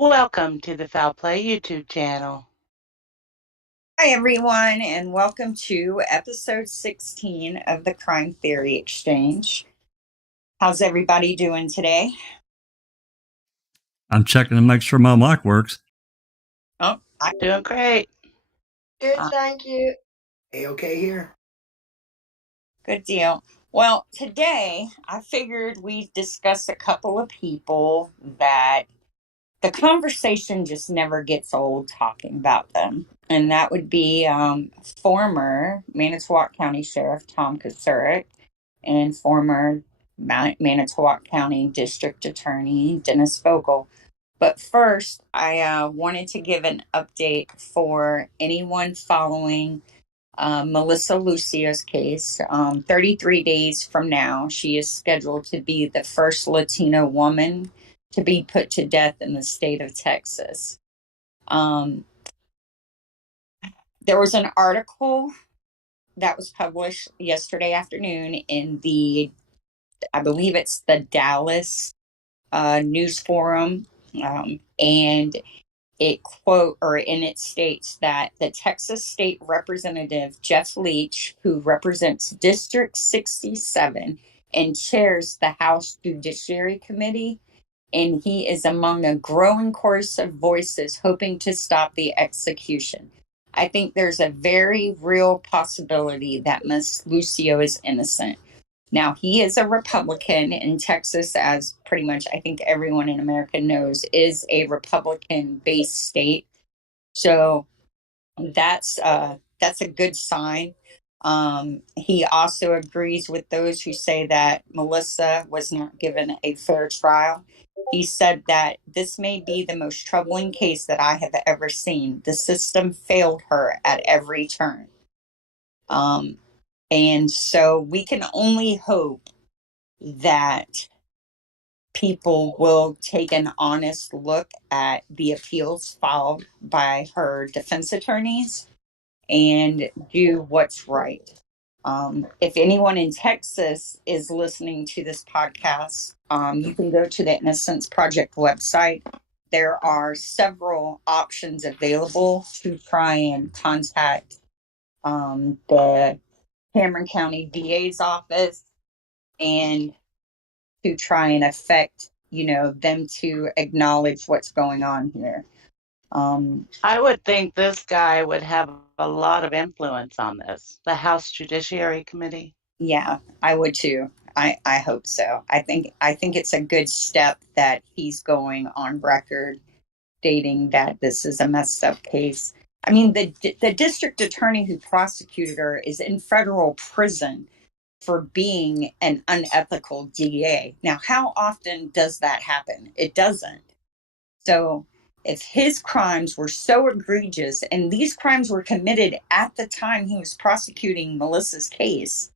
Welcome to the Foul Play YouTube channel. Hi, everyone, and welcome to episode 16 of the Crime Theory Exchange. How's everybody doing today? I'm checking to make sure my mic works. Oh, I'm doing great. Good, thank you. Okay here. Good deal. Well, today I figured we'd discuss a couple of people that the conversation just never gets old talking about them. And that would be former Manitowoc County Sheriff Tom Kocourek and former Manitowoc County District Attorney Dennis Vogel. But first, I wanted to give an update for anyone following Melissa Lucia's case. 33 days from now, she is scheduled to be the first Latino woman to be put to death in the state of Texas. There was an article that was published yesterday afternoon in I believe it's the Dallas News Forum, and it states that the Texas State Representative Jeff Leach, who represents District 67 and chairs the House Judiciary Committee, and he is among a growing chorus of voices hoping to stop the execution. I think there's a very real possibility that Ms. Lucio is innocent. Now, he is a Republican in Texas, as pretty much I think everyone in America knows, is a Republican-based state. So that's a good sign. He also agrees with those who say that Melissa was not given a fair trial. He said that this may be the most troubling case that I have ever seen. The system failed her at every turn. And so we can only hope that people will take an honest look at the appeals filed by her defense attorneys and do what's right. If anyone in Texas is listening to this podcast, you can go to the Innocence Project website. There are several options available to try and contact the Cameron County DA's office and to try and affect, them to acknowledge what's going on here. I would think this guy would have a lot of influence on this, the House Judiciary Committee. Yeah, I would too. I hope so. I think it's a good step that he's going on record stating that this is a messed up case. I mean, the district attorney who prosecuted her is in federal prison for being an unethical DA. Now, how often does that happen? It doesn't. So if his crimes were so egregious, and these crimes were committed at the time he was prosecuting Melissa's case,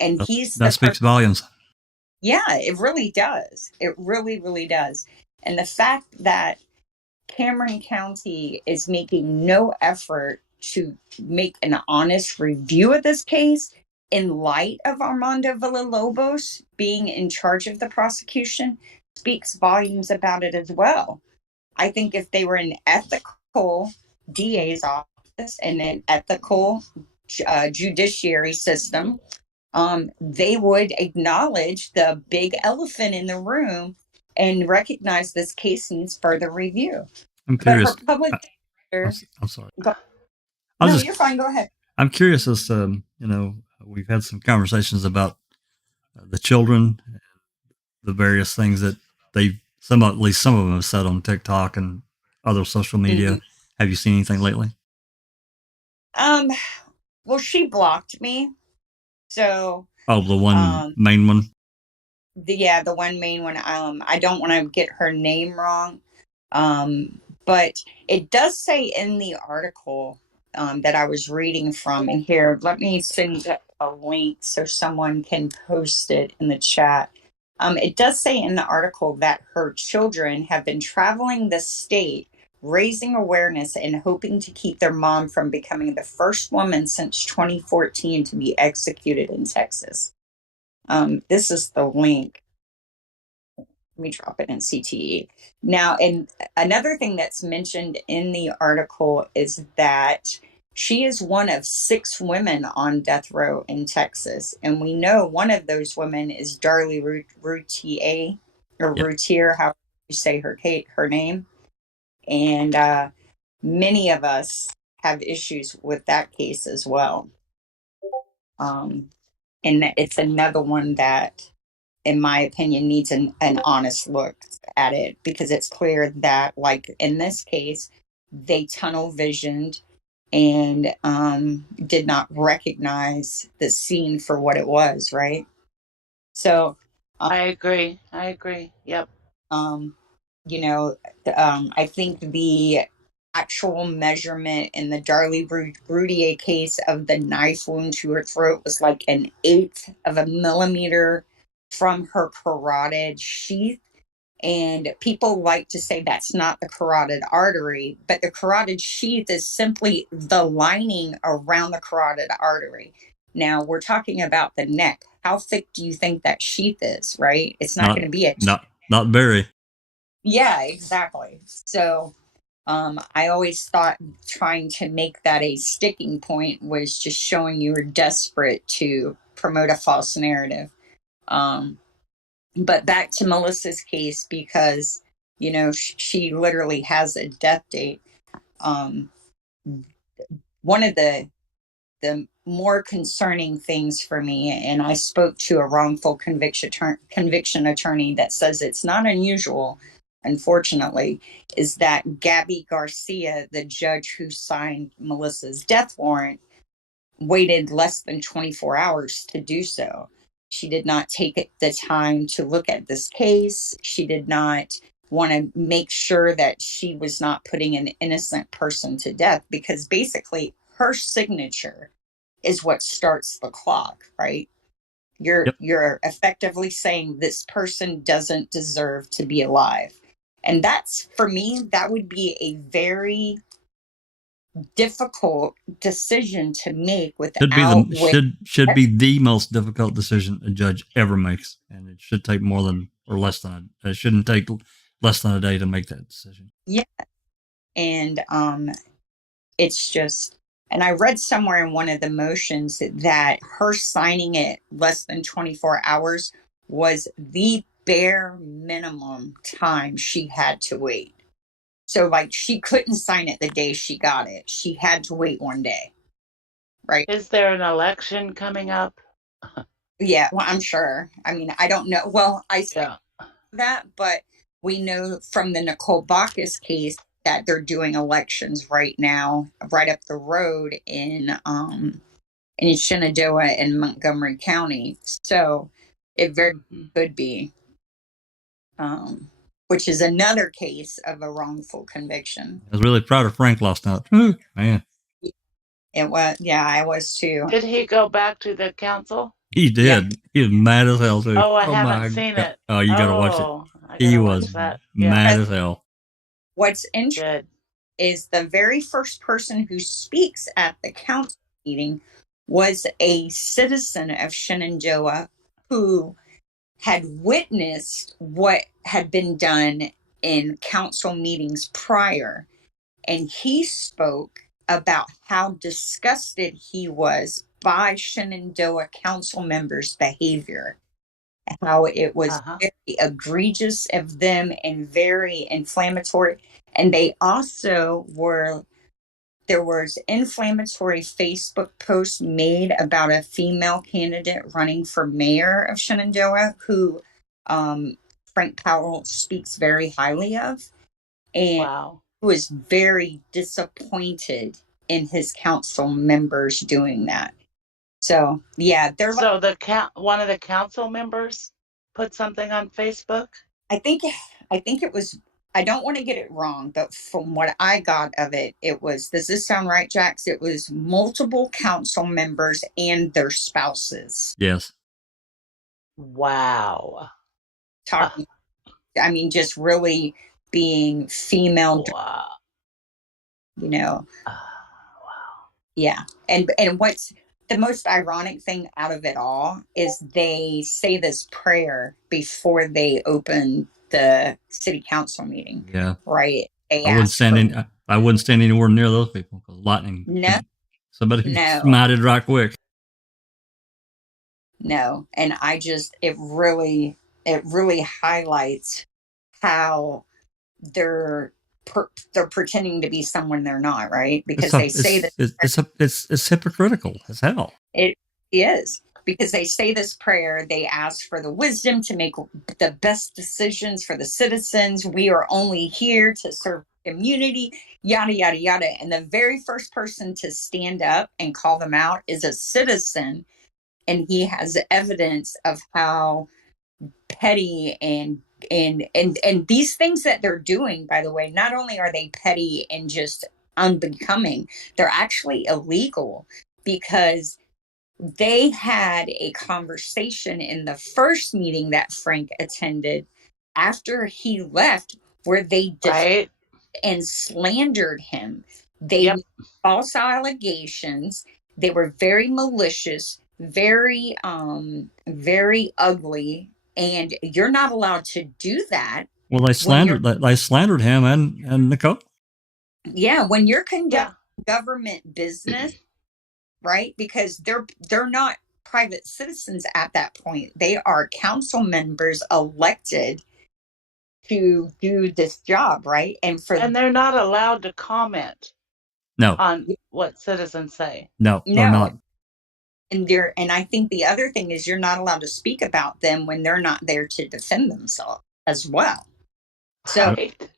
and that speaks volumes. Yeah, it really does. It really, really does. And the fact that Cameron County is making no effort to make an honest review of this case in light of Armando Villalobos being in charge of the prosecution speaks volumes about it as well. I think if they were an ethical DA's office and an ethical judiciary system, they would acknowledge the big elephant in the room and recognize this case needs further review. I'm curious. I'm sorry. You're fine. Go ahead. I'm curious as to, we've had some conversations about the children, the various things that at least some of them have said on TikTok and other social media. Mm-hmm. Have you seen anything lately? Well, she blocked me. So. Oh, the one main one. The one main one. I don't want to get her name wrong. But it does say in the article that I was reading from, and here, let me send a link so someone can post it in the chat. It does say in the article that her children have been traveling the state, raising awareness and hoping to keep their mom from becoming the first woman since 2014 to be executed in Texas. This is the link. Let me drop it in CTE. Now, and another thing that's mentioned in the article is that she is one of 6 women on death row in Texas. And we know one of those women is Darlie Routier, or Yep. Routier, how you say her name. And many of us have issues with that case as well. And it's another one that, in my opinion, needs an honest look at it, because it's clear that, like in this case, they tunnel visioned and did not recognize the scene for what it was, right? So I agree. Yep. I think the actual measurement in the Darlie Routier case of the knife wound to her throat was like 1/8 of a millimeter from her carotid sheath. And people like to say that's not the carotid artery, but the carotid sheath is simply the lining around the carotid artery. Now we're talking about the neck. How thick do you think that sheath is, right? It's not going to be not very. Yeah, exactly. So I always thought trying to make that a sticking point was just showing you were desperate to promote a false narrative. But back to Melissa's case, because, she literally has a death date. One of the more concerning things for me, and I spoke to a wrongful conviction attorney that says it's not unusual, unfortunately, is that Gabby Garcia, the judge who signed Melissa's death warrant, waited less than 24 hours to do so. She did not take the time to look at this case. She did not want to make sure that she was not putting an innocent person to death, because basically her signature is what starts the clock, right? You're effectively saying this person doesn't deserve to be alive. And that's, for me, that would be a very difficult decision to make without should be the most difficult decision a judge ever makes, and it should take more than or less than it shouldn't take less than a day to make that decision. Yeah. And it's just, and I read somewhere in one of the motions that her signing it less than 24 hours was the bare minimum time she had to wait. So, like, she couldn't sign it the day she got it. She had to wait one day, right? Is there an election coming up? Yeah, well, I'm sure. I mean, I don't know. Well, I say that, but we know from the Nicole Bacchus case that they're doing elections right now, right up the road in Shenandoah and Montgomery County. So it very could be, which is another case of a wrongful conviction. I was really proud of Frank last night. Ooh, man. It was, yeah, I was too. Did he go back to the council? He did. Yeah. He was mad as hell too. Oh, I haven't seen it. Oh, you gotta watch it. He was mad as hell. What's interesting is the very first person who speaks at the council meeting was a citizen of Shenandoah who had witnessed what had been done in council meetings prior. And he spoke about how disgusted he was by Shenandoah council members' behavior, how it was very egregious of them and very inflammatory. And they also there was inflammatory Facebook posts made about a female candidate running for mayor of Shenandoah who Frank Powell speaks very highly of. And was very disappointed in his council members doing that. So yeah, so one of the council members put something on Facebook. I think it was. I don't want to get it wrong, but from what I got of it, it was. Does this sound right, Jax? It was multiple council members and their spouses. Yes. Wow. Talking. I mean, just really being female. Wow. Wow. Yeah. And what's the most ironic thing out of it all is they say this prayer before they open the city council meeting. Yeah. Right. They I wouldn't asked stand for in. I wouldn't stand anywhere near those people because lightning. no, Somebody no, smited right quick. no. And I just it really highlights how they're they're pretending to be someone they're not, right? Because they say that It's hypocritical as hell. it is. Because they say this prayer, they ask for the wisdom to make the best decisions for the citizens. We are only here to serve the community, yada, yada, yada. And the very first person to stand up and call them out is a citizen. And he has evidence of how petty and these things that they're doing, by the way, not only are they petty and just unbecoming, they're actually illegal, because they had a conversation in the first meeting that Frank attended after he left where they Right? and slandered him. They Yep. made false allegations. They were very malicious, very ugly, and you're not allowed to do that. Well, they slandered him and Nicole. Yeah, when you're conducting Yeah. government business, right? Because they're not private citizens at that point. They are council members elected to do this job, right? And they're not allowed to comment No, on what citizens say. no, they're not. And I think the other thing is you're not allowed to speak about them when they're not there to defend themselves as well. So, Right.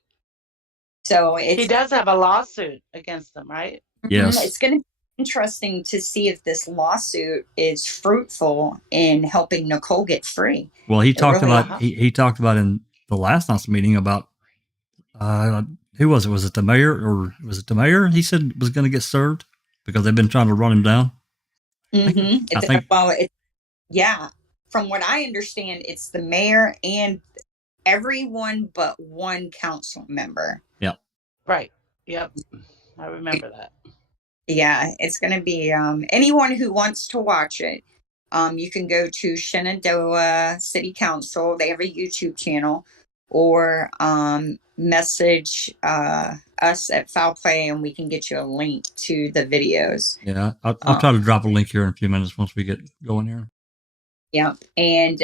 so He does have a lawsuit against them, right? Yes. It's going to be interesting to see if this lawsuit is fruitful in helping Nicole get free. Well, he talked really about he talked about in the last night's meeting about who was it? Was it the mayor or was it the mayor? He said was going to get served because they've been trying to run him down. Mm-hmm. I think. Well, yeah. From what I understand, it's the mayor and everyone but one council member. Yeah. Right. Yep. I remember that. Yeah, it's going to be anyone who wants to watch it. You can go to Shenandoah City Council. They have a YouTube channel, or message us at Foul Play, and we can get you a link to the videos. Yeah, I'll try to drop a link here in a few minutes once we get going here. Yeah, and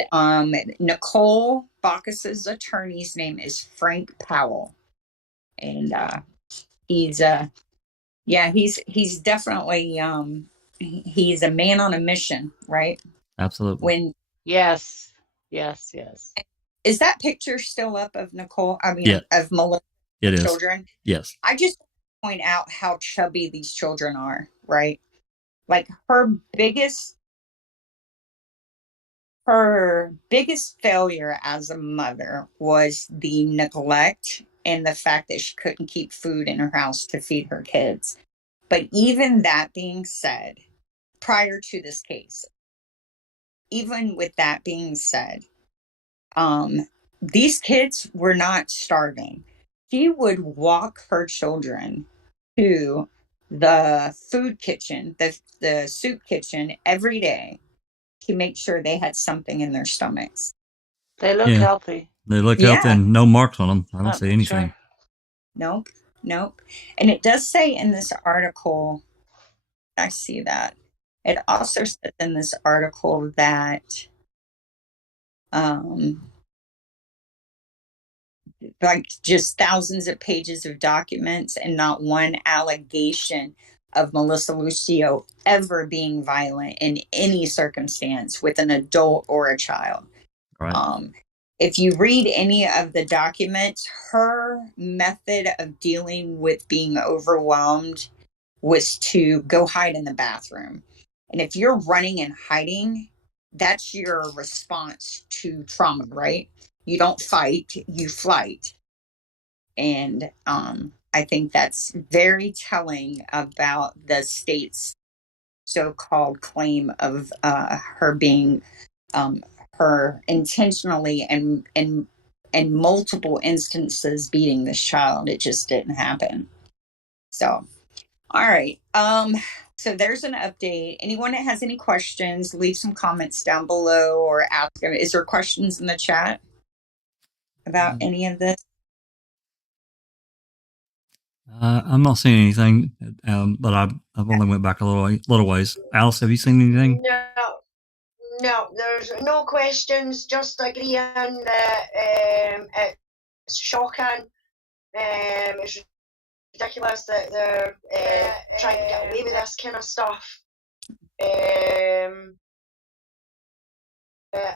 Nicole Bacchus's attorney's name is Frank Powell, and he's definitely he's a man on a mission, right? Absolutely. Yes. Is that picture still up of Nicole? I mean, of Melissa's children? Yes. I just point out how chubby these children are, right? Like her biggest failure as a mother was the neglect and the fact that she couldn't keep food in her house to feed her kids. But even that being said, prior to this case, even with that being said, these kids were not starving. She would walk her children to the food kitchen, the soup kitchen every day to make sure they had something in their stomachs. They look healthy. They look healthy and no marks on them. I don't see anything. Sure. Nope. And it does say in this article, I see that. It also says in this article that like just thousands of pages of documents and not one allegation of Melissa Lucio ever being violent in any circumstance with an adult or a child. Right. If you read any of the documents, her method of dealing with being overwhelmed was to go hide in the bathroom. And if you're running and hiding, that's your response to trauma, right? You don't fight, you flight. And I think that's very telling about the state's so-called claim of her being her intentionally and in multiple instances beating this child. It just didn't happen. So, all right. So there's an update. Anyone that has any questions, leave some comments down below or ask them. Is there questions in the chat? about any of this? I'm not seeing anything, but I've only went back a little ways. Alice, have you seen anything? No, there's no questions, just agreeing that it's shocking. It's ridiculous that they're trying to get away with this kind of stuff.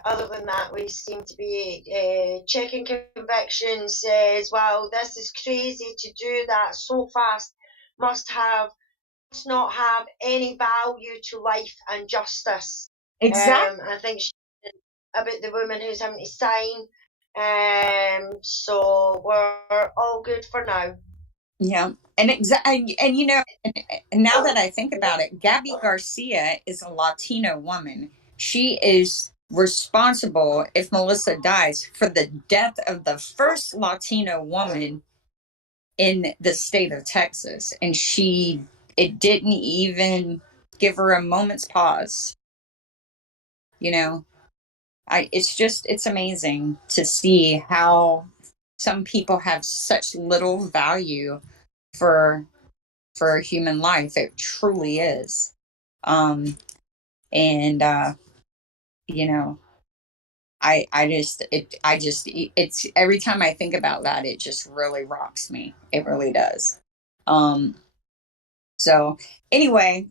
Other than that, we seem to be checking convictions as well. This is crazy to do that so fast. Must not have any value to life and justice. Exactly. I think about the woman who's having to sign. So we're all good for now. Yeah, and and you know, and now that I think about it, Gabby Garcia is a Latino woman. She is responsible, if Melissa dies, for the death of the first Latino woman in the state of Texas, and it didn't even give her a moment's pause. You know, it's amazing to see how some people have such little value for human life. It truly is. And you know, it's every time I think about that, it just really rocks me. It really does. So anyway,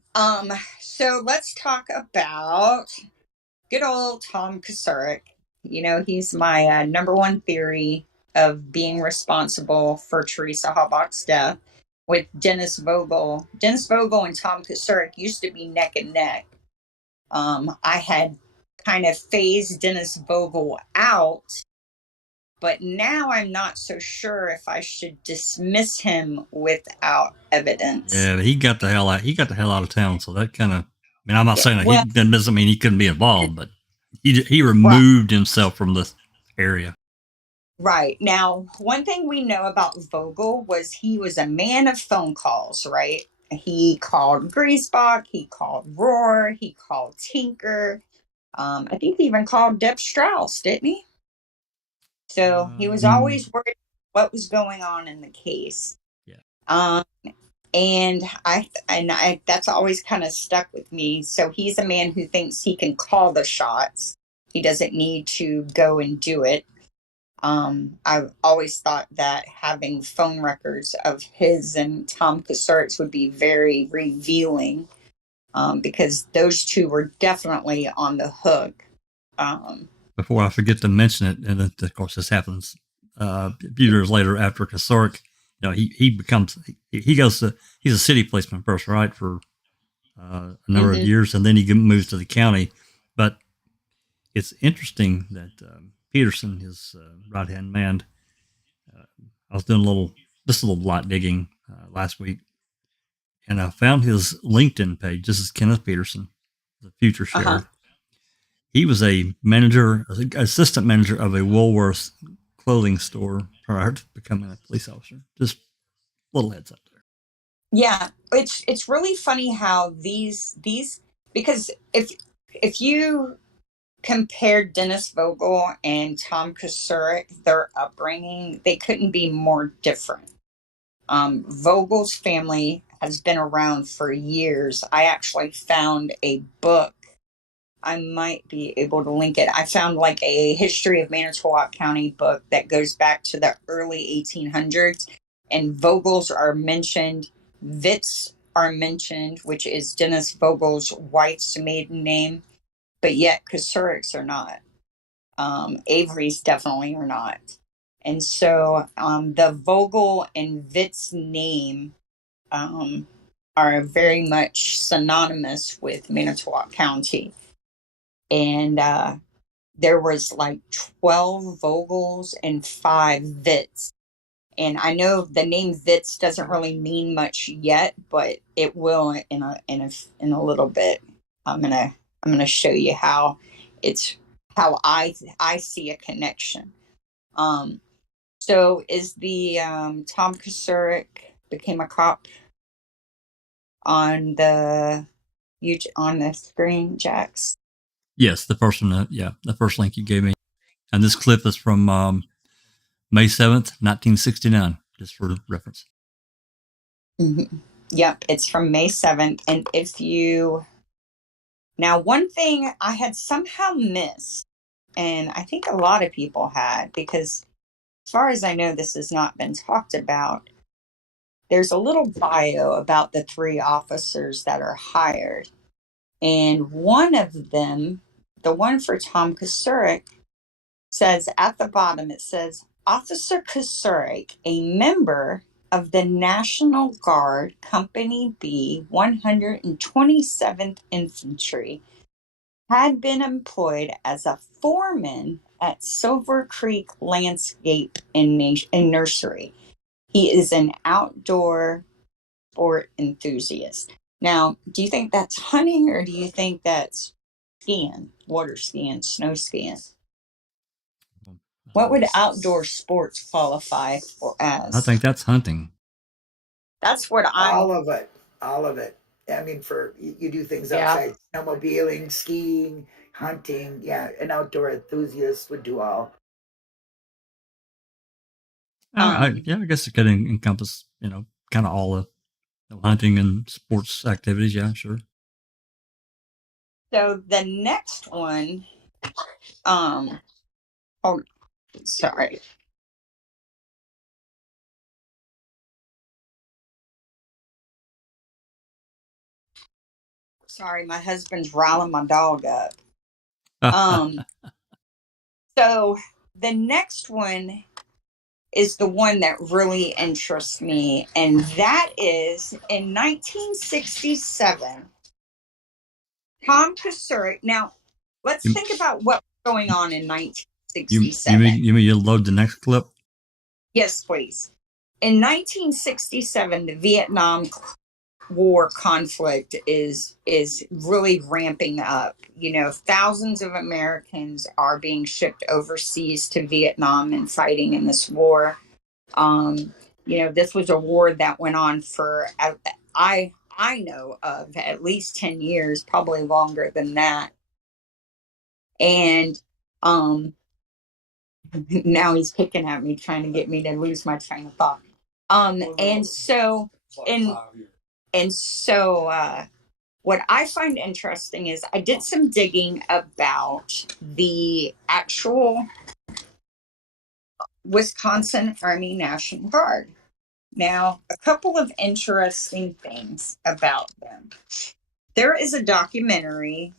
so let's talk about good old Tom Kocourek. You know, he's my number one theory of being responsible for Teresa Halbach's death with Dennis Vogel. Dennis Vogel and Tom Kocourek used to be neck and neck. I had kind of phased Dennis Vogel out, but now I'm not so sure if I should dismiss him without evidence. Yeah, he got the hell out. He got the hell out of town. So that kind of. I mean, I'm not saying that that doesn't mean he couldn't be involved, but he removed himself from the area. Right. Now, one thing we know about Vogel was he was a man of phone calls, right? He called Griesbach, he called Rohr, he called Tinker. I think he even called Deb Strauss, didn't he? So he was always worried what was going on in the case. Yeah. And I that's always kind of stuck with me. So he's a man who thinks he can call the shots. He doesn't need to go and do it. I've always thought that having phone records of his and Tom Kocourek's would be very revealing, because those two were definitely on the hook. Before I forget to mention it, and of course this happens a few years later after Kocourek, you know, he's a city policeman first, right, for a number of years, and then he moves to the county. But it's interesting that Peterson, his right hand man, I was doing a little light digging last week, and I found his LinkedIn page. This is Kenneth Peterson, the future sheriff. He was a assistant manager of a Woolworth clothing store prior to becoming a police officer. Just a little heads up there. Yeah, it's really funny how these because if you compare Dennis Vogel and Tom Kocourek, their upbringing, they couldn't be more different. Vogel's family has been around for years. I actually found a book. I might be able to link it. I found like a history of Manitowoc County book that goes back to the early 1800s, and Vogels are mentioned. Vitz are mentioned, which is Dennis Vogel's wife's maiden name, but yet Kocourek's are not. Avery's definitely are not. And so the Vogel and Vitz name are very much synonymous with Manitowoc County. And there was like 12 Vogels and 5 Vitz. And I know the name Vitz doesn't really mean much yet, but it will in a little bit. I'm gonna show you how I see a connection. So is the Tom Kocourek became a cop on the screen, Jax? Yes, the first one. The first link you gave me, and this clip is from May 7th, 1969, just for reference. Mm-hmm. Yep, it's from May 7th. And now one thing I had somehow missed, and I think a lot of people had, because as far as I know, this has not been talked about. There's a little bio about the 3 officers that are hired. And one of them, the one for Tom Kocourek, says at the bottom, it says, Officer Kocourek, a member of the National Guard, Company B, 127th Infantry, had been employed as a foreman at Silver Creek Landscape and Nursery. He is an outdoor sport enthusiast. Now, do you think that's hunting, or do you think that's skiing, water skiing, snow skiing? What would outdoor sports qualify for as? I think that's hunting. That's what all of it. I mean, you do things outside, snowmobiling, skiing, hunting. Yeah, an outdoor enthusiast would do all. I guess it could encompass, kind of all the hunting and sports activities. Yeah, sure. So the next one, sorry. Sorry, my husband's riling my dog up. So the next one is the one that really interests me, and that is in 1967, Tom Kocourek. Now, let's think about what was going on in 1967. You mean you load the next clip? Yes, please. In 1967, the Vietnam War conflict is really ramping up. Thousands of Americans are being shipped overseas to Vietnam and fighting in this war. This was a war that went on for I know of at least 10 years, probably longer than that. And now he's picking at me, trying to get me to lose my train of thought. What I find interesting is I did some digging about the actual Wisconsin Army National Guard. Now, a couple of interesting things about them. There is a documentary.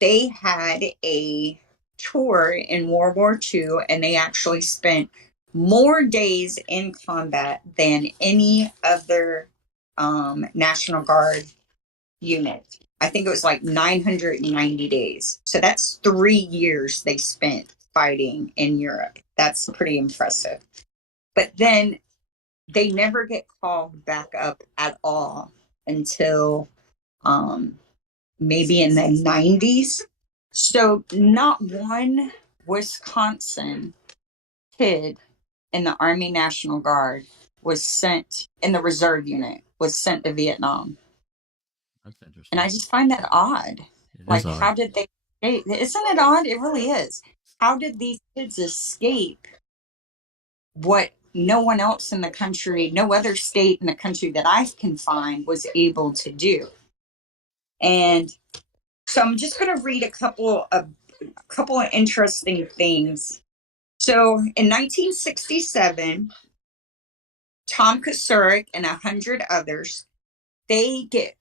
They had a tour in World War II, and they actually spent more days in combat than any other National Guard unit. I think it was like 990 days. So that's 3 years they spent fighting in Europe. That's pretty impressive. But then they never get called back up at all until maybe in the 90s. So not one Wisconsin kid in the Army National Guard was sent in the reserve unit, was sent to Vietnam. That's interesting. And I just find that odd. How did they escape? Isn't it odd? It really is. How did these kids escape what no one else in the country, no other state in the country that I can find was able to do? And so I'm just going to read a couple of interesting things. So in 1967, Tom Kocourek and 100 others, they get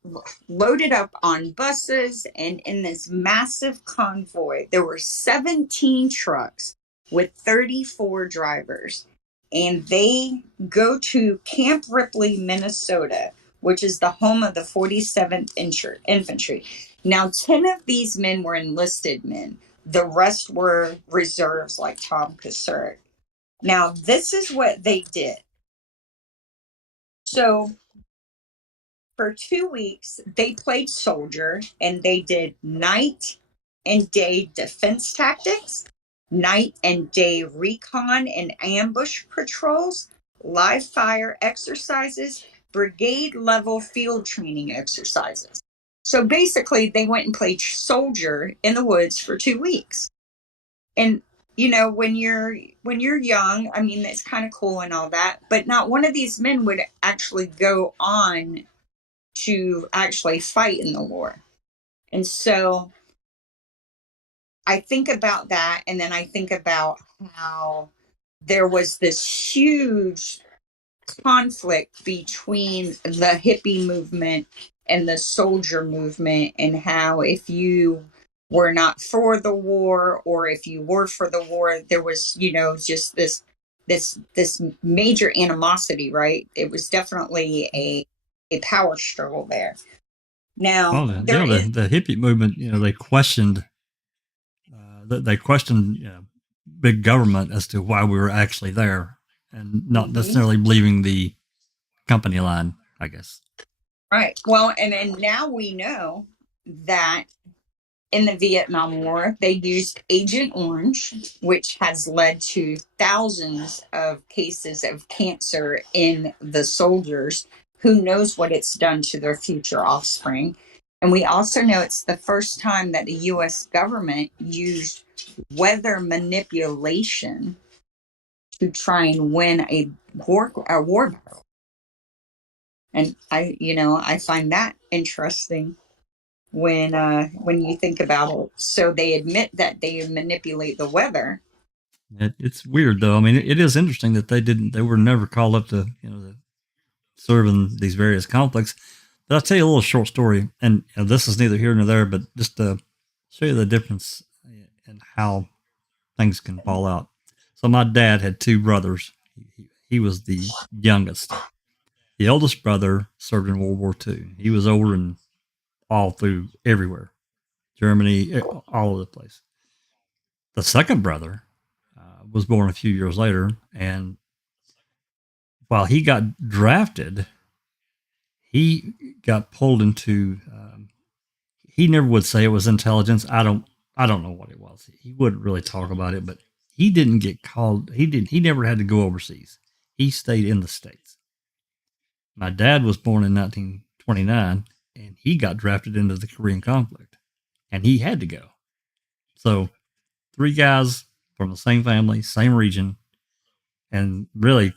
loaded up on buses, and in this massive convoy, there were 17 trucks with 34 drivers. And they go to Camp Ripley, Minnesota, which is the home of the 47th Infantry. Now, 10 of these men were enlisted men. The rest were reserves like Tom Kocourek. Now, this is what they did. So for 2 weeks, they played soldier, and they did night and day defense tactics, night and day recon and ambush patrols, live fire exercises, brigade level field training exercises. So basically, they went and played soldier in the woods for 2 weeks. And you know, when you're young, I mean, it's kind of cool and all that, but not one of these men would actually go on to actually fight in the war. And so I think about that, and then I think about how there was this huge conflict between the hippie movement and the soldier movement, and how if you were not for the war, or if you were for the war, there was, you know, just this major animosity, right? It was definitely a power struggle there. Now, Well, you know, the hippie movement, you know, they questioned big government as to why we were actually there, and not necessarily believing the company line, I guess. Right. Well, and then now we know that in the Vietnam War, they used Agent Orange, which has led to thousands of cases of cancer in the soldiers. Who knows what it's done to their future offspring? And we also know it's the first time that the U.S. government used weather manipulation to try and win a war battle. And I find that interesting when you think about it. So they admit that they manipulate the weather. It's weird though. I mean, it is interesting that they were never called up to, you know, serve in these various conflicts. But I'll tell you a little short story, and you know, this is neither here nor there, but just to show you the difference in how things can fall out. So my dad had two brothers. He was the youngest. The oldest brother served in World War II. He was over in all through everywhere, Germany, all over the place. The second brother was born a few years later, and while he got drafted, he got pulled into. He never would say it was intelligence. I don't know what it was. He wouldn't really talk about it, but he didn't get called. He never had to go overseas. He stayed in the States. My dad was born in 1929, and he got drafted into the Korean conflict, and he had to go. So, three guys from the same family, same region, and really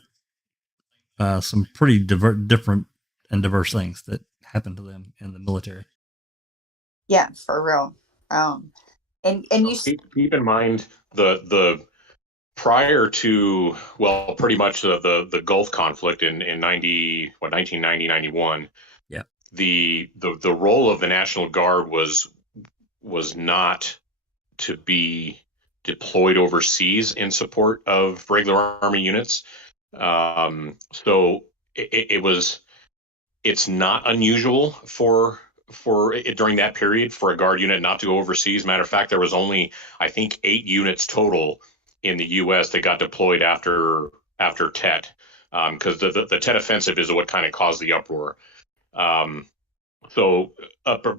some pretty different and diverse things that happened to them in the military. Yeah, for real. And you keep in mind the prior to, well, pretty much the Gulf conflict in 1990, 91. Yeah. The role of the National Guard was not to be deployed overseas in support of regular Army units. So it's not unusual for during that period for a Guard unit not to go overseas. Matter of fact, there was only, I think, 8 units total in the U.S. that got deployed after Tet, because the Tet offensive is what kind of caused the uproar. So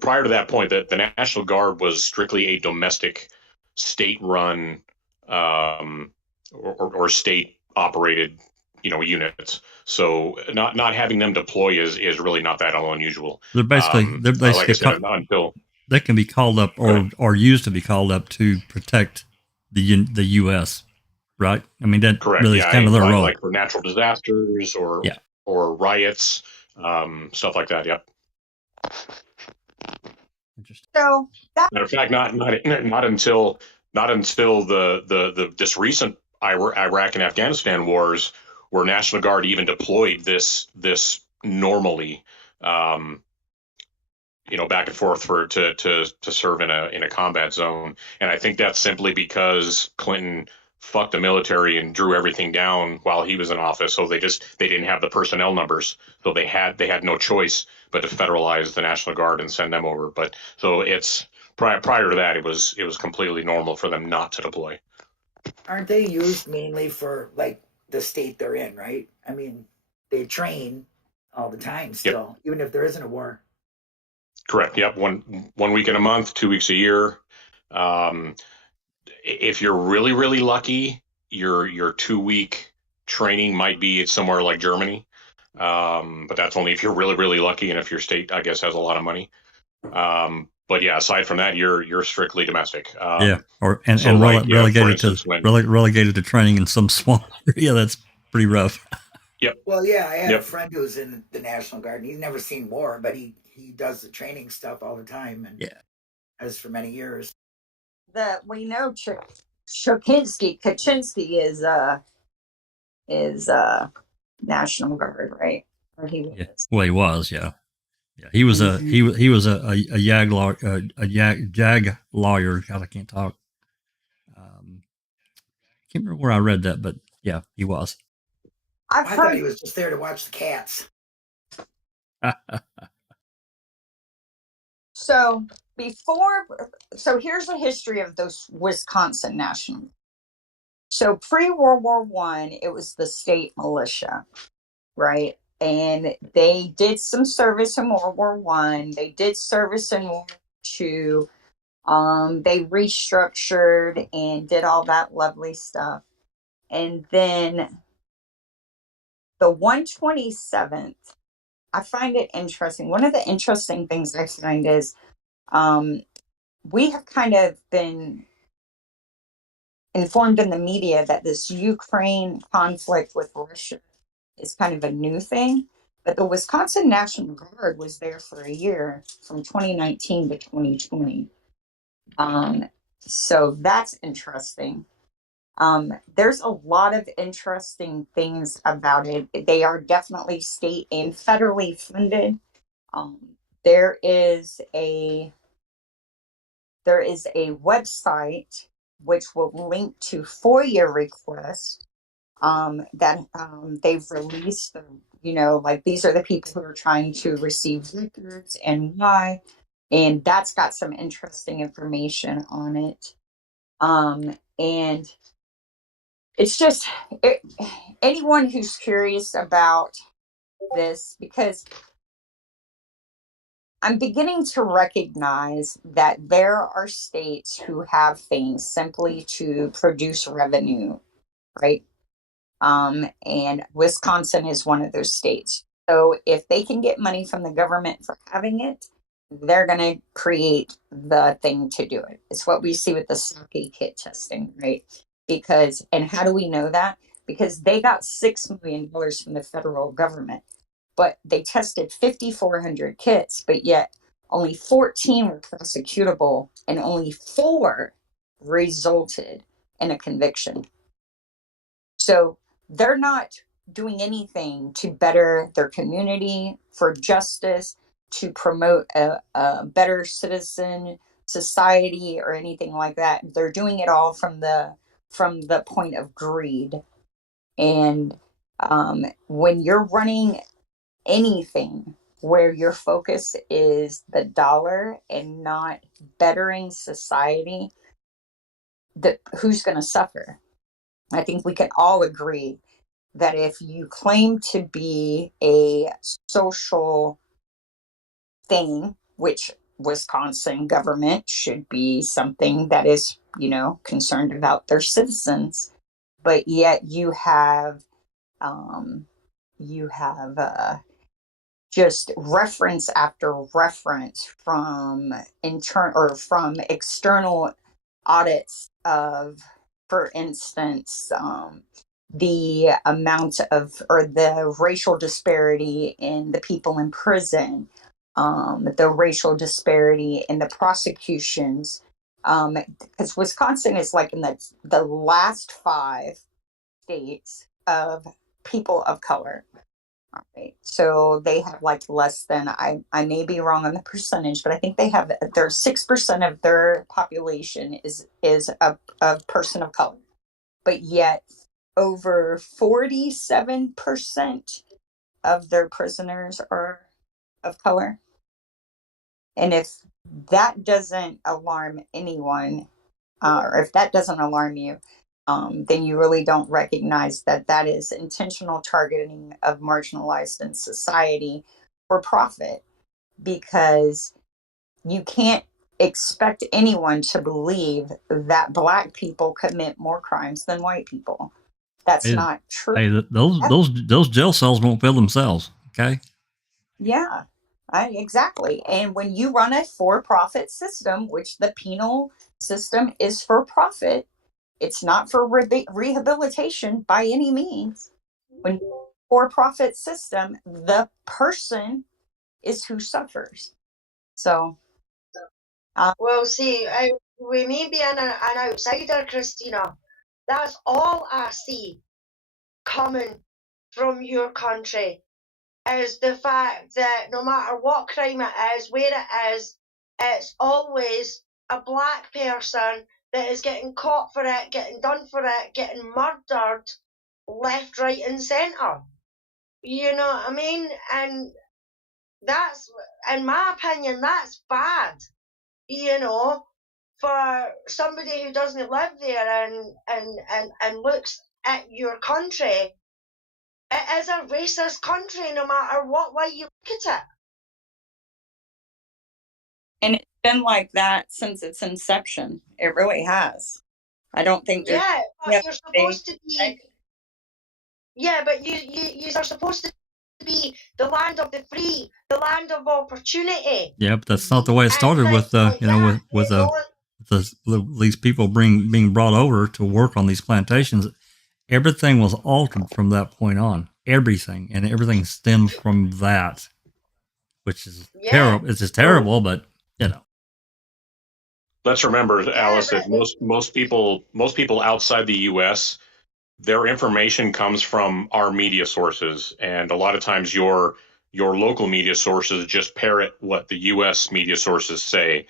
prior to that point, the National Guard was strictly a domestic, state-run or state-operated, units. So not having them deploy is really not that unusual. They're basically like I said, until they can be called up or used to be called up to protect the U.S. Right? I mean, that correct. really is kind of their role, like for natural disasters or riots, stuff like that. Yep. Interesting. So matter of fact, not until the this recent Iraq and Afghanistan wars, where National Guard even deployed this normally, back and forth to serve in a combat zone. And I think that's simply because Clinton fucked the military and drew everything down while he was in office. So they didn't have the personnel numbers. So they had no choice but to federalize the National Guard and send them over. But so it's prior to that, it was completely normal for them not to deploy. Aren't they used mainly for like the state they're in, right? I mean, they train all the time still, even if there isn't a war. Correct. Yep. One week in a month, 2 weeks a year. If you're really, really lucky, your 2-week training might be somewhere like Germany. But that's only if you're really, really lucky, and if your state, I guess, has a lot of money. But but yeah, aside from that, you're strictly domestic. Relegated to training in some small area. That's pretty rough. Yep. Well, yeah, I had a friend who's in the National Guard, and he's never seen war, but he does the training stuff all the time, and has for many years. We know Kaczynski is National Guard, right? Or he was. Yeah. Well, he was, yeah. He was he was a JAG lawyer, JAG lawyer. God, I can't talk. Can't remember where I read that, but yeah, he was. I thought he was just there to watch the cats. So here's the history of those Wisconsin National. So pre-World War I, it was the state militia, right? And they did some service in World War I. They did service in World War II. They restructured and did all that lovely stuff. And then the 127th, I find it interesting. One of the interesting things I find is we have kind of been informed in the media that this Ukraine conflict with Russia is kind of a new thing. But the Wisconsin National Guard was there for a year from 2019 to 2020. So that's interesting. There's a lot of interesting things about it. They are definitely state and federally funded. There is a website which will link to FOIA requests that they've released. Like these are the people who are trying to receive records and why. And that's got some interesting information on it. And it's just anyone who's curious about this, because I'm beginning to recognize that there are states who have things simply to produce revenue, right? And Wisconsin is one of those states. So if they can get money from the government for having it, they're going to create the thing to do it. It's what we see with the sake kit testing, right? And how do we know that? Because they got $6 million from the federal government, but they tested 5,400 kits, but yet only 14 were prosecutable and only 4 resulted in a conviction. So they're not doing anything to better their community, for justice, to promote a better citizen society or anything like that. They're doing it all from the point of greed. And when you're running anything where your focus is the dollar and not bettering society, who's going to suffer? I think we can all agree that if you claim to be a social thing, which Wisconsin government should be something that is, concerned about their citizens, but yet you have just reference after reference from external audits of, for instance, the amount of, or the racial disparity in the people in prison, the racial disparity in the prosecutions, because Wisconsin is like in the last 5 states of people of color. All right. So they have like less than, I may be wrong on the percentage, but I think their 6% of their population is a person of color. But yet over 47% of their prisoners are of color. And if that doesn't alarm anyone, or if that doesn't alarm you, then you really don't recognize that is intentional targeting of marginalized in society for profit, because you can't expect anyone to believe that Black people commit more crimes than white people. That's not true. Hey, those jail cells won't fill themselves. Okay. Yeah. Exactly. And when you run a for-profit system, which the penal system is for profit, it's not for rehabilitation by any means. When for-profit system, the person is who suffers. So, well, see, we may be an outsider, Christina. That's all I see coming from your country, is the fact that no matter what crime it is, where it is, it's always a black person that is getting caught for it, getting done for it, getting murdered left, right, and centre. You know what I mean? And that's, in my opinion, that's bad. You know, for somebody who doesn't live there and looks at your country, it is a racist country no matter what way you look at it. and it's been like that since its inception. It really has. I don't think there's. Yeah, but you're supposed to be. Yeah, but you are supposed to be the land of the free, the land of opportunity. Yeah, but that's not the way it started with these people being brought over to work on these plantations. Everything was altered from that point on. Everything stemmed from that, which is terrible. It's just terrible, but you know. Let's remember, Alice, that most people outside the U.S., their information comes from our media sources, and a lot of times your local media sources just parrot what the U.S. media sources say,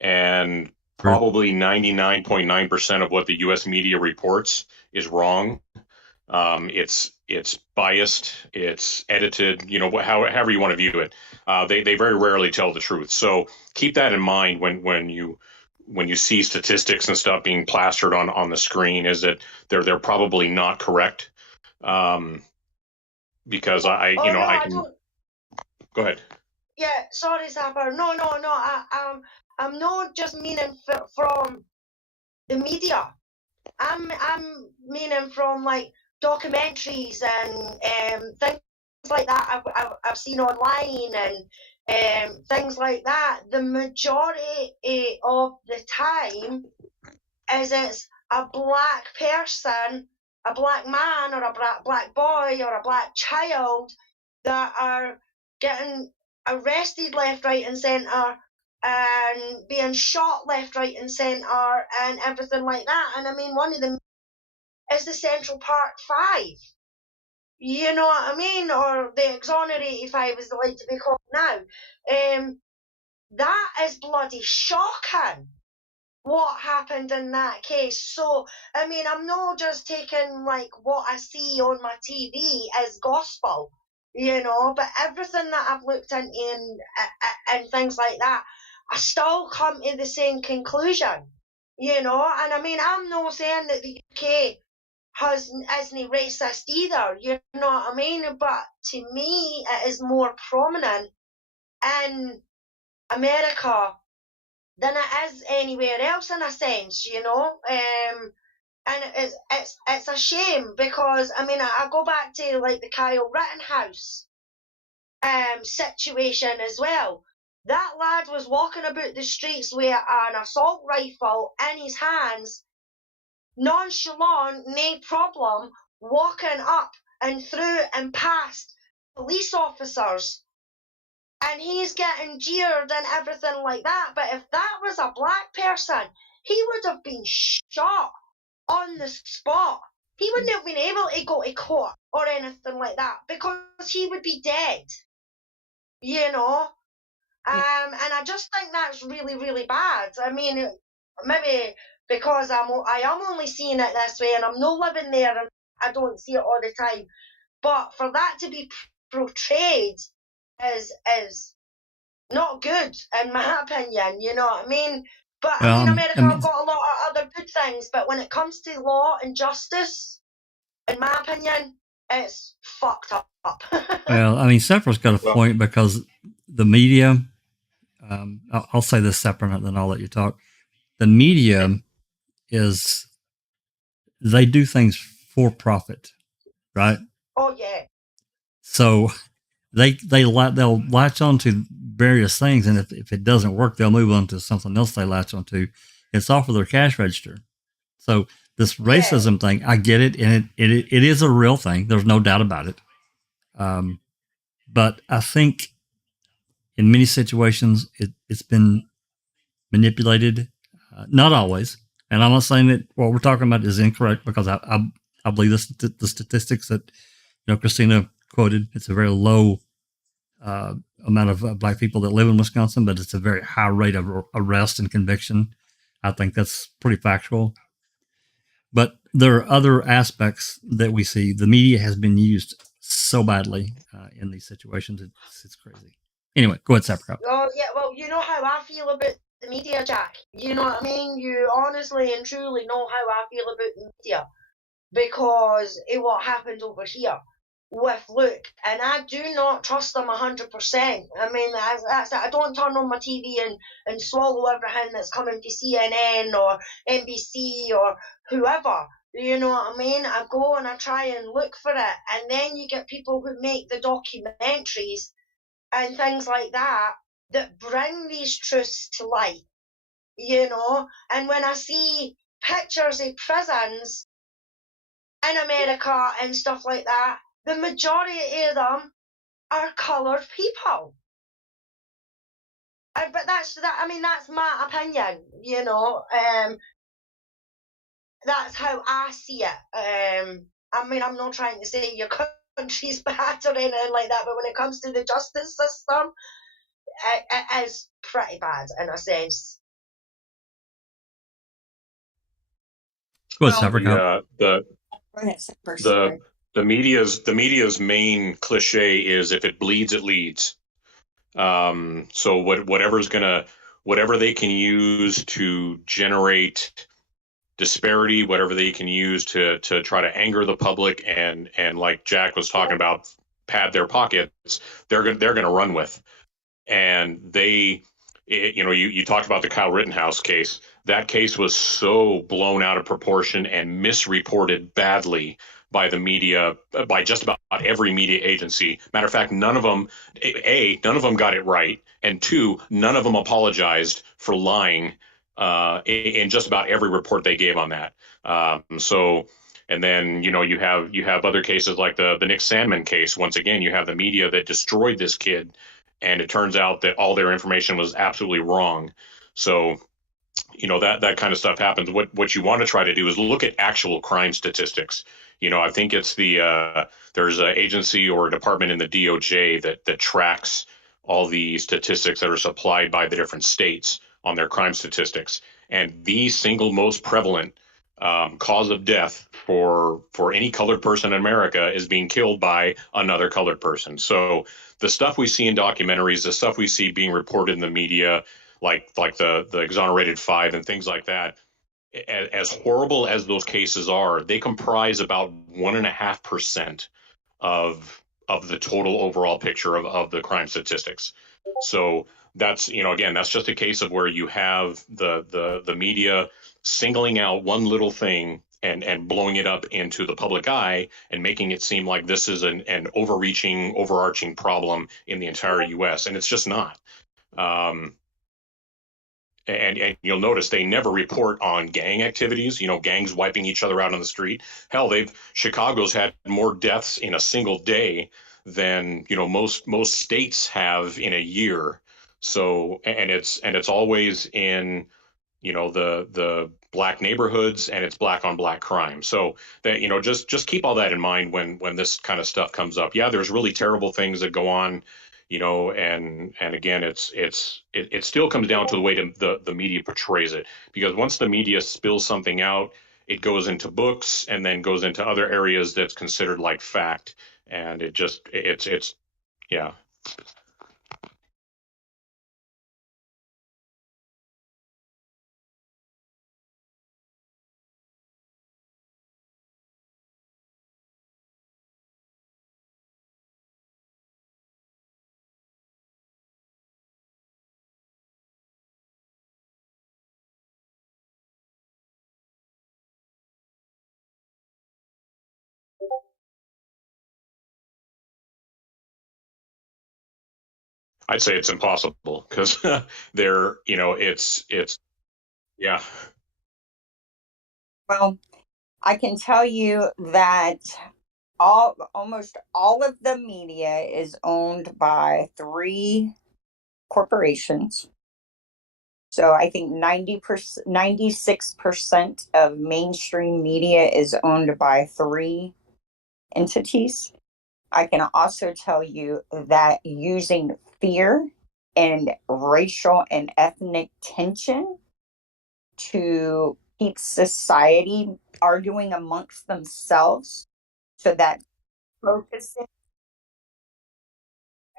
and probably 99.9% of what the U.S. media reports is wrong. It's biased, it's edited, you know, however you want to view it. They very rarely tell the truth. So keep that in mind when you see statistics and stuff being plastered on the screen, is that they're probably not correct. Because I can go ahead. Yeah, sorry, Zapper. No. I'm not just meaning from the media. I'm meaning from like documentaries and things like that I've seen online and things like that. The majority of the time is it's a black person, a black man or a black boy or a black child that are getting arrested left, right and centre and being shot left, right and centre and everything like that. And I mean, one of them is the Central Park 5. You know what I mean? Or the Exonerated 5 as they like to be called now. That is bloody shocking, what happened in that case. So, I mean, I'm not just taking like what I see on my TV as gospel, you know, but everything that I've looked into and things like that, I still come to the same conclusion, you know. And I mean, I'm not saying that the UK isn't racist either, you know what I mean? But to me, it is more prominent in America than it is anywhere else, in a sense, you know. And it's a shame, because I mean, I go back to like the Kyle Rittenhouse situation as well. That lad was walking about the streets with an assault rifle in his hands, nonchalant, no problem, walking up and through and past police officers. And he's getting jeered and everything like that. But if that was a black person, he would have been shot on the spot. He wouldn't have been able to go to court or anything like that, because he would be dead. You know? And I just think that's really, really bad. I mean, maybe because I am only seeing it this way and I'm not living there and I don't see it all the time. But for that to be portrayed is not good, in my opinion, you know what I mean? But I mean, America have got a lot of other good things, but when it comes to law and justice, in my opinion, it's fucked up. Well, I mean, Sephiroth's got a point, because the media, I'll say this separate, and then I'll let you talk. The media they do things for profit, right? Oh, yeah. So they'll latch on to various things, and if it doesn't work, they'll move on to something else they latch on to. It's off of their cash register. So this racism thing, I get it, and it is a real thing. There's no doubt about it. But I think in many situations it's been manipulated. Not always, and I'm not saying that what we're talking about is incorrect, because I believe the statistics that Christina quoted. It's a very low amount of black people that live in Wisconsin, but it's a very high rate of arrest and conviction. I think that's pretty factual. But there are other aspects that we see. The media has been used so badly in these situations. It's crazy. Anyway, go ahead, Sapricot. Oh, yeah, well, you know how I feel about the media, Jack. You know what I mean? You honestly and truly know how I feel about the media because of what happened over here with Luke, and I do not trust them 100%. I mean, I don't turn on my TV and swallow everything that's coming to CNN or NBC or whoever. You know what I mean? I go and I try and look for it, and then you get people who make the documentaries and things like that bring these truths to light, and when I see pictures of prisons in America and stuff like that, the majority of them are coloured people. But that's my opinion, that's how I see it. I'm not trying to say your country's bad or anything like that, but when it comes to the justice system, it is pretty bad in a sense. Go ahead, the media's main cliche is if it bleeds, it leads. So whatever they can use to generate disparity, whatever they can use to try to anger the public and like Jack was talking about, pad their pockets, they're gonna run with. And you talked about the Kyle Rittenhouse case. That case was so blown out of proportion and misreported badly by the media, by just about every media agency. Matter of fact, none of them got it right, and two, none of them apologized for lying in just about every report they gave on that. And then you have other cases like the Nick Sandmann case. Once again, you have the media that destroyed this kid, and it turns out that all their information was absolutely wrong. So that kind of stuff happens. What you want to try to do is look at actual crime statistics. I think it's there's an agency or a department in the DOJ that tracks all the statistics that are supplied by the different states on their crime statistics. And the single most prevalent cause of death for any colored person in America is being killed by another colored person. So the stuff we see in documentaries, the stuff we see being reported in the media, like the exonerated five and things like that, as horrible as those cases are, they comprise about 1.5% of the total overall picture of the crime statistics. So that's again, that's just a case of where you have the media singling out one little thing and blowing it up into the public eye and making it seem like this is an overarching problem in the entire U.S. And it's just not. And you'll notice they never report on gang activities, gangs wiping each other out on the street. Hell, Chicago's had more deaths in a single day than most states have in a year. So and it's always in the black neighborhoods, and it's black on black crime. So that just keep all that in mind when this kind of stuff comes up. Yeah, there's really terrible things that go on, and again, it still comes down to the way the media portrays it, because once the media spills something out, it goes into books and then goes into other areas that's considered like fact, and it's yeah. I'd say it's impossible because they're, it's yeah. Well, I can tell you that almost all of the media is owned by 3 corporations. So I think 90%, 96% of mainstream media is owned by 3 entities. I can also tell you that using fear and racial and ethnic tension to keep society arguing amongst themselves, so that focusing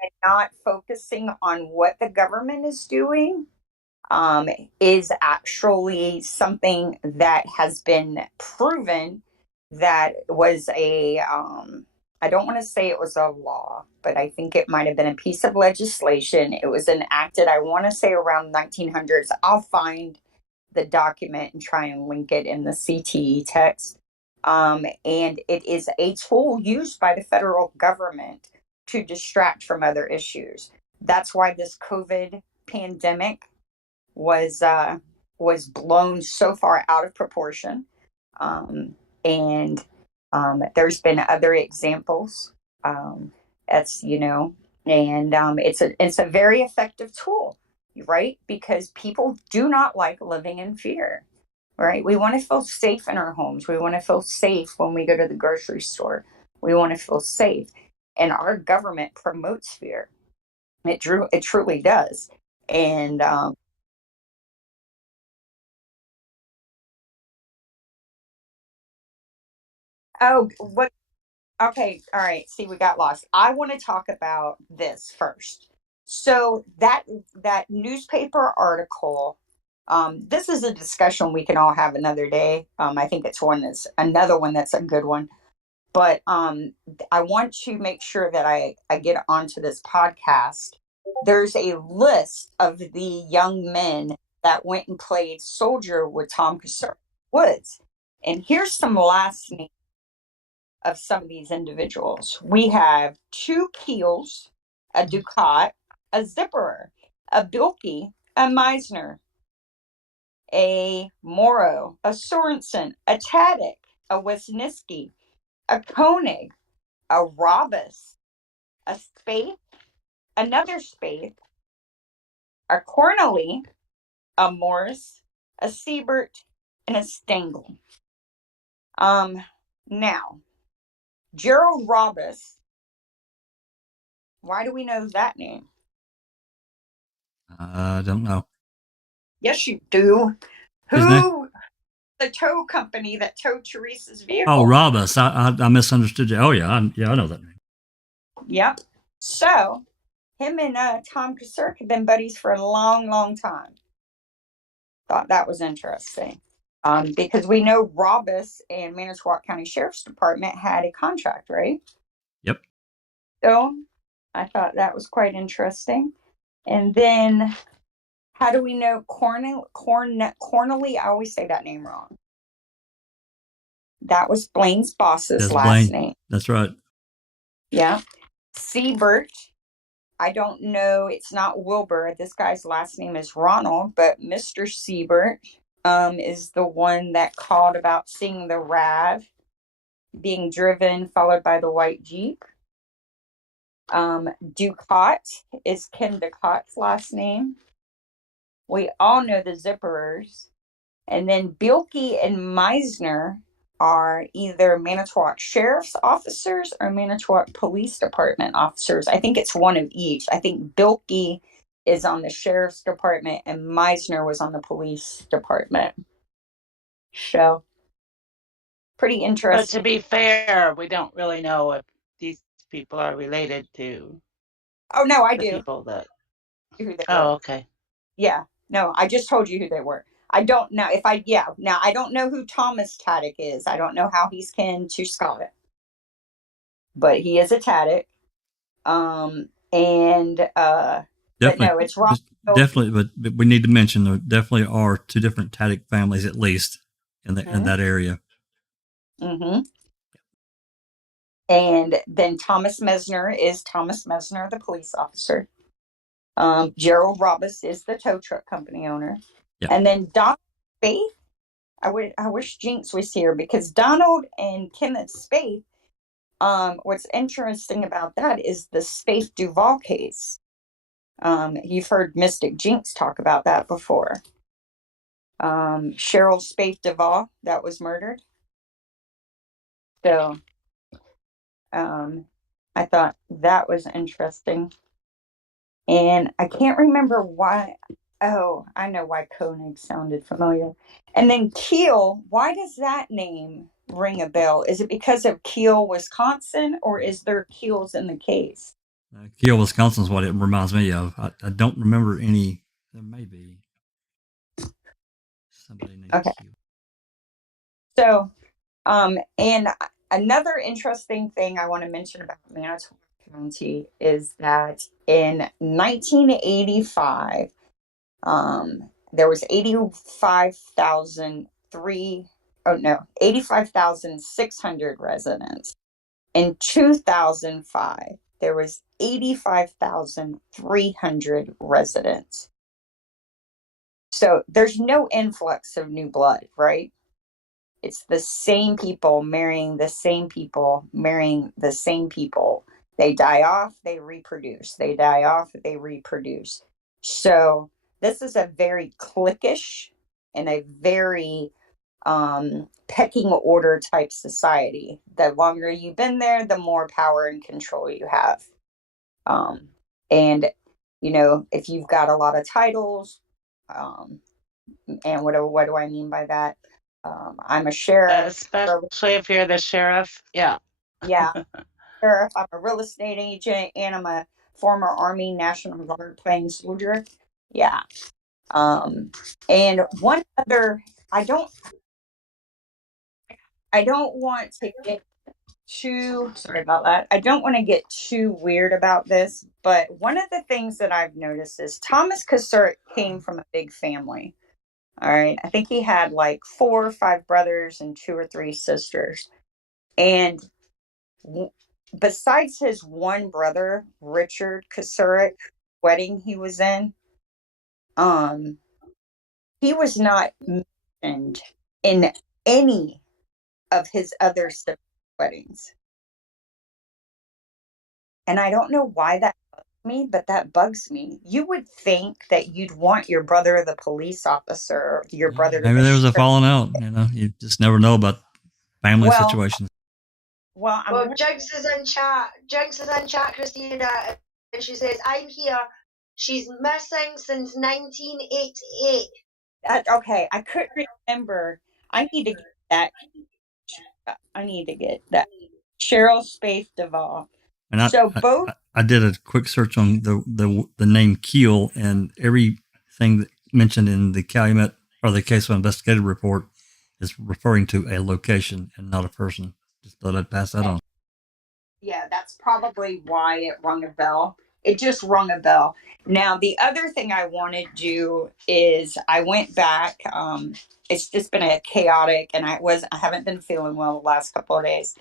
and not focusing on what the government is doing, is actually something that has been proven that was I don't want to say it was a law, but I think it might have been a piece of legislation. It was enacted, I want to say, around 1900s. I'll find the document and try and link it in the CTE text. And it is a tool used by the federal government to distract from other issues. That's why this COVID pandemic was blown so far out of proportion, and there's been other examples. That's and it's a very effective tool, right? Because people do not like living in fear, right? We want to feel safe in our homes. We want to feel safe when we go to the grocery store. We want to feel safe, and our government promotes fear. It truly does, and oh, what? Okay, all right. See, we got lost. I want to talk about this first. So that newspaper article. This is a discussion we can all have another day. I think it's another one that's a good one. But I want to make sure that I get onto this podcast. There's a list of the young men that went and played soldier with Tom Kocourek Woods, and here's some last names of some of these individuals. We have 2 Keels, a Ducat, a Zipperer, a Bilke, a Meisner, a Morrow, a Sorensen, a Tadek, a Wisniewski, a Koenig, a Robus, a Spaeth, another Spaeth, a Cornely, a Morris, a Siebert, and a Stengel. Now, Gerald Robus, why do we know that name? I don't know. Yes, you do. His name? Who? The tow company that towed Teresa's vehicle. Oh, Robus. I misunderstood you. Oh, yeah. I know that name. Yep. So, him and Tom Kocourek have been buddies for a long, long time. Thought that was interesting. Because we know Robus and Manitowoc County Sheriff's Department had a contract, right? Yep. So, I thought that was quite interesting. And then, how do we know Cornely? I always say that name wrong. That was Blaine's boss's last name. That's right. Yeah. Siebert, I don't know. It's not Wilbur. This guy's last name is Ronald, but Mr. Siebert is the one that called about seeing the RAV being driven, followed by the white Jeep. Ducat is Ken Ducat's last name. We all know the Zipperers. And then Bilke and Meisner are either Manitowoc Sheriff's officers or Manitowoc Police Department officers. I think it's one of each. I think Bilke is on the Sheriff's Department and Meisner was on the Police Department. So, pretty But interesting. to be fair, we don't really know if these people are related to Oh, no, I the do. people that. Who they were. Oh, okay. Yeah. No, I just told you who they were. I don't know if I, yeah. Now, I don't know who Thomas Tadek is. I don't know how he's kin to Scott. But he is a Tadek. But no, it's wrong. Definitely, but we need to mention there definitely are 2 different Tadek families at least in that area. Mm-hmm. And then Thomas Mesner is Thomas Mesner, the police officer. Gerald Robbins is the tow truck company owner. Yep. And then Donald Spaeth, I wish Jenks was here, because Donald and Kenneth Spaeth, what's interesting about that is the Spaeth Duval case. You've heard Mystic Jenks talk about that before. Cheryl Spaeth Duval, that was murdered. So I thought that was interesting. And I can't remember why. Oh, I know why Koenig sounded familiar. And then Kiel, why does that name ring a bell? Is it because of Kiel, Wisconsin, or is there Kiels in the case? Kiel, Wisconsin is what it reminds me of. I don't remember any. There may be somebody named Kiel. So, and another interesting thing I want to mention about Manitowoc County is that in 1985, there was 85,600 residents. In 2005, there was 85,300 residents. So there's no influx of new blood, right? It's the same people marrying the same people, marrying the same people. They die off, they reproduce. They die off, they reproduce. So this is a very cliquish and a very pecking order type society. The longer you've been there, the more power and control you have. And, you know, if you've got a lot of titles, and what do I mean by that? I'm a sheriff. Especially if you're the sheriff. Yeah. Yeah. Sheriff, I'm a real estate agent, and I'm a former Army National Guard playing soldier. Yeah. And one other, I don't want to get too, sorry about that. I don't want to get too weird about this, but one of the things that I've noticed is Thomas Kocourek came from a big family. All right. I think he had like 4 or 5 brothers and 2 or 3 sisters. And besides his one brother, Richard Kocourek, wedding he was in, he was not mentioned in any of his other siblings' weddings. And I don't know why that bugs me, but that bugs me. You would think that you'd want your brother, the police officer, your brother. Maybe there was a falling out. You know, you just never know about family situations. Well, Jenks is in chat. Jenks is in chat, Christina, and she says, "I'm here. She's missing since 1988." Okay, I couldn't remember. I need to get that. Cheryl Spaeth Duval. And I did a quick search on the name Kiel, and everything that mentioned in the Calumet or the Case of Investigative Report is referring to a location and not a person. Just thought I'd pass that on. Yeah, that's probably why it rung a bell. It just rung a bell. Now, the other thing I want to do is I went back. It's just been a chaotic, and I haven't been feeling well the last couple of days.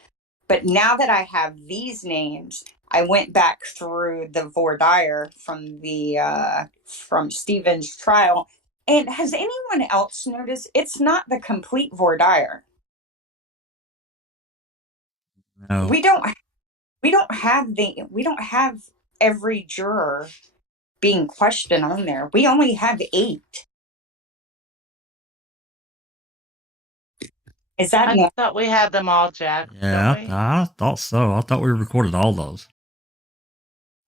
But now that I have these names, I went back through the voir dire from Stephen's trial. And has anyone else noticed it's not the complete voir dire? No. We don't have every juror being questioned on there. We only have 8. Is that? I thought we had them all, Jack. Yeah, I thought so. I thought we recorded all those.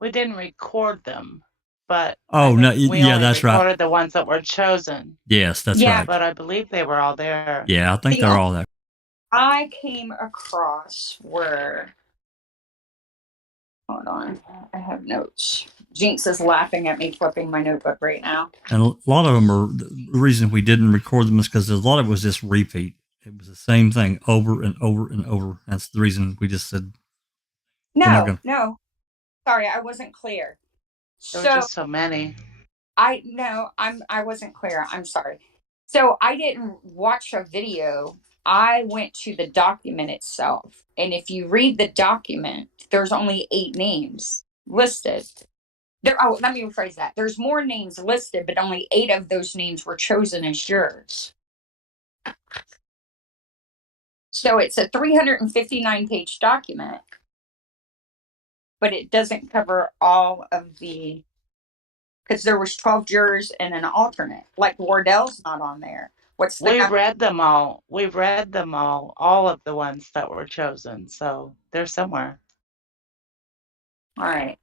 We didn't record them, but that's right. Recorded the ones that were chosen. Yes, that's right. But I believe they were all there. Yeah, I think they're all there. I came across where. Hold on, I have notes. Jenks is laughing at me flipping my notebook right now. And a lot of them are, the reason we didn't record them is because a lot of it was just repeat. It was the same thing over and over and over. That's the reason we just said. No. Sorry, I wasn't clear. There were just so many. I wasn't clear. I'm sorry. So I didn't watch a video. I went to the document itself. And if you read the document, there's only 8 names listed. Let me rephrase that. There's more names listed, but only 8 of those names were chosen as jurors. So it's a 359-page document, but it doesn't cover all of the, because there was 12 jurors and an alternate. Like Wardell's not on there. What's the We've read them all. We've read them all of the ones that were chosen. So they're somewhere. All right.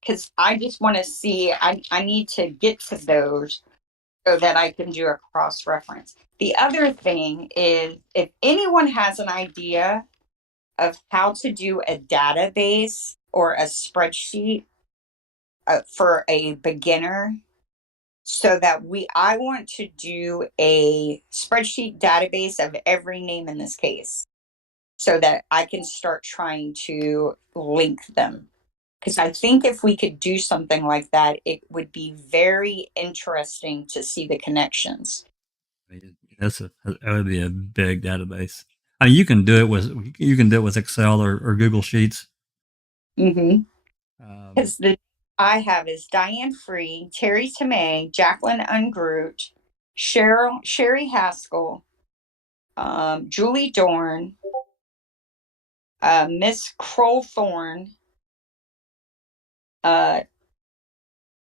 Because I just want to see, I need to get to those so that I can do a cross reference. The other thing is, if anyone has an idea of how to do a database or a spreadsheet for a beginner, so that I want to do a spreadsheet database of every name in this case so that I can start trying to link them. Because I think if we could do something like that, it would be very interesting to see the connections. That would be a big database. I mean, you can do it with Excel or Google Sheets. Mm-hmm. Because the I have is Diane Free, Terry Tomei, Jacqueline Ungroot, Sherry Haskell, Julie Dorn, Miss Crowthorne, and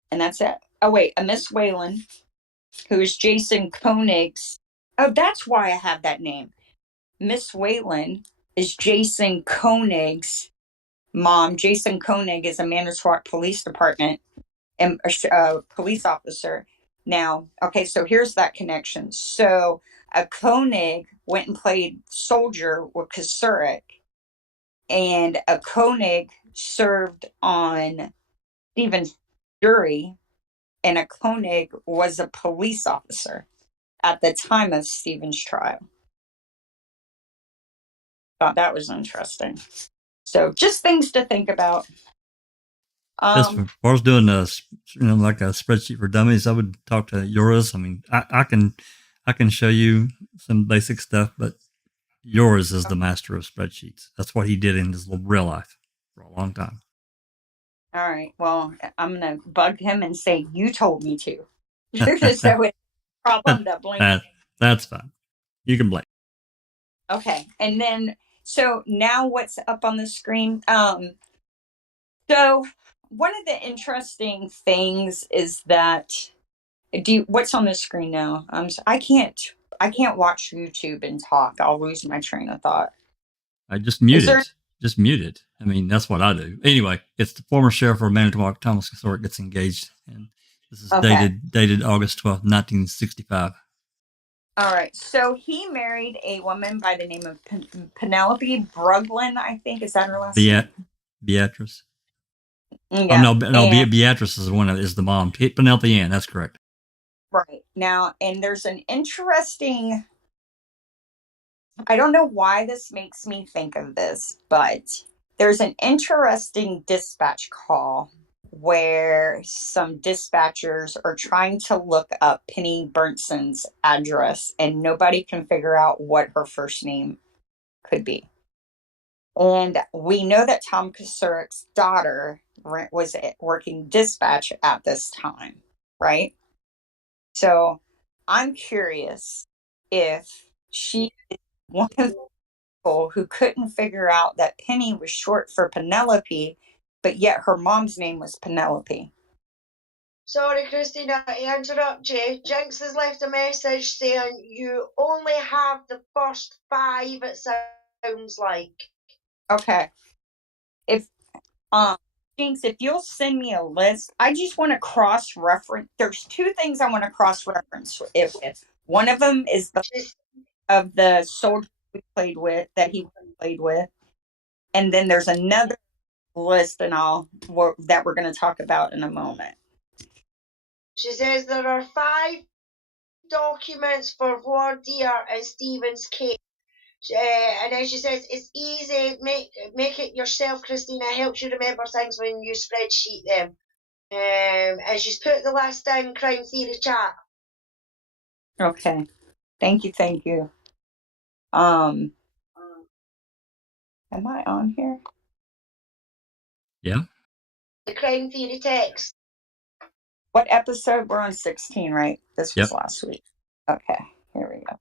that's it. Oh wait, a Miss Whalen, who is Jason Koenig's. Oh, that's why I have that name. Miss Whalen is Jason Koenig's mom. Jason Koenig is a Manitowoc Police Department and a police officer. Now, okay, so here's that connection. So a Koenig went and played soldier with Kocourek, and a Koenig served on Stephen's jury, and a Koenig was a police officer at the time of Stephen's trial. Thought that was interesting. So just things to think about. As far as doing like a spreadsheet for dummies, I would talk to Jurors. I mean, I can show you some basic stuff, but Jurors is the master of spreadsheets. That's what he did in his real life for a long time. All right. Well, I'm gonna bug him and say you told me to. So it's a problem to blame. That's fine. You can blame. Okay, and then so now what's up on the screen? So one of the interesting things is that what's on the screen now? I can't watch YouTube and talk. I'll lose my train of thought. I just mute it. Just mute it. I mean, that's what I do. Anyway, it's the former sheriff of Manitowoc, Thomas Kocourek, gets engaged, and this is dated August 12th, 1965. All right. So he married a woman by the name of Penelope Bruglin, I think. Is that her last name? Beatrice. Yeah. Oh, no, Beatrice is is the mom. Penelope Ann, that's correct. Right. Now, and there's an interesting, I don't know why this makes me think of this, but there's an interesting dispatch call where some dispatchers are trying to look up Penny Bernstein's address and nobody can figure out what her first name could be. And we know that Tom Kocourek's daughter was working dispatch at this time, right? So I'm curious if she is one of the people who couldn't figure out that Penny was short for Penelope, but yet her mom's name was Penelope. Sorry, Christina, to interrupt you. Jenks has left a message saying you only have the first 5, it sounds like. Okay. If Jinx, if you'll send me a list, I just want to cross-reference. There's 2 things I want to cross-reference it with. One of them is of the soldier he played with, and then there's another list that we're going to talk about in a moment. She says there are 5 documents for Wardeer and Stephen's case. And then she says it's easy, make it yourself, Christina. Helps you remember things when you spreadsheet them. And she's put the list in crime theory chat. Okay, thank you. Am I on here? Yeah. the crime theory text. What episode? We're on 16, right? This was Yep. last week. Okay, here we go.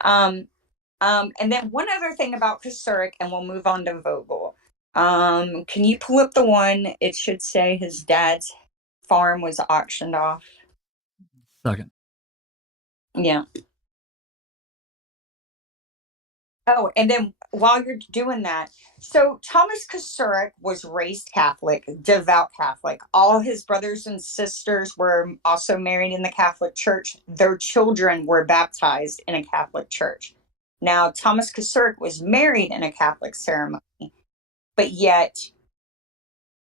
And then one other thing about Kocourek, and we'll move on to Vogel. Can you pull up the one? It should say his dad's farm was auctioned off. Second. Yeah. Oh, and then while you're doing that, so Thomas Kocourek was raised Catholic, devout Catholic. All his brothers and sisters were also married in the Catholic Church. Their children were baptized in a Catholic church. Now, Thomas Kocourek was married in a Catholic ceremony, but yet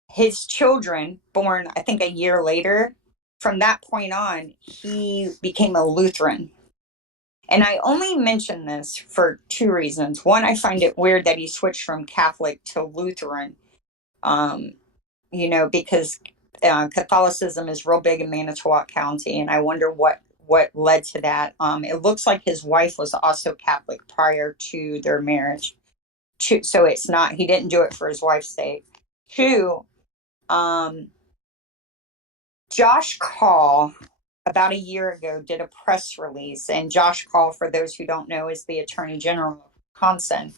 his children, born, I think, a year later, from that point on, he became a Lutheran. And I only mention this for two reasons. One, I find it weird that he switched from Catholic to Lutheran, because Catholicism is real big in Manitowoc County, and I wonder what led to that. It looks like his wife was also Catholic prior to their marriage. So it's not, he didn't do it for his wife's sake. Two, Josh Call, about a year ago, did a press release, and Josh Call, for those who don't know, is the Attorney General of Wisconsin,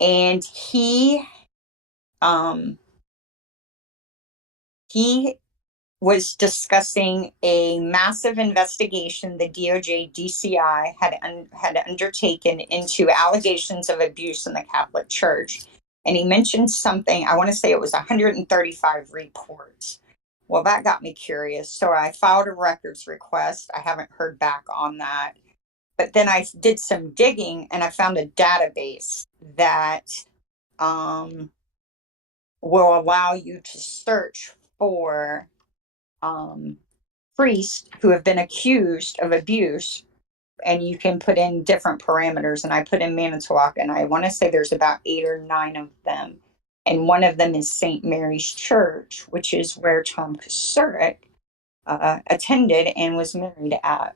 and he was discussing a massive investigation the DOJ DCI had undertaken into allegations of abuse in the Catholic Church, and he mentioned something. I want to say it was 135 reports. Well, that got me curious. So I filed a records request. I haven't heard back on that. But then I did some digging and I found a database that will allow you to search for priests who have been accused of abuse. And you can put in different parameters. And I put in Manitowoc, and I want to say there's about 8 or 9 of them. And one of them is St. Mary's Church, which is where Tom Kocourek attended and was married at.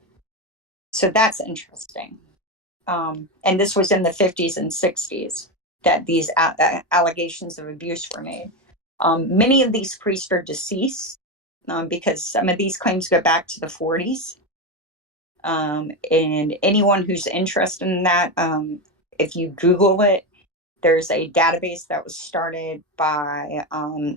So that's interesting. And this was in the 50s and 60s that these allegations of abuse were made. Many of these priests are deceased because some of these claims go back to the 40s. And anyone who's interested in that, if you Google it, there's a database that was started by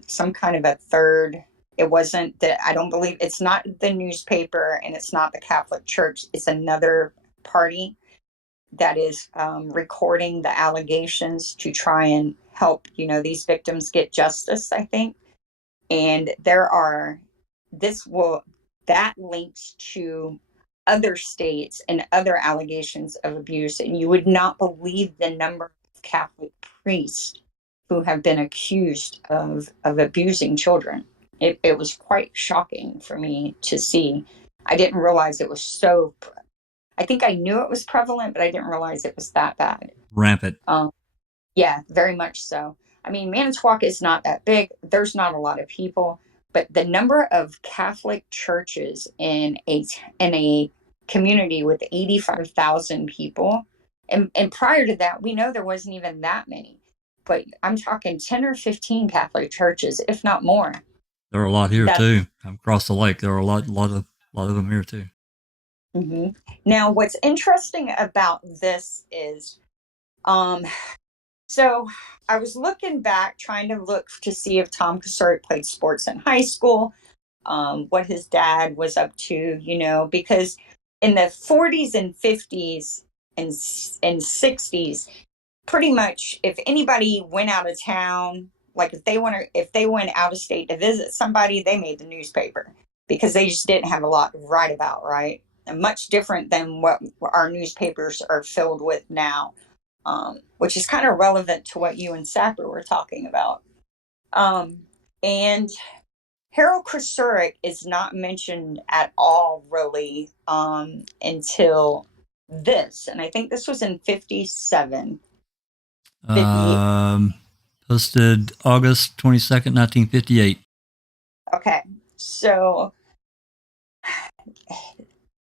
some kind of a third. It wasn't that, I don't believe, it's not the newspaper and it's not the Catholic Church. It's another party that is recording the allegations to try and help, these victims get justice, I think. And that links to other states and other allegations of abuse. And you would not believe the number of Catholic priests who have been accused of abusing children. It was quite shocking for me to see. I didn't realize it was so, I think I knew it was prevalent, but I didn't realize it was that bad. Rampant. Yeah, very much so. I mean, Manitowoc is not that big. There's not a lot of people, but the number of Catholic churches in a community with 85,000 people, and prior to that, we know there wasn't even that many. But I'm talking 10 or 15 Catholic churches, if not more. There are a lot here too. Across the lake, there are a lot of them here too. Mm-hmm. Now, what's interesting about this is, so I was looking back, trying to look to see if Tom Kocourek played sports in high school, what his dad was up to, because in the 40s and 50s and 60s, pretty much if anybody went out of town, like if they went out of state to visit somebody, they made the newspaper because they just didn't have a lot to write about, right? And much different than what our newspapers are filled with now. Which is kind of relevant to what you and Sapper were talking about. And Harold Kocourek is not mentioned at all, really, until this. And I think this was in 57. Posted August 22nd, 1958. Okay. So,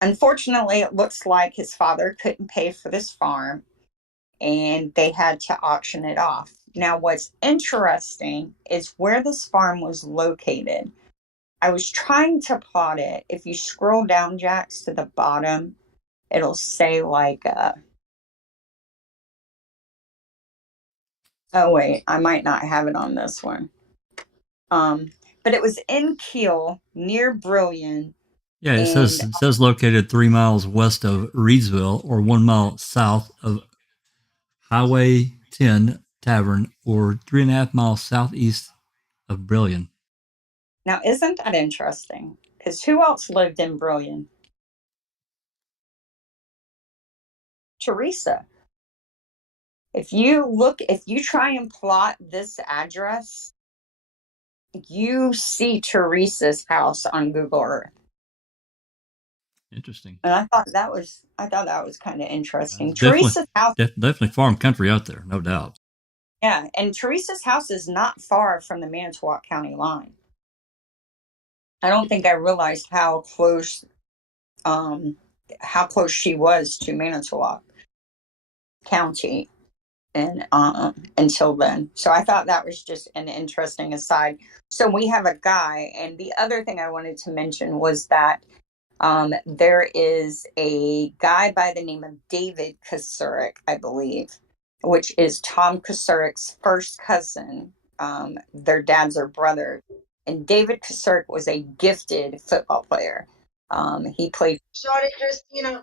unfortunately, it looks like his father couldn't pay for this farm. and they had to auction it off. Now, what's interesting is where this farm was located. I was trying to plot it. If you scroll down, Jax, to the bottom, it'll say like, oh wait, I might not have it on this one. But it was in Kiel, near Brillion. Yeah, it says located 3 miles west of Reedsville or 1 mile south of Highway 10 Tavern or 3.5 miles southeast of Brillion. Now, isn't that interesting? Because who else lived in Brillion? Teresa. If you try and plot this address, you see Teresa's house on Google Earth. Interesting. And I thought that was kind of interesting. Teresa's house, definitely farm country out there, no doubt. Yeah, and Teresa's house is not far from the Manitowoc County line. I don't think I realized how close she was to Manitowoc County, and until then. So I thought that was just an interesting aside. So we have a guy, and the other thing I wanted to mention was that there is a guy by the name of David Kocourek, I believe, which is Tom Kocourek's first cousin. Their dads are brothers. And David Kocourek was a gifted football player. He played. Sorry, Christina.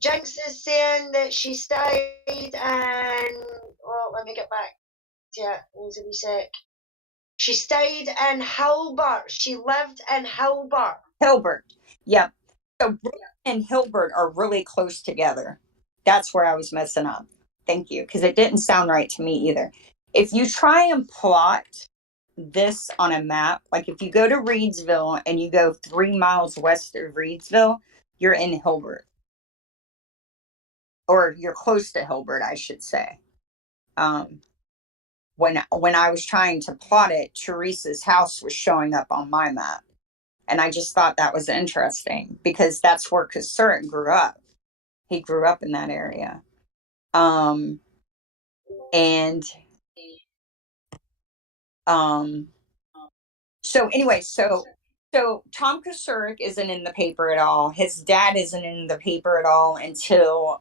Jenks is saying that she stayed and let me get back. Yeah, needs a wee sec. She stayed in Hilbert. She lived in Hilbert. Hilbert. Yep. So Brooklyn and Hilbert are really close together. That's where I was messing up. Thank you, because it didn't sound right to me either. If you try and plot this on a map, like if you go to Reedsville and you go 3 miles west of Reedsville, you're in Hilbert. Or you're close to Hilbert, I should say. When I was trying to plot it, Teresa's house was showing up on my map. And I just thought that was interesting because that's where Kocourek grew up. He grew up in that area. So anyway, so Tom Kocourek isn't in the paper at all. His dad isn't in the paper at all until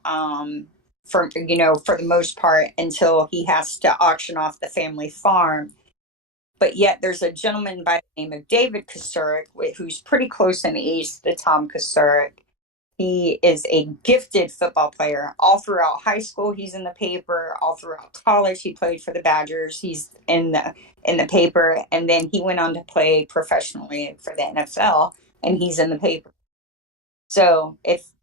for the most part until he has to auction off the family farm. But yet there's a gentleman by the name of David Kocourek who's pretty close in age to Tom Kocourek. He is a gifted football player. All throughout high school, he's in the paper. All throughout college, he played for the Badgers. He's in the paper. And then he went on to play professionally for the NFL, and he's in the paper. So if,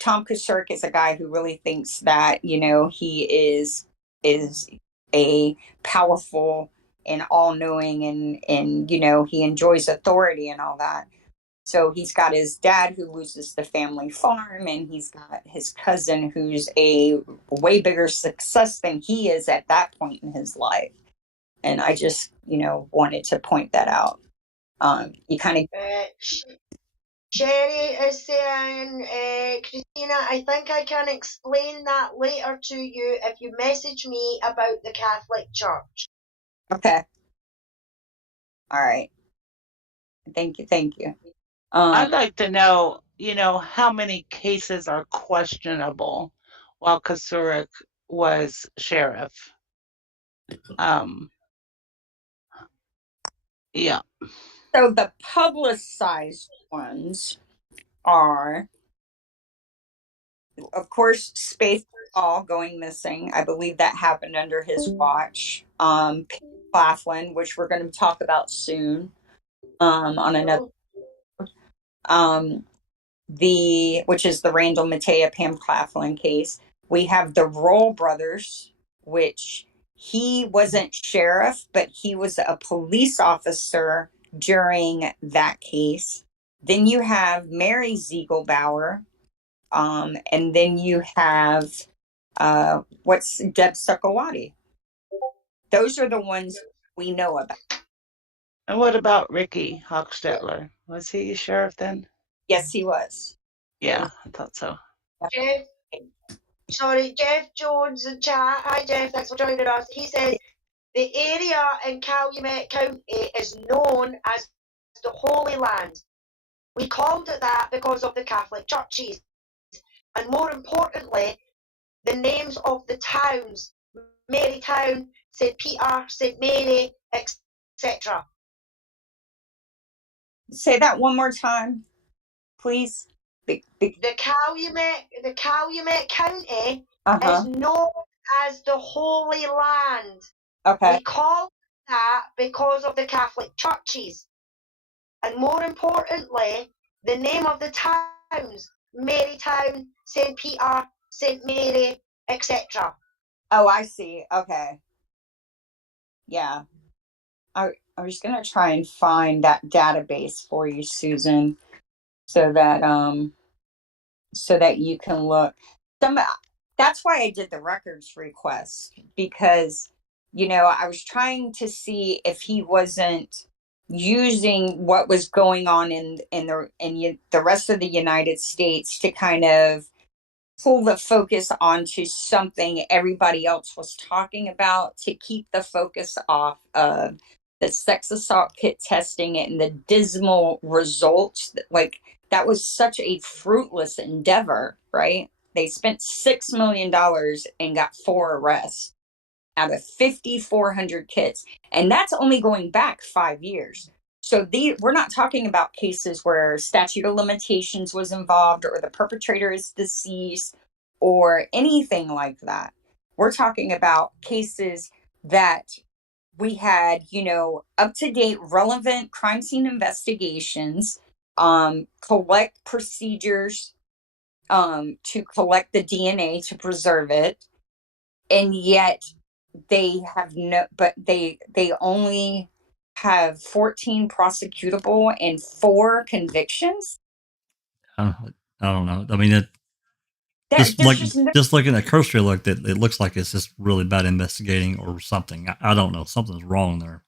Tom Kocourek is a guy who really thinks that, he is a powerful and all-knowing and he enjoys authority and all that. So he's got his dad who loses the family farm, and he's got his cousin who's a way bigger success than he is at that point in his life. And I just, wanted to point that out. You kind of. Sherry is saying, Christina, I think I can explain that later to you if you message me about the Catholic Church. Okay. All right. Thank you. I'd like to know, how many cases are questionable while Kocourek was sheriff. Yeah. So the publicized ones are, of course, Space Ball going missing. I believe that happened under his watch. Claflin, which we're going to talk about soon, on another. Which is the Randall Matea Pam Claflin case. We have the Roll brothers, which he wasn't sheriff, but he was a police officer during that case. Then you have Mary Ziegelbauer, and then you have what's Deb Sukawati. Those are the ones we know about. And what about Ricky Hochstetler? Was he sheriff then? Yes, he was. Yeah, I thought so. Okay. Sorry, Jeff Jones in chat. Hi, Jeff. Thanks for joining us. He says the area in Calumet County is known as the Holy Land. We called it that because of the Catholic churches, and more importantly, the names of the towns: Marytown, St. Peter, St. Mary, etc. Say that one more time, please. The Calumet County is known as the Holy Land. Okay. We call that because of the Catholic churches, and more importantly, the name of the towns: Marytown, St. Peter, St. Mary, etc. Oh, I see. Okay. Yeah. I was gonna try and find that database for you, Susan, so that you can look. That's why I did the records request, because I was trying to see if he wasn't using what was going on in the rest of the United States to kind of pull the focus onto something everybody else was talking about, to keep the focus off of the sex assault kit testing and the dismal results. Like, that was such a fruitless endeavor, right? They spent $6 million and got 4 arrests out of 5,400 kits. And that's only going back 5 years. So we're not talking about cases where statute of limitations was involved, or the perpetrator is deceased, or anything like that. We're talking about cases that we had, up-to-date, relevant crime scene investigations, collect procedures to collect the DNA to preserve it, and yet they only have 14 prosecutable and 4 convictions. I don't know. I mean, just looking at cursory look, it looks like it's just really bad investigating or something. I don't know. Something's wrong there.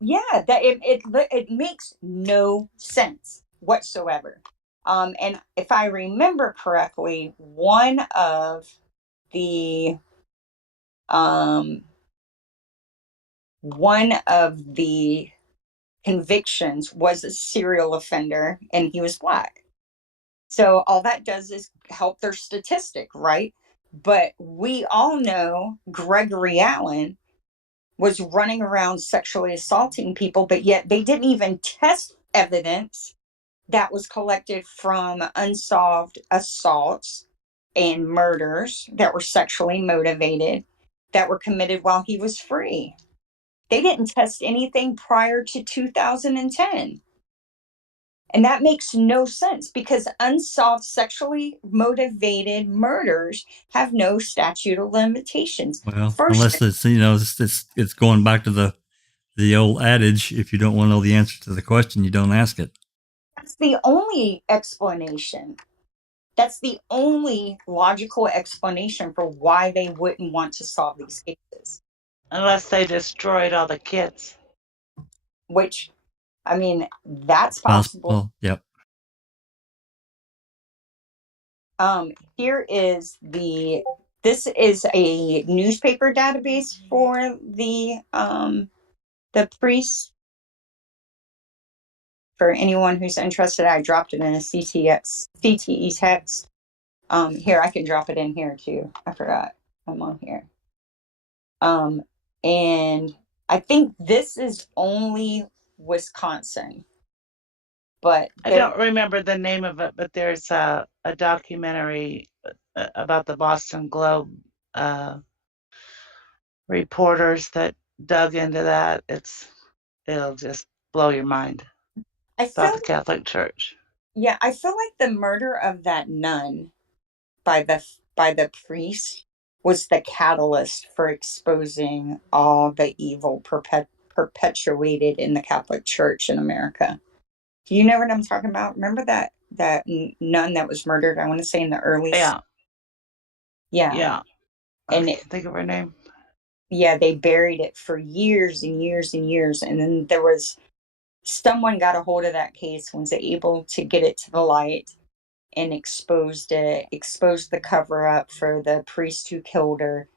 Yeah, that it makes no sense whatsoever. And if I remember correctly, one of the convictions was a serial offender, and he was Black. So all that does is help their statistic, right? But we all know Gregory Allen was running around sexually assaulting people, but yet they didn't even test evidence that was collected from unsolved assaults and murders that were sexually motivated, that were committed while he was free. They didn't test anything prior to 2010. And that makes no sense, because unsolved sexually motivated murders have no statute of limitations. Well, unless it's going back to the old adage: if you don't want to know the answer to the question, you don't ask it. That's the only explanation. That's the only logical explanation for why they wouldn't want to solve these cases. Unless they destroyed all the kits. Which, I mean, that's possible. Yep. This is a newspaper database for the priests. For anyone who's interested, I dropped it in a CTE text. Here, I can drop it in here too. I forgot. I'm on here. And I think this is only Wisconsin. But I don't remember the name of it, but there's a documentary about the Boston Globe reporters that dug into that. It'll just blow your mind about the Catholic Church. Yeah, I feel like the murder of that nun by the priest was the catalyst for exposing all the evil perpetuated in the Catholic Church in America. Do you know what I'm talking about? Remember that nun that was murdered, I want to say in the early... Yeah. I can't think of her name. Yeah, they buried it for years and years and years. And then there was someone got a hold of that case, was able to get it to the light. and exposed it, exposed the cover up for the priest who killed her.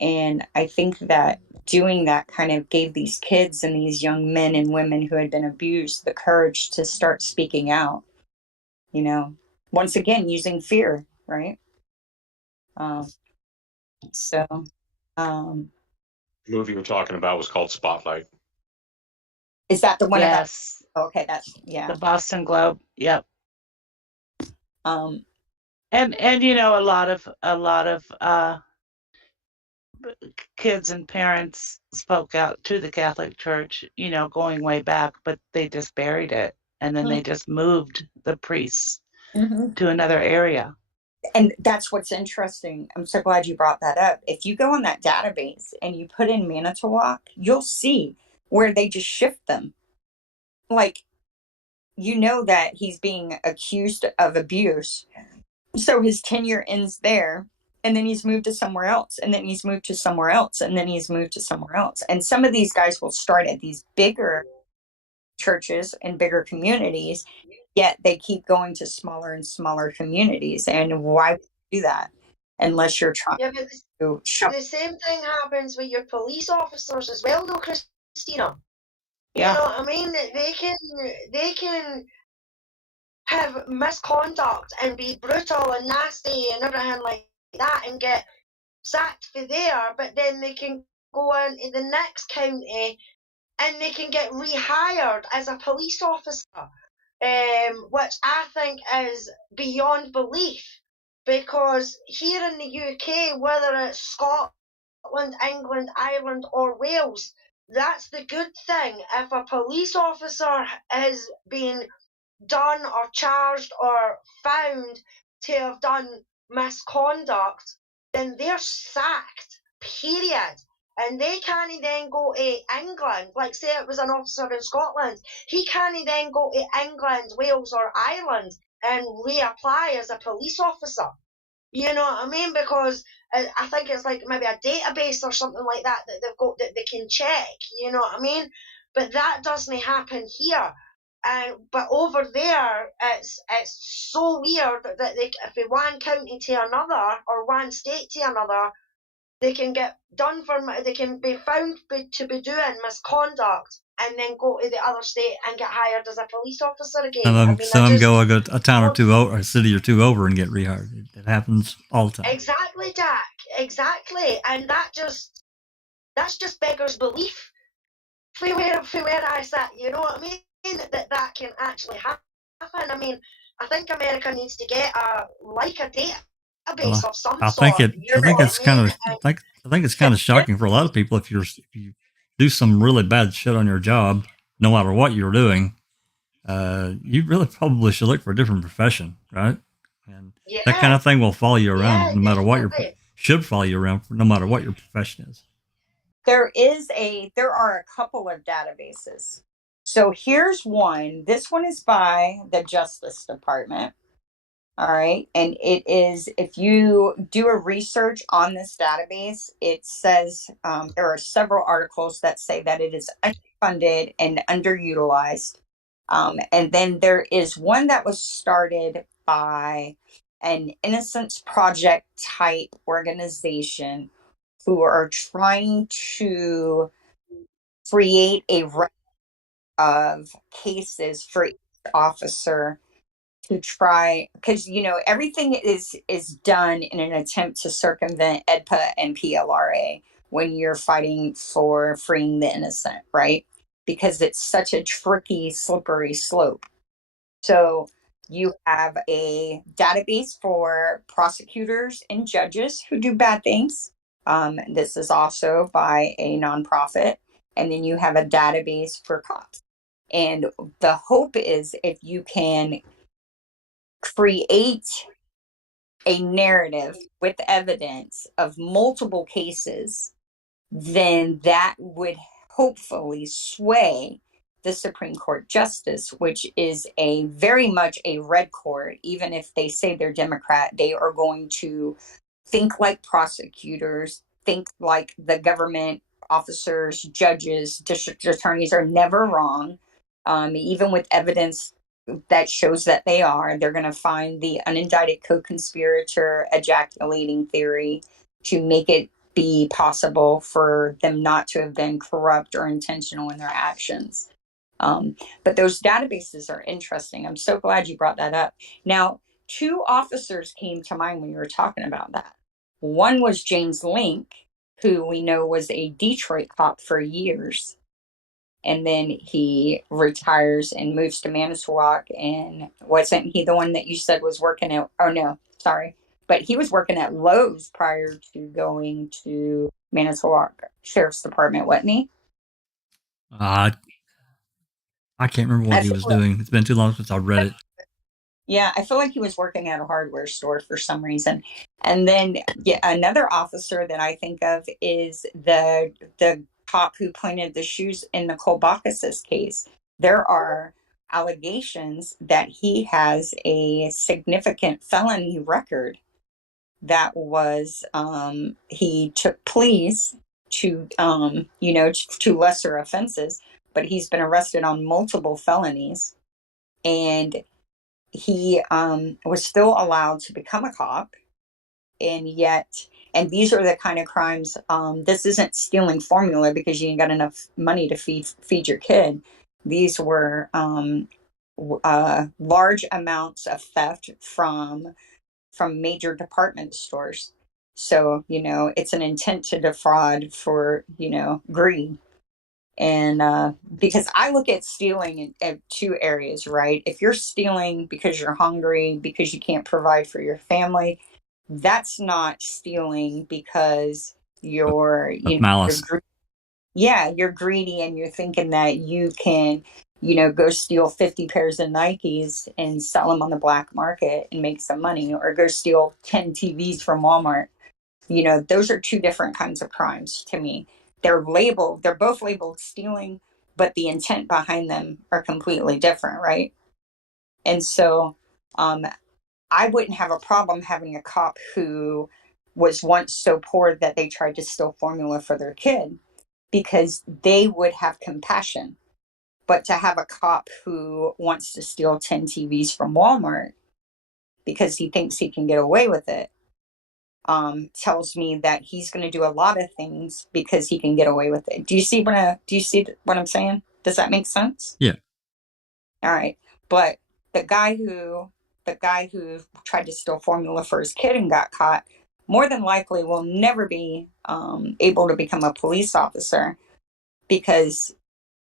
And I think that doing that kind of gave these kids and these young men and women who had been abused the courage to start speaking out, you know, once again, using fear, right? So, um, The movie you're talking about was called Spotlight. is that the one about? Yes, Okay, that's yeah. the Boston Globe. Yep. Um, And you know, a lot of kids and parents spoke out to the Catholic Church, you know, going way back, but they just buried it, and then they just moved the priests to another area. And that's what's interesting. I'm so glad you brought that up. If you go on that database and you put in Manitowoc, you'll see where they just shift them. Like, you know that he's being accused of abuse. So his tenure ends there. And then he's moved to somewhere else. And then he's moved to somewhere else. And then he's moved to somewhere else. And some of these guys will start at these bigger churches and bigger communities, yet they keep going to smaller and smaller communities. And why would you do that unless you're trying Yeah, but to shove? the same thing happens with your police officers as well, though, Christina. Yeah. You know what I mean? They can have misconduct and be brutal and nasty and everything like that and get sacked for there, but then they can go into the next county and they can get rehired as a police officer, which I think is beyond belief. Because here in the UK, whether it's Scotland, England, Ireland, or Wales, that's the good thing. If a police officer is being done or charged or found to have done misconduct, then they're sacked, period. And they can't then go to England, like say it was an officer in Scotland, he can't then go to England, Wales or Ireland and reapply as a police officer. You know what I mean? Because I think it's like maybe a database or something like that they've got that they can check. You know what I mean? But that doesn't happen here. But over there, it's so weird that they, if they one county to another or one state to another, they can get done for, they can be found to be doing misconduct and then go to the other state and get hired as a police officer again. Some of them go a town or two over, a city or two over, and get rehired. It happens all the time. Exactly, Jack. Exactly, and that's just beggars belief. For where I sit, you know what I mean? That can actually happen. I mean, I think America needs to get a database of some sort. I think it's kind of shocking for a lot of people if you do some really bad shit on your job, no matter what you're doing. You really probably should look for a different profession, right? And that kind of thing will follow you around no matter what should follow you around no matter what your profession is. There are a couple of databases. So here's one. This one is by the Justice Department. All right. And it is, if you do a research on this database, it says there are several articles that say that it is underfunded and underutilized. And then there is one that was started by an Innocence Project type organization who are trying to create a record of cases for each officer to try, because everything is done in an attempt to circumvent EDPA and PLRA when you're fighting for freeing the innocent, right? Because it's such a tricky, slippery slope. So you have a database for prosecutors and judges who do bad things. This is also by a nonprofit. And then you have a database for cops. And the hope is if you can create a narrative with evidence of multiple cases, then that would hopefully sway the Supreme Court justice, which is a very much a red court. Even if they say they're Democrat, they are going to think like prosecutors, think like the government officers, judges, district attorneys are never wrong. Even with evidence that shows that they are. They're going to find the unindicted co-conspirator ejaculating theory to make it be possible for them not to have been corrupt or intentional in their actions. But those databases are interesting. I'm so glad you brought that up. Now, 2 officers came to mind when you were talking about that. One was James Link, who we know was a Detroit cop for years. And then he retires and moves to Manitowoc. And wasn't he the one that you said was working at, oh no, sorry. But he was working at Lowe's prior to going to Manitowoc Sheriff's Department, wasn't he? I can't remember what he was doing. It's been too long since I read it. Yeah, I feel like he was working at a hardware store for some reason. And then another officer that I think of is the cop who planted the shoes in Nicole Bacchus's case. There are allegations that he has a significant felony record that was he took pleas to to lesser offenses, but he's been arrested on multiple felonies, and he was still allowed to become a cop. And these are the kind of crimes, this isn't stealing formula because you ain't got enough money to feed your kid. These were large amounts of theft from major department stores. So, it's an intent to defraud for, greed. And because I look at stealing in 2 areas, right? If you're stealing because you're hungry, because you can't provide for your family, that's not stealing because you're, malice. You're greedy and you're thinking that you can, go steal 50 pairs of Nikes and sell them on the black market and make some money, or go steal 10 TVs from Walmart. Those are 2 different kinds of crimes to me. They're both labeled stealing, but the intent behind them are completely different, right? And so I wouldn't have a problem having a cop who was once so poor that they tried to steal formula for their kid, because they would have compassion. But to have a cop who wants to steal 10 TVs from Walmart because he thinks he can get away with it, tells me that he's going to do a lot of things because he can get away with it. Do you see what I'm saying? Does that make sense? Yeah. All right. But the guy who tried to steal formula for his kid and got caught, more than likely will never be able to become a police officer, because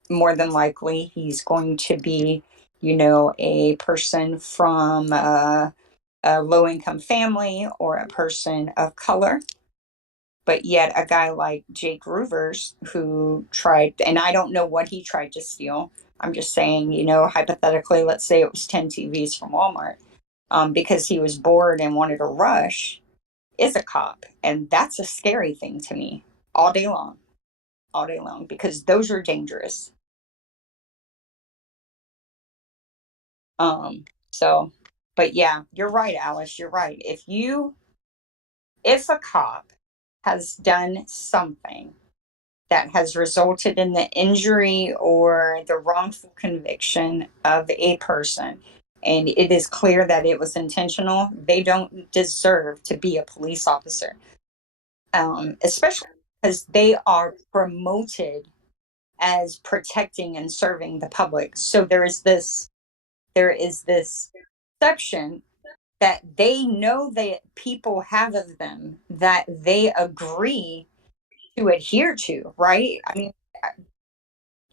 more than likely he's going to be, a person from a low-income family or a person of color. But yet a guy like Jake Ruvers, who tried, and I don't know what he tried to steal. I'm just saying, hypothetically, let's say it was 10 TVs from Walmart, because he was bored and wanted to rush, is a cop. And that's a scary thing to me all day long, because those are dangerous. But yeah, you're right, Alice, you're right. If a cop has done something that has resulted in the injury or the wrongful conviction of a person, and it is clear that it was intentional, they don't deserve to be a police officer, especially because they are promoted as protecting and serving the public. So there is this perception that they know that people have of them that they agree to adhere to, right? I mean,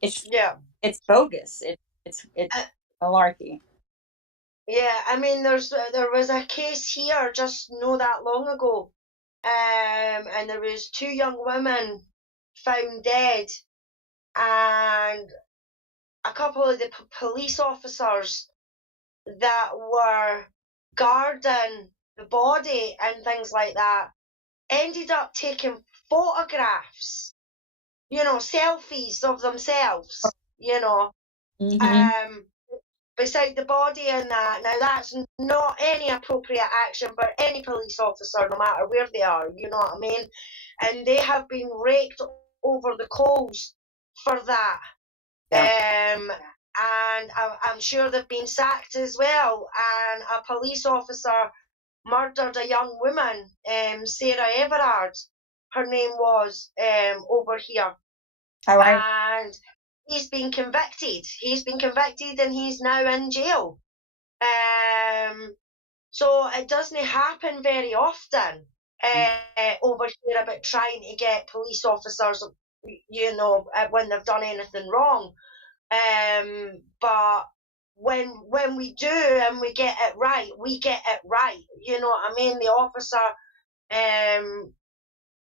it's bogus. It's malarkey. Yeah, I mean, there was a case here just not that long ago, and there was 2 young women found dead, and a couple of the police officers that were guarding the body and things like that ended up taking photographs, selfies of themselves, beside the body and that. Now, that's not any appropriate action for any police officer, no matter where they are, you know what I mean? And they have been raked over the coals for that. and I'm sure they've been sacked as well. And a police officer murdered a young woman, Sarah Everard, her name was, over here. Oh, and he's been convicted. And he's now in jail. So it doesn't happen very often over here about trying to get police officers, when they've done anything wrong. But when we do and we get it right, we get it right. You know what I mean? The officer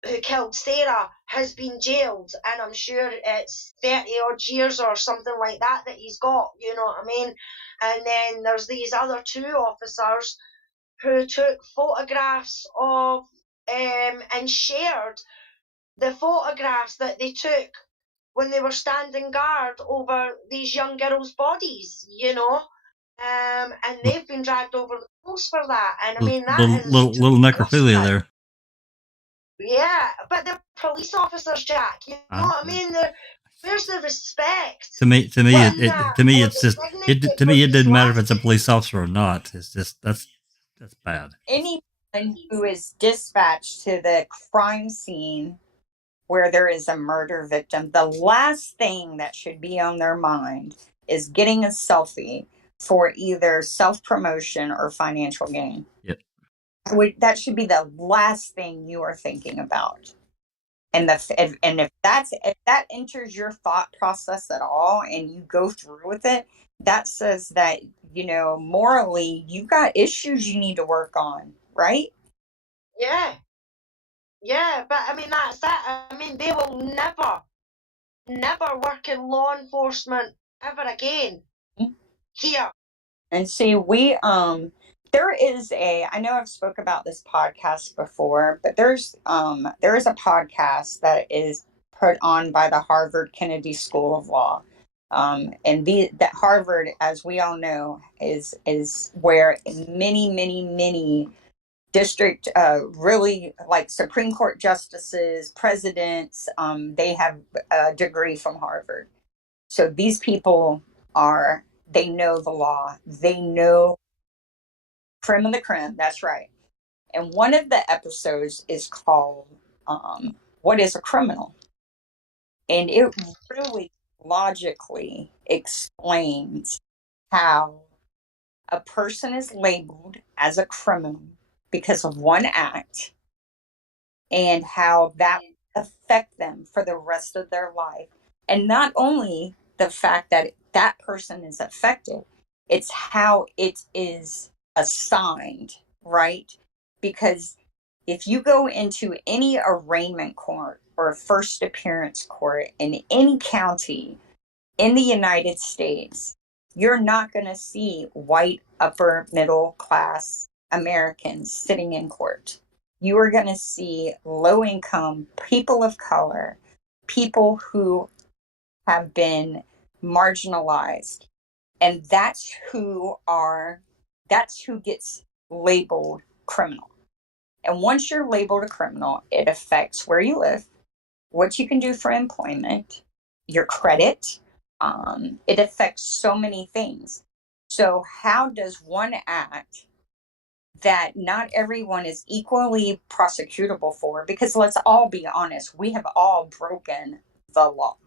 who killed Sarah has been jailed, and I'm sure it's 30 odd years or something like that he's got, you know what I mean? And then there's these other two officers who took photographs of and shared the photographs that they took when they were standing guard over these young girls' bodies, and they've been dragged over the coals for that. And I mean, that is little necrophilia there. Yeah, but they're police officers, Jack. You know what I mean? Where's the respect? To me, it didn't matter if it's a police officer or not. It's just that's bad. Anyone who is dispatched to the crime scene where there is a murder victim, the last thing that should be on their mind is getting a selfie for either self-promotion or financial gain. Yep. That should be the last thing you are thinking about. And if that enters your thought process at all and you go through with it, that says that, morally, you've got issues you need to work on, right? Yeah. Yeah, but I mean, that's that. I mean, they will never work in law enforcement ever again here. And see, there is I know I've spoke about this podcast before, but there is a podcast that is put on by the Harvard Kennedy School of Law. And that Harvard, as we all know, is where many district, really like Supreme Court justices, presidents, they have a degree from Harvard. So these people they know the law. They know creme of the creme. That's right. And one of the episodes is called, What is a Criminal? And it really logically explains how a person is labeled as a criminal because of one act and how that will affect them for the rest of their life. And not only the fact that that person is affected, it's how it is assigned, right? Because if you go into any arraignment court or first appearance court in any county in the United States, you're not going to see white upper middle class Americans sitting in court. You are going to see low income, people of color, people who have been marginalized. And that's who gets labeled criminal. And once you're labeled a criminal, it affects where you live, what you can do for employment, your credit. It affects so many things. So how does one act that not everyone is equally prosecutable for? Because let's all be honest, we have all broken the law.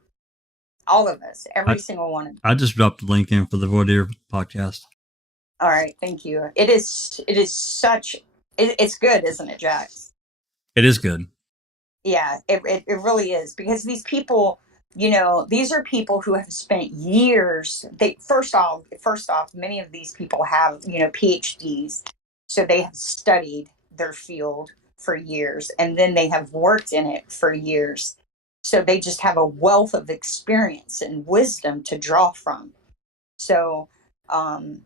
All of us, every single one of them. I just dropped the link in for the Voir Dire podcast. All right, thank you. It's good, isn't it, Jax? It is good. Yeah, it really is, because these people, these are people who have spent years. First off, many of these people have, PhDs, so they have studied their field for years, and then they have worked in it for years. So they just have a wealth of experience and wisdom to draw from. So, and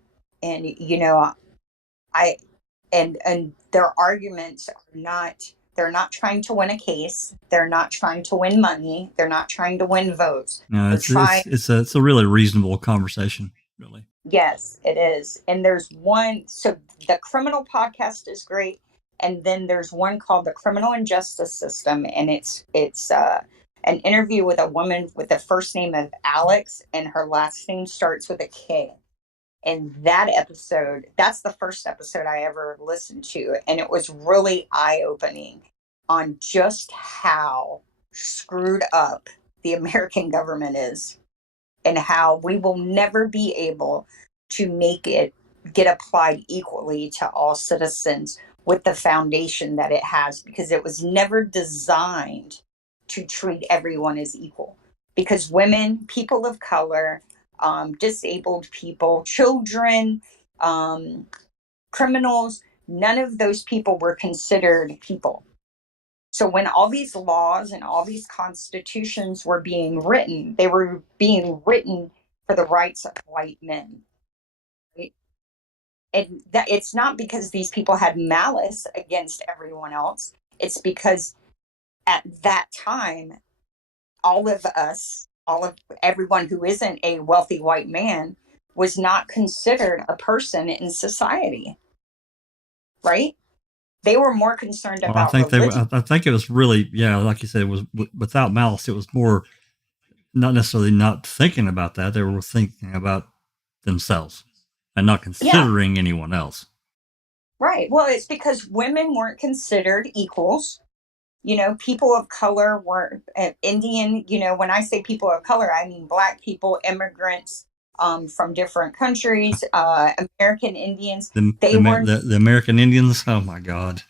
their arguments they're not trying to win a case. They're not trying to win money. They're not trying to win votes. No, it's a really reasonable conversation, really. Yes, it is. And there's one, so the criminal podcast is great. And then there's one called The Criminal and Justice System. And it's an interview with a woman with the first name of Alex and her last name starts with a K. And that episode, that's the first episode I ever listened to. And it was really eye-opening on just how screwed up the American government is and how we will never be able to make it get applied equally to all citizens with the foundation that it has, because it was never designed to treat everyone as equal. Because women, people of color, disabled people, children, criminals, none of those people were considered people. So when all these laws and all these constitutions were being written, they were being written for the rights of white men. Right? And that it's not because these people had malice against everyone else. It's because at that time, all of us, everyone who isn't a wealthy white man was not considered a person in society. Right? They were more concerned about religion. I think it was really, like you said, it was without malice. It was more not necessarily not thinking about that. They were thinking about themselves and not considering anyone else. Right. Well, it's because women weren't considered equals. You know, people of color were Indian. You know, when I say people of color, I mean Black people, immigrants from different countries, American Indians. The American Indians. Oh my God.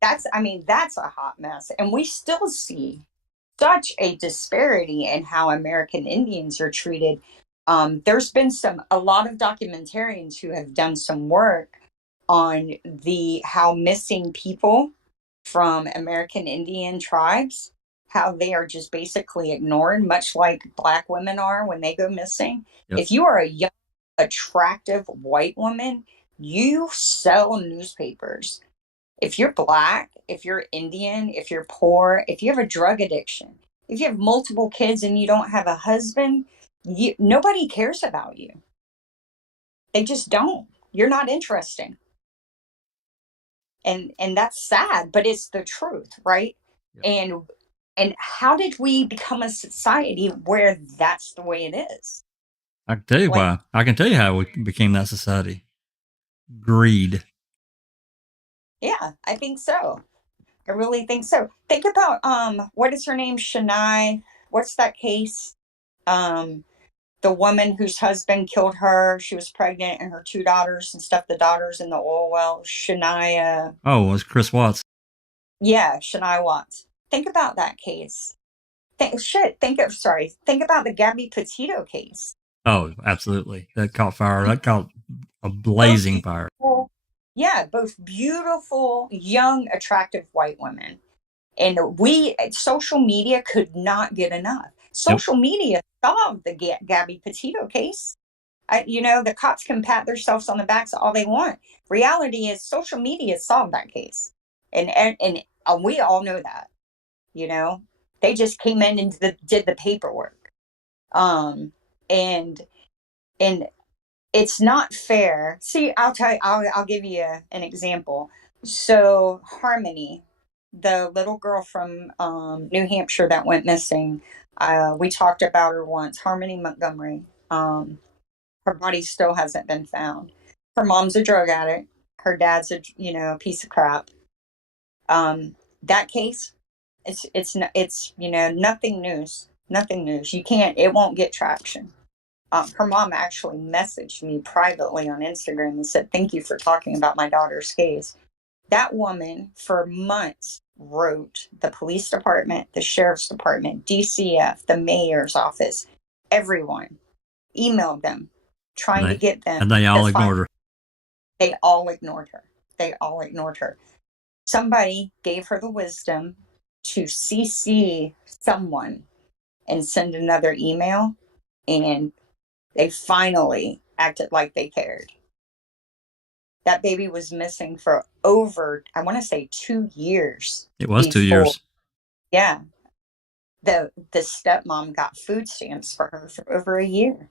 That's a hot mess. And we still see such a disparity in how American Indians are treated. There's been a lot of documentarians who have done some work on how missing people from American Indian tribes, how they are just basically ignored, much like Black women are when they go missing. Yep. If you are a young, attractive white woman, you sell newspapers. If you're Black, if you're Indian, if you're poor, if you have a drug addiction, if you have multiple kids and you don't have a husband, nobody cares about you. They just don't. You're not interesting. And that's sad, but it's the truth, right? Yep. And how did we become a society where that's the way it is? I can tell you why. I can tell you how we became that society. Greed. Yeah, I think so. I really think so. Think about what is her name? Shania. What's that case? The woman whose husband killed her. She was pregnant and her 2 daughters and stuffed the daughters in the oil well. Shania. Oh, it was Chris Watts. Yeah, Shania Watts. Think about that case. Think about the Gabby Petito case. Oh, absolutely. That caught fire. That caught a blazing fire. Yeah, both beautiful, young, attractive white women. And social media could not get enough. Social media solved the Gabby Petito case. The cops can pat themselves on the backs all they want. Reality is social media solved that case. And we all know that. They just came in and did the paperwork. And it's not fair. See, I'll give you an example. So Harmony, the little girl from New Hampshire that went missing, we talked about her once. Harmony Montgomery. Her body still hasn't been found. Her mom's a drug addict. Her dad's a piece of crap. That case, it's nothing news. Nothing news. It won't get traction. Her mom actually messaged me privately on Instagram and said, "Thank you for talking about my daughter's case." That woman for months wrote the police department, the sheriff's department, DCF, the mayor's office, everyone, emailed them, trying to get them. And they all ignored her. They all ignored her. Somebody gave her the wisdom to CC someone and send another email, and they finally acted like they cared. That baby was missing for over, I want to say 2 years. It was 2 years. Yeah. The stepmom got food stamps for her for over a year.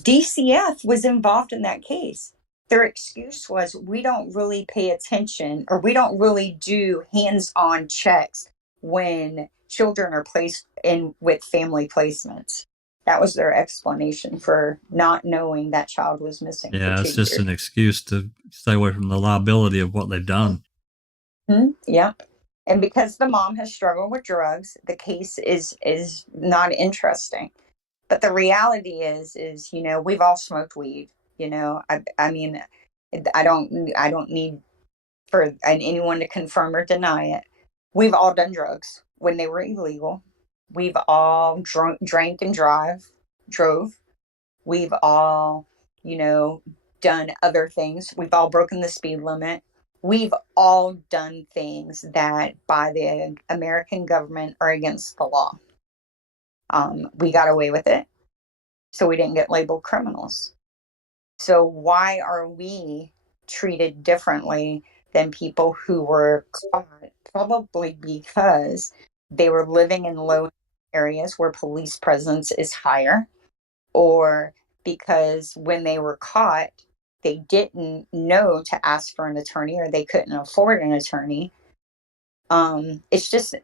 DCF was involved in that case. Their excuse was, we don't really pay attention, or we don't really do hands-on checks when children are placed in with family placements. That was their explanation for not knowing that child was missing for Yeah, 2 it's just years. an excuse to stay away from the liability of what they've done. Yeah. And because the mom has struggled with drugs, the case is not interesting. But the reality is, you know, we've all smoked weed. You know, I mean, I don't need for anyone to confirm or deny it. We've all done drugs when they were illegal. We've all drank and drove. We've all, you know, done other things. We've all broken the speed limit. We've all done things that by the American government are against the law. We got away with it, so we didn't get labeled criminals. So why are we treated differently than people who were caught? Probably because they were living in low areas where police presence is higher, or because when they were caught, they didn't know to ask for an attorney or they couldn't afford an attorney. It's just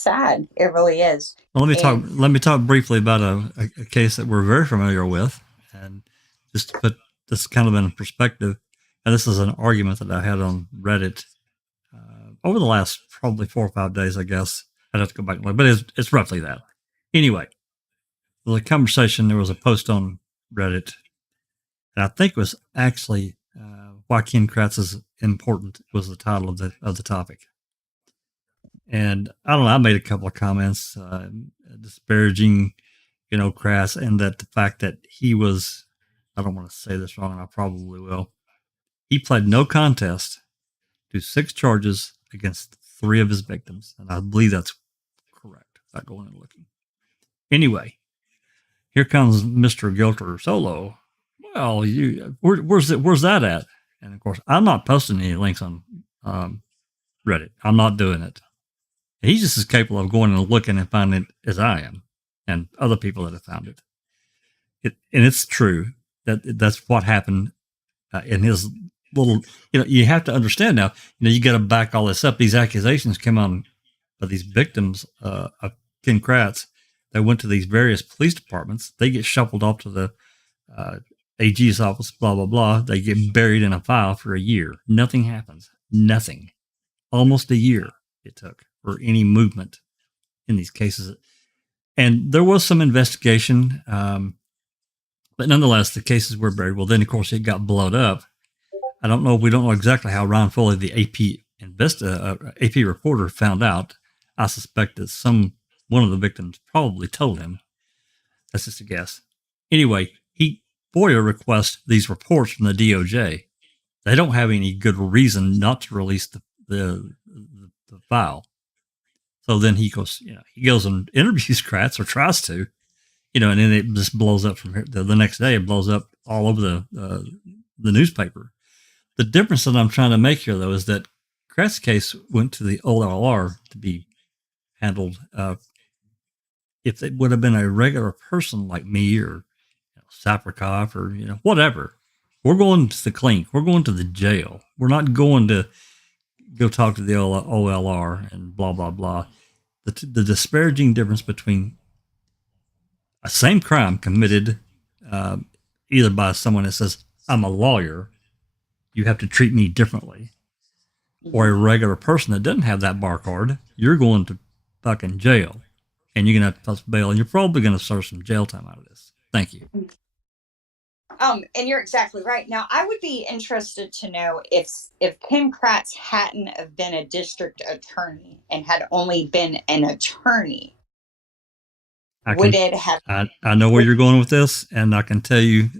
sad. It really is. Well, let me talk briefly about a case that we're very familiar with, and just to put this kind of in perspective. And this is an argument that I had on Reddit over the last probably 4 or 5 days, I guess. I'd have to go back and look, but it's roughly that. Anyway, there was a conversation. There was a post on Reddit, and I think it was actually "Why Ken Kratz is Important" was the title of the topic. And I don't know, I made a couple of comments disparaging, you know, Kratz, and that the fact that he was, I don't want to say this wrong, and I probably will. He pled no contest to 6 charges against 3 of his victims, and I believe that's correct. Without going and looking. Anyway, here comes Mr. Gilter Solo. Well, where's that at? And of course, I'm not posting any links on Reddit. I'm not doing it. He's just as capable of going and looking and finding it as I am, and other people that have found it. And it's true that's what happened in his little. You know, you have to understand now. You know, you got to back all this up. These accusations come on by these victims of Ken Kratz. They went to these various police departments. They get shuffled off to the AG's office. Blah blah blah. They get buried in a file for a year. Nothing happens. Nothing. Almost a year it took for any movement in these cases. And there was some investigation, but nonetheless, the cases were buried. Well, then, of course, it got blown up. We don't know exactly how Ron Foley, the AP reporter, found out. I suspect that one of the victims probably told him. That's just a guess. Anyway, FOIA requests these reports from the DOJ. They don't have any good reason not to release the file. So then he goes and interviews Kratz, or tries to, you know, and then it just blows up from here. The next day, it blows up all over the newspaper. The difference that I'm trying to make here, though, is that Kratz's case went to the OLR to be handled. If it would have been a regular person like me or Saprikov or whatever, we're going to the clink. We're going to the jail. We're not going to go talk to the OLR and blah blah blah. The disparaging difference between a same crime committed either by someone that says, I'm a lawyer, you have to treat me differently, or a regular person that doesn't have that bar card, you're going to fucking jail, and you're going to have to post bail, and you're probably going to serve some jail time out of this. Thank you. And you're exactly right. Now, I would be interested to know if Ken Kratz hadn't have been a district attorney and had only been an attorney, I know where you're going with this, and I can tell you,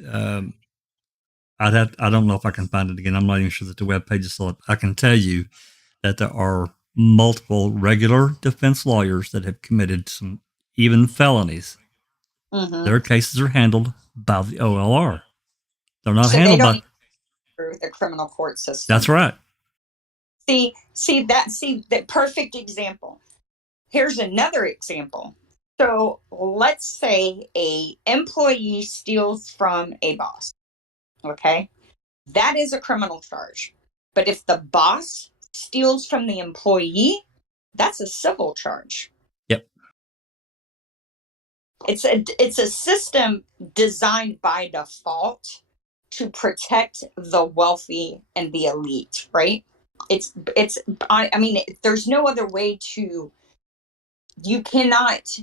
I don't know if I can find it again. I'm not even sure that the webpage is still up. I can tell you that there are multiple regular defense lawyers that have committed some even felonies. Mm-hmm. Their cases are handled by the OLR. They're not handled by the criminal court system. That's right. See that perfect example. Here's another example. So let's say a employee steals from a boss. Okay, that is a criminal charge. But if the boss steals from the employee, That's a civil charge. Yep. It's a system designed by default to protect the wealthy and the elite, right? I mean, there's no other way to, you cannot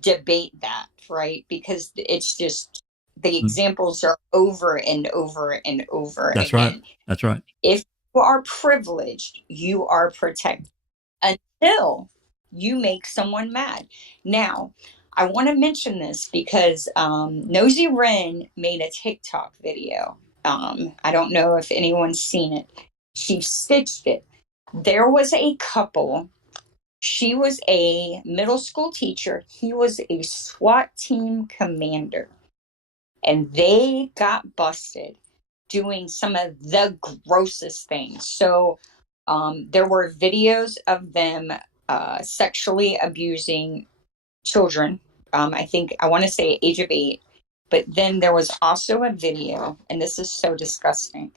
debate that, right? Because it's just, the examples are over and over and over That's again. right. That's right. If you are privileged, you are protected until you make someone mad. Now, I want to mention this because Nosy Wren made a TikTok video. I don't know if anyone's seen it. She stitched it. There was a couple. She was a middle school teacher. He was a SWAT team commander. And they got busted doing some of the grossest things. So there were videos of them sexually abusing children. I want to say age of 8. But then there was also a video, and this is so disgusting.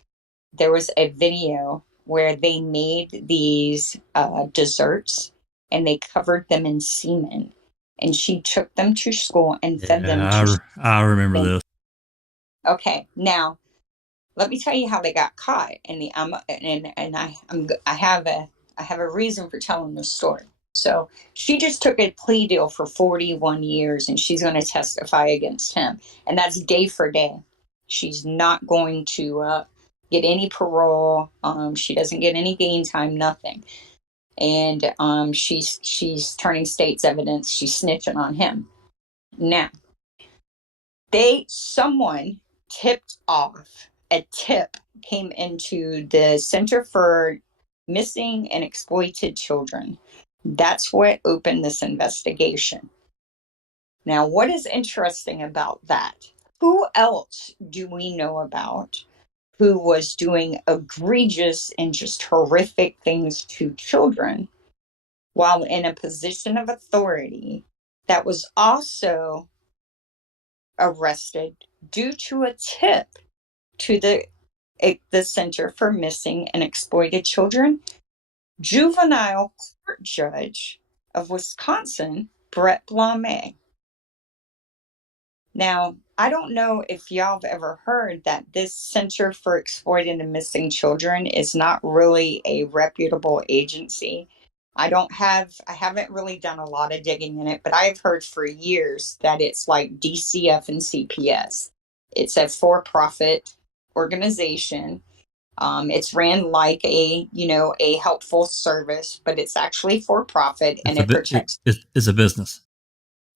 There was a video where they made these desserts and they covered them in semen. And she took them to school and fed them to. I remember this. Okay, now let me tell you how they got caught. And I have a reason for telling this story. So she just took a plea deal for 41 years, and she's going to testify against him, and that's day for day. She's not going to get any parole. She doesn't get any gain time, nothing. And she's turning state's evidence. She's snitching on him. Now, someone tipped off. A tip came into the Center for Missing and Exploited Children. That's what opened this investigation. Now, what is interesting about that? Who else do we know about who was doing egregious and just horrific things to children while in a position of authority that was also arrested due to a tip to the Center for Missing and Exploited Children? Juvenile court judge of Wisconsin, Brett Blame. Now, I don't know if y'all have ever heard that this Center for Exploited and Missing Children is not really a reputable agency. I haven't really done a lot of digging in it, but I've heard for years that it's like DCF and CPS. It's a for-profit organization. It's ran like a helpful service, but it's actually for profit, and it protects. It's a business.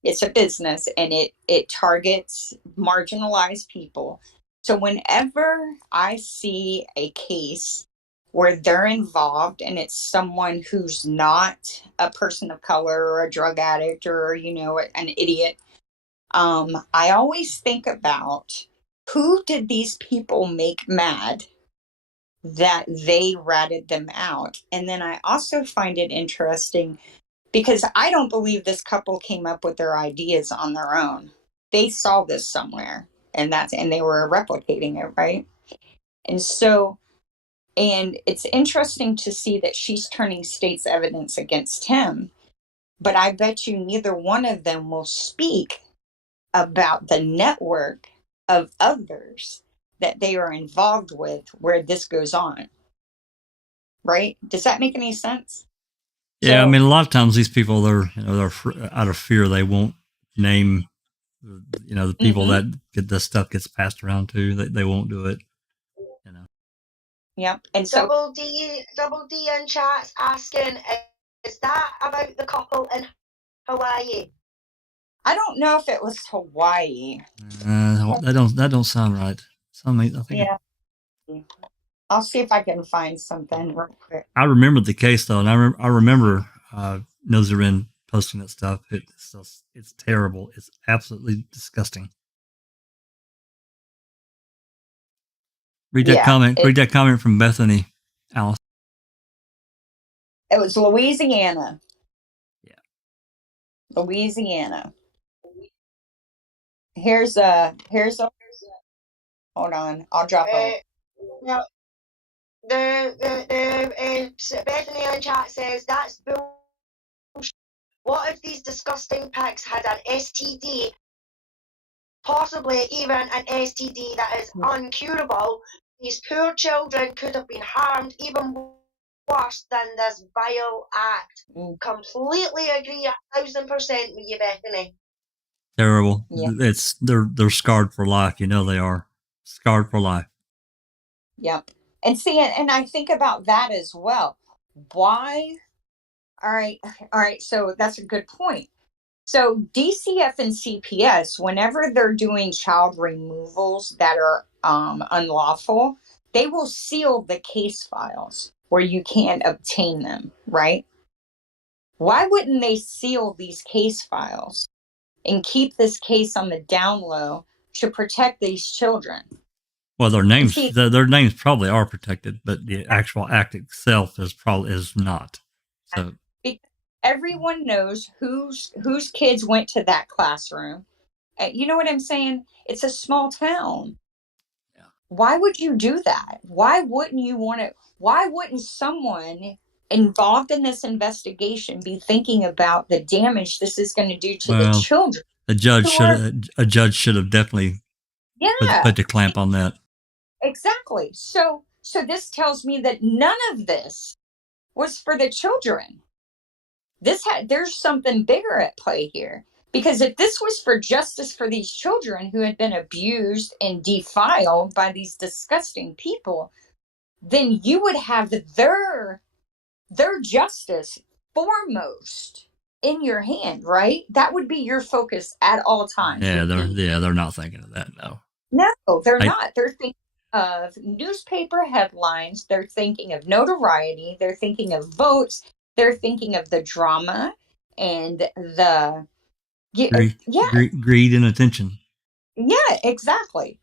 It's a business, and it targets marginalized people. So whenever I see a case where they're involved and it's someone who's not a person of color or a drug addict or an idiot, I always think about who did these people make mad that they ratted them out. And then I also find it interesting because I don't believe this couple came up with their ideas on their own. They saw this somewhere, and they were replicating it, right? And it's interesting to see that she's turning state's evidence against him, but I bet you neither one of them will speak about the network of others that they are involved with where this goes on. Right? Does that make any sense? Yeah, I mean, a lot of times these people, they're out of fear, they won't name, the people that this stuff gets passed around to. They won't do it. Yep. And so Double D in chat's asking, is that about the couple in Hawaii? I don't know if it was Hawaii. That don't sound right. I think yeah. I'll see if I can find something real quick. I remember the case though, and I remember Nosy Wren posting that stuff. It's terrible. It's absolutely disgusting. Read that comment. Read that comment from Bethany, Alice. It was Louisiana. Yeah. Louisiana. Here's a. Hold on, I'll drop it. No, the Bethany in chat says that's What if these disgusting pigs had an STD, possibly even an STD that is uncurable? These poor children could have been harmed even worse than this vile act. Completely agree 1,000% with you, Bethany. Terrible. Yeah. They're scarred for life. You know they are scarred for life. Yep. And see, and I think about that as well. Why? All right. So that's a good point. So DCF and CPS, whenever they're doing child removals that are unlawful, they will seal the case files where you can't obtain them, right? Why wouldn't they seal these case files and keep this case on the down low to protect these children? Well, their names probably are protected, but the actual act itself is not. So everyone knows whose kids went to that classroom. You know what I'm saying? It's a small town. Yeah. Why would you do that? Why wouldn't you want to? Why wouldn't someone involved in this investigation be thinking about the damage this is going to do to the children? A judge should have definitely put the clamp on that. Exactly. So this tells me that none of this was for the children. There's something bigger at play here. Because if this was for justice for these children who had been abused and defiled by these disgusting people, then you would have their justice foremost in your hand, right? That would be your focus at all times. Yeah, they're not thinking of that. No, they're not. They're thinking of newspaper headlines. They're thinking of notoriety. They're thinking of votes. They're thinking of the drama and the greed and attention. Yeah, exactly.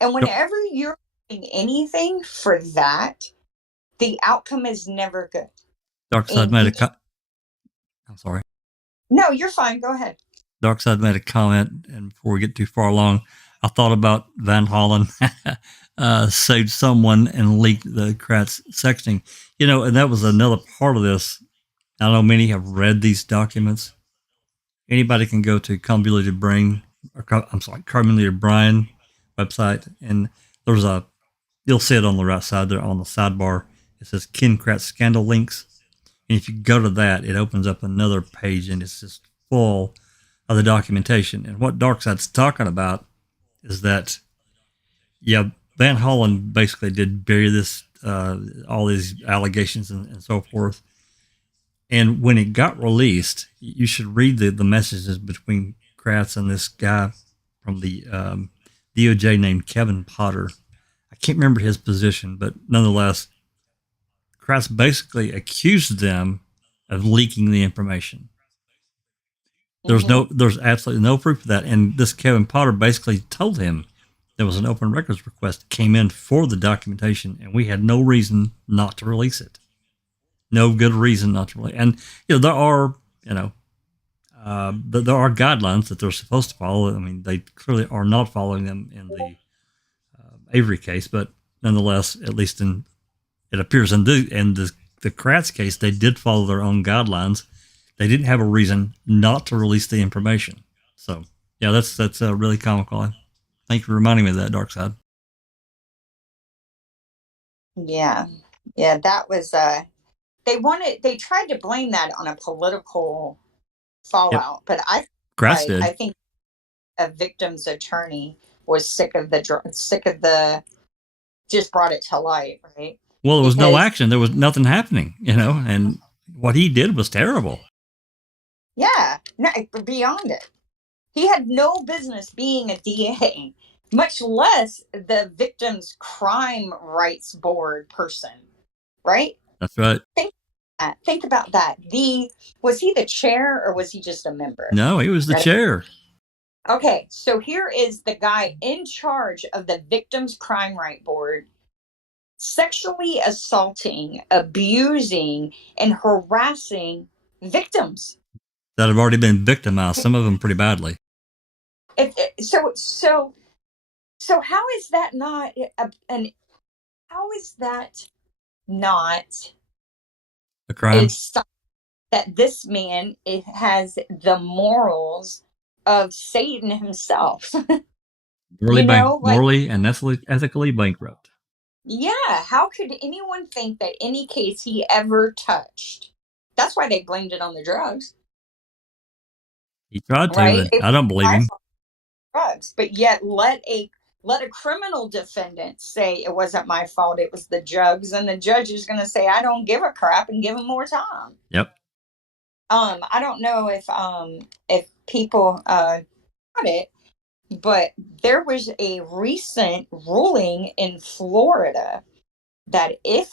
And whenever you're doing anything for that, the outcome is never good. Darkside made I'm sorry. No, you're fine. Go ahead. Darkside made a comment, and before we get too far along, I thought about Van Hollen saved someone and leaked the Kratz sexting. And that was another part of this. I know many have read these documents. Anybody can go to Convoluted Brain website, and you'll see it on the right side there on the sidebar. It says Ken Kratz scandal links. And if you go to that, it opens up another page, and it's just full of the documentation. And what Darkside's talking about is that, Van Hollen basically did bury this, all these allegations and so forth. And when it got released, you should read the messages between Kratz and this guy from the DOJ named Kevin Potter. I can't remember his position, but nonetheless, Kratz basically accused them of leaking the information. There's absolutely no proof of that. And this Kevin Potter basically told him there was an open records request came in for the documentation, and we had no reason not to release it. No good reason not to release. And there are there are guidelines that they're supposed to follow. I mean, they clearly are not following them in the Avery case, but nonetheless, at least it appears in the Kratz case, they did follow their own guidelines. They didn't have a reason not to release the information. So, that's really comical. Thank you for reminding me of that, Darkside. Yeah, that was they tried to blame that on a political fallout, but I think a victim's attorney was sick of the just brought it to light, right? Well, there was no action. There was nothing happening, and what he did was terrible. Yeah, no, beyond it. He had no business being a DA, much less the victim's crime rights board person, right? That's right. Think about that. Was he the chair or was he just a member? No, he was the chair. Okay, so here is the guy in charge of the victim's crime right board sexually assaulting, abusing, and harassing victims that have already been victimized, some of them pretty badly. So how is that not how is that not a crime? that this man has the morals of Satan himself. Morally and ethically bankrupt. Yeah, how could anyone think that any case he ever touched? That's why they blamed it on the drugs. He tried to, right? but I don't believe him. Drugs, but yet let a criminal defendant say it wasn't my fault, it was the drugs, and the judge is going to say I don't give a crap and give him more time. Yep. I don't know if people got it, but there was a recent ruling in Florida that if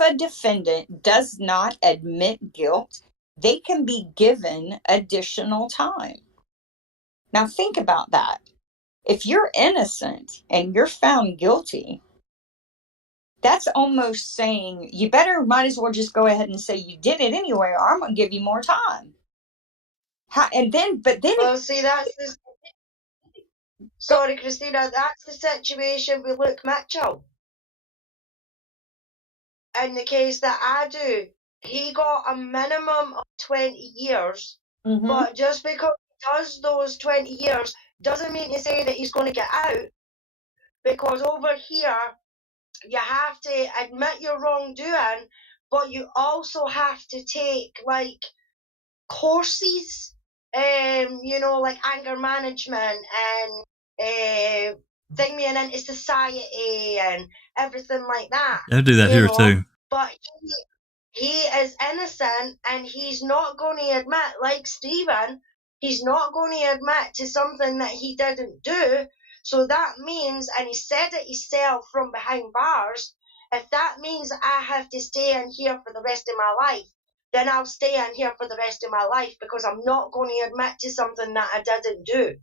a defendant does not admit guilt, they can be given additional time. Now think about that. If you're innocent and you're found guilty, that's almost saying you might as well just go ahead and say you did it anyway, or I'm going to give you more time. Well, see, sorry, Christina, that's the situation with Luke Mitchell. In the case that I do, he got a minimum of 20 years, but just because he does those 20 years doesn't mean to say that he's going to get out, because over here, you have to admit your wrongdoing, but you also have to take, like, courses, like anger management and thinking into society and everything like that. They'll do that here too. But he is innocent, and he's not going to admit, like Stephen, he's not going to admit to something that he didn't do. So that means, and he said it himself from behind bars, if that means I have to stay in here for the rest of my life, then I'll stay in here for the rest of my life, because I'm not going to admit to something that I didn't do.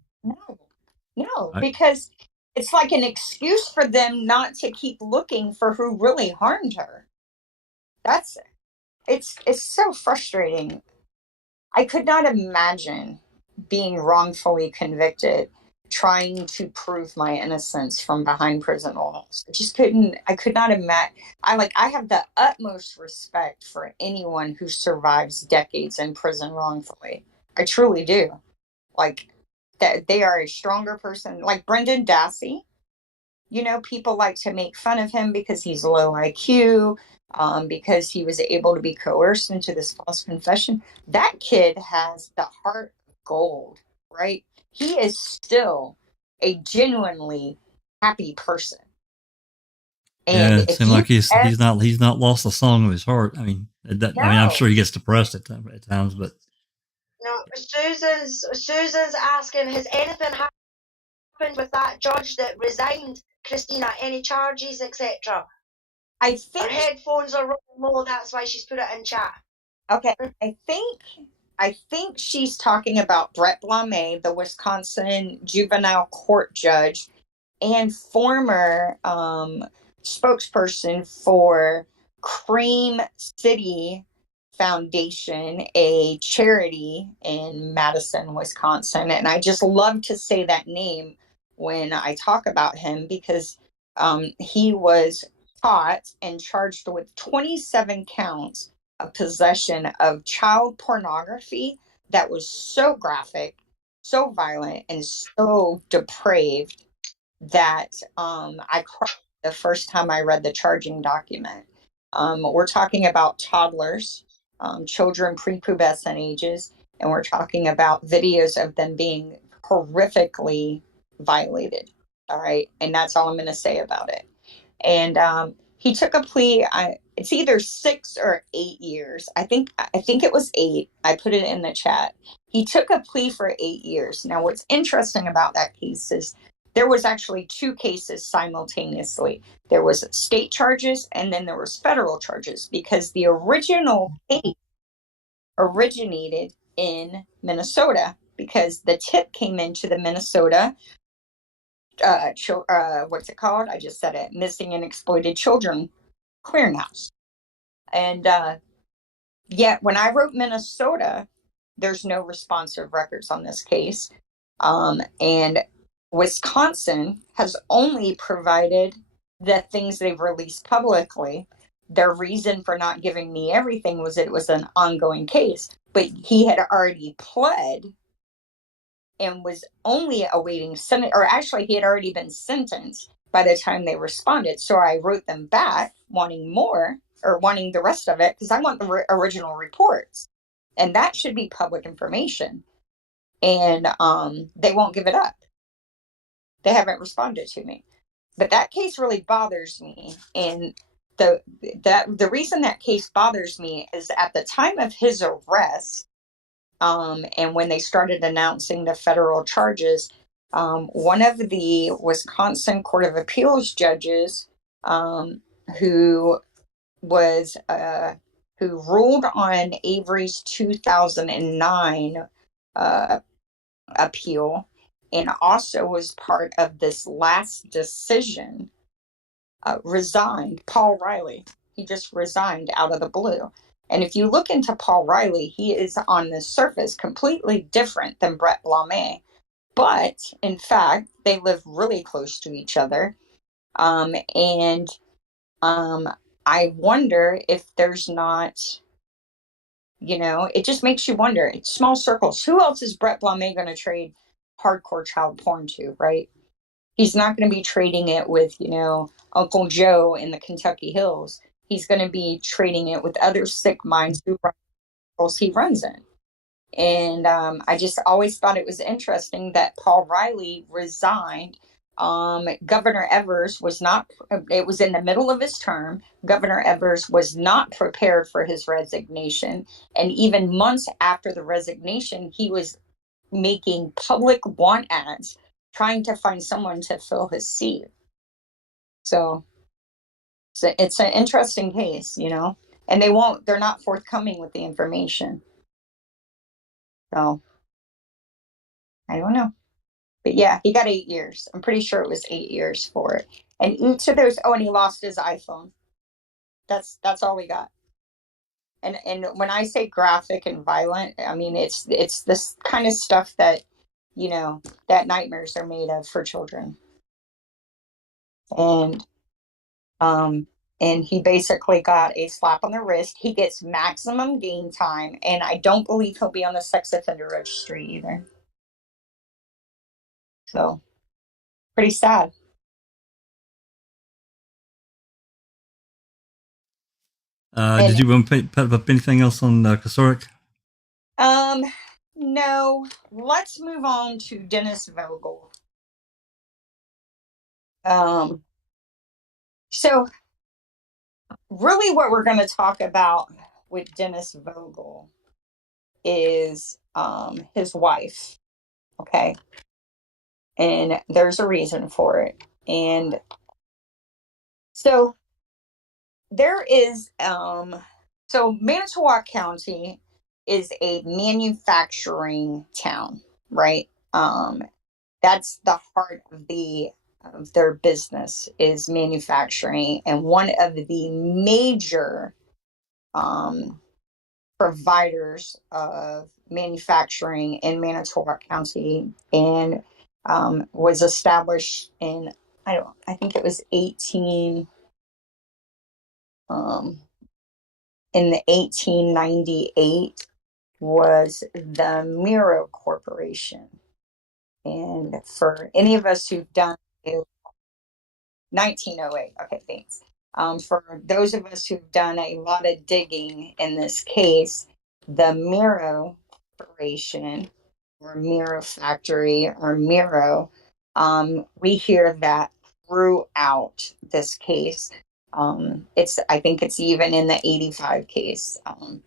No, because it's like an excuse for them not to keep looking for who really harmed her. It's so frustrating. I could not imagine being wrongfully convicted, trying to prove my innocence from behind prison walls. I could not imagine. I have the utmost respect for anyone who survives decades in prison wrongfully. I truly do. Like, that they are a stronger person. Like Brendan Dassey, people like to make fun of him because he's low IQ, because he was able to be coerced into this false confession. That kid has the heart of gold, right? He is still a genuinely happy person. And it seems like he's not lost a song of his heart. I mean, I'm sure he gets depressed at times, but no. Susan's asking, has anything happened with that judge that resigned, Christina? Any charges, etc.? I think her headphones are running low. That's why she's put it in chat. Okay, I think she's talking about Brett Blamé, the Wisconsin juvenile court judge and former spokesperson for Cream City Foundation, a charity in Madison, Wisconsin. And I just love to say that name when I talk about him, because he was caught and charged with 27 counts of possession of child pornography that was so graphic, so violent, and so depraved that I cried the first time I read the charging document. We're talking about toddlers, children prepubescent ages, and we're talking about videos of them being horrifically violated. All right, and that's all I'm going to say about it. And he took a plea. It's either 6 or 8 years. I think it was 8. I put it in the chat. He took a plea for 8 years. Now, what's interesting about that case is there was actually 2 cases simultaneously. There was state charges and then there was federal charges, because the original case originated in Minnesota, because the tip came into the Minnesota what's it called? I just said it. Missing and Exploited Children Clearinghouse. And yet when I wrote Minnesota, there's no responsive records on this case. And Wisconsin has only provided the things they've released publicly. their reason for not giving me everything was it was an ongoing case, but he had already pled and was only awaiting sentence, or actually he had already been sentenced by the time they responded. So I wrote them back wanting more, or wanting the rest of it, because I want the original reports, and that should be public information. And they won't give it up. They haven't responded to me. But that case really bothers me. And the reason that case bothers me is at the time of his arrest, and when they started announcing the federal charges, one of the Wisconsin Court of Appeals judges, who was who ruled on Avery's 2009 appeal, and also was part of this last decision, resigned. Paul Riley. He just resigned out of the blue. And if you look into Paul Riley, he is on the surface completely different than Brett Blame. But in fact, they live really close to each other. And I wonder if there's not, it just makes you wonder. It's small circles. Who else is Brett Blame going to trade hardcore child porn to, right? He's not going to be trading it with, Uncle Joe in the Kentucky Hills. He's going to be trading it with other sick minds who he runs in. And I just always thought it was interesting that Paul Riley resigned. Governor Evers was not, it was in the middle of his term. Governor Evers was not prepared for his resignation. And even months after the resignation, he was making public want ads trying to find someone to fill his seat. So it's an interesting case, and they're not forthcoming with the information. So I don't know. But yeah, he got 8 years. I'm pretty sure it was 8 years for it. And each of those, and he lost his iPhone. That's all we got. And when I say graphic and violent, I mean it's this kind of stuff that, that nightmares are made of for children. And he basically got a slap on the wrist. He gets maximum game time, and I don't believe he'll be on the sex offender registry either. So, pretty sad. Did you want to put up anything else on Kocourek? No. Let's move on to Dennis Vogel. So really what we're going to talk about with Dennis Vogel is his wife. Okay. And there's a reason for it. And so there is, so Manitowoc County is a manufacturing town, right? That's the heart of their business is manufacturing, and one of the major providers of manufacturing in Manitowoc County, and was established in I think it was in the 1898 was the Miro Corporation. And for any of us who've done 1908, okay, thanks. For those of us who've done a lot of digging in this case, the Miro Corporation or Miro Factory or Miro, we hear that throughout this case. I think it's even in the 85 case.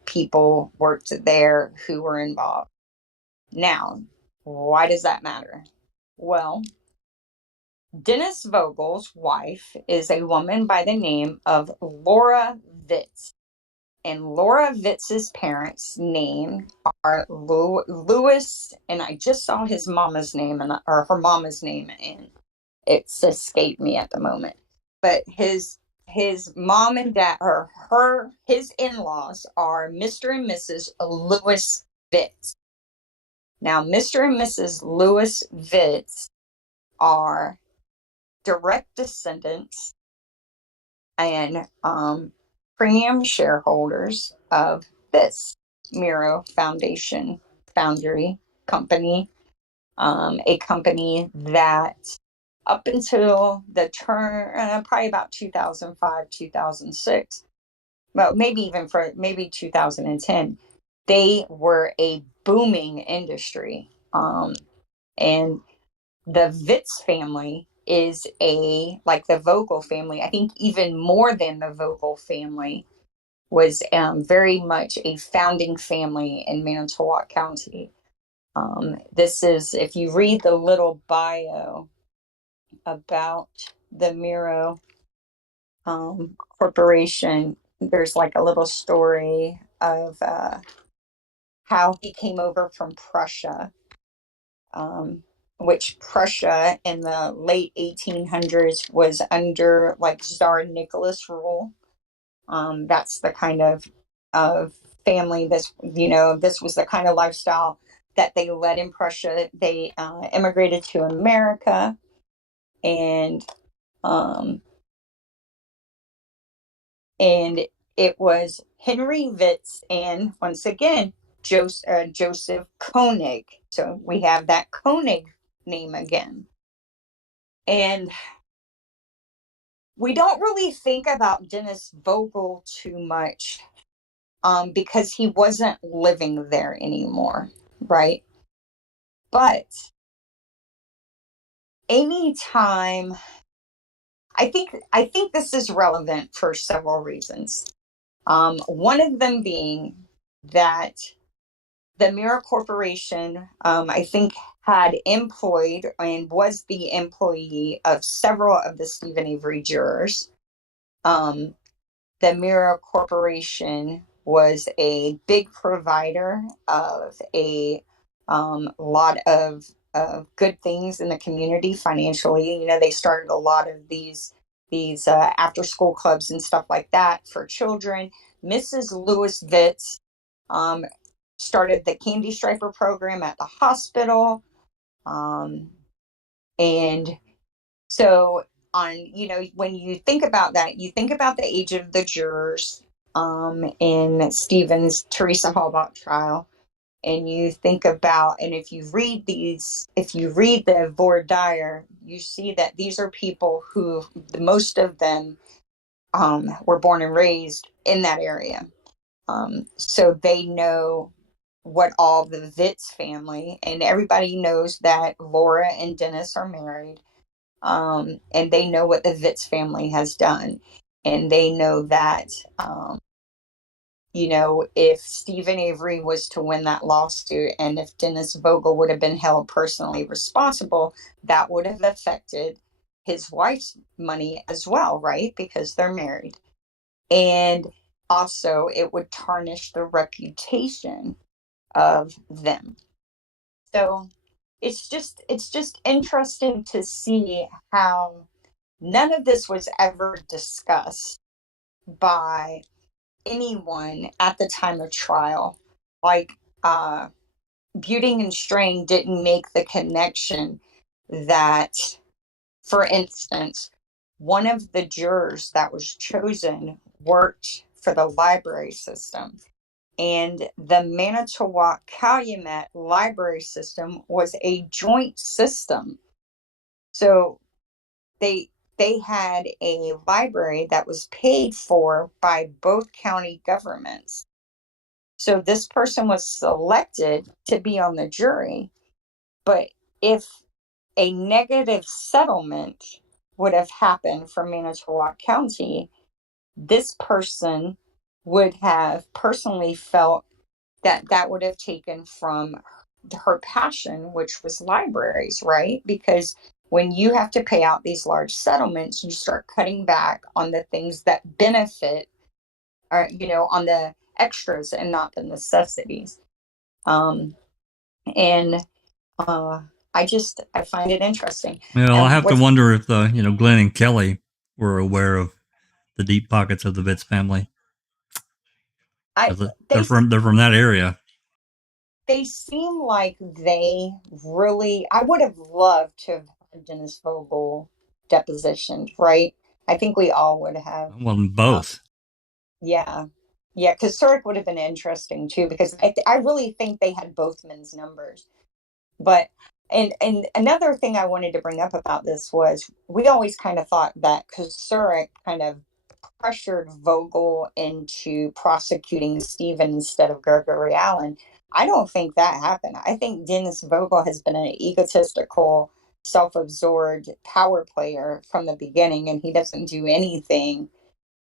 People worked there who were involved. Now, why does that matter? Well, Dennis Vogel's wife is a woman by the name of Laura Vitz. And Laura Vitz's parents' name are Louis, and I just saw his mama's name or her mama's name, and it's escaped me at the moment. But his mom and dad, or his in-laws are Mr. and Mrs. Louis Vitz. Now, Mr. and Mrs. Louis Vitz are direct descendants and premium shareholders of this Miro Foundry company, a company that up until the turn, probably about 2005, 2006, well, maybe 2010, they were a booming industry. And the Vitz family is like the Vogel family, I think even more than the Vogel family, was very much a founding family in Manitowoc County. This is, if you read the little bio about the Miro Corporation, there's like a little story of how he came over from Prussia, which Prussia in the late 1800s was under like Tsar Nicoles rule. That's the kind of family this was the kind of lifestyle that they led in Prussia. They immigrated to America, and it was Henry Vitz and, once again, Joseph Koenig. So we have that Koenig name again. And we don't really think about Dennis Vogel too much because he wasn't living there anymore, right? But anytime, I think this is relevant for several reasons. One of them being that the Miro Corporation, I think, had employed and was the employee of several of the Stephen Avery jurors. The Miro Corporation was a big provider of a lot of good things in the community financially. They started a lot of these after school clubs and stuff like that for children. Mrs. Louis Vitz started the Candy Striper program at the hospital. And so when you think about that, you think about the age of the jurors in Stephen's Teresa Halbach trial. And you think about, and if you read the voir dire, you see that these are people who, most of them were born and raised in that area. So they know what all the Vitz family, and everybody knows that Laura and Dennis are married. And they know what the Vitz family has done. And they know that, if Stephen Avery was to win that lawsuit, and if Dennis Vogel would have been held personally responsible, that would have affected his wife's money as well, right? Because they're married. And also it would tarnish the reputation of them. So it's just interesting to see how none of this was ever discussed by anyone at the time of trial. Like Buting and Strain didn't make the connection that, for instance, one of the jurors that was chosen worked for the library system, and the Manitowoc Calumet library system was a joint system. So they had a library that was paid for by both county governments. So this person was selected to be on the jury, but if a negative settlement would have happened for Manitowoc County, this person would have personally felt that would have taken from her passion, which was libraries, right? Because when you have to pay out these large settlements, you start cutting back on the things that benefit, or on the extras and not the necessities. I find it interesting. Well, I have to wonder if Glenn and Kelly were aware of the deep pockets of the Vitz family. They're from that area. They seem like they really. I would have loved to have heard Dennis Vogel depositioned, right? I think we all would have. Well, both. Yeah. Yeah, because Kocourek would have been interesting too, because I really think they had both men's numbers. But and another thing I wanted to bring up about this was we always kind of thought that Kocourek kind of pressured Vogel into prosecuting Stephen instead of Gregory Allen. I don't think that happened. I think Dennis Vogel has been an egotistical, self-absorbed power player from the beginning, and he doesn't do anything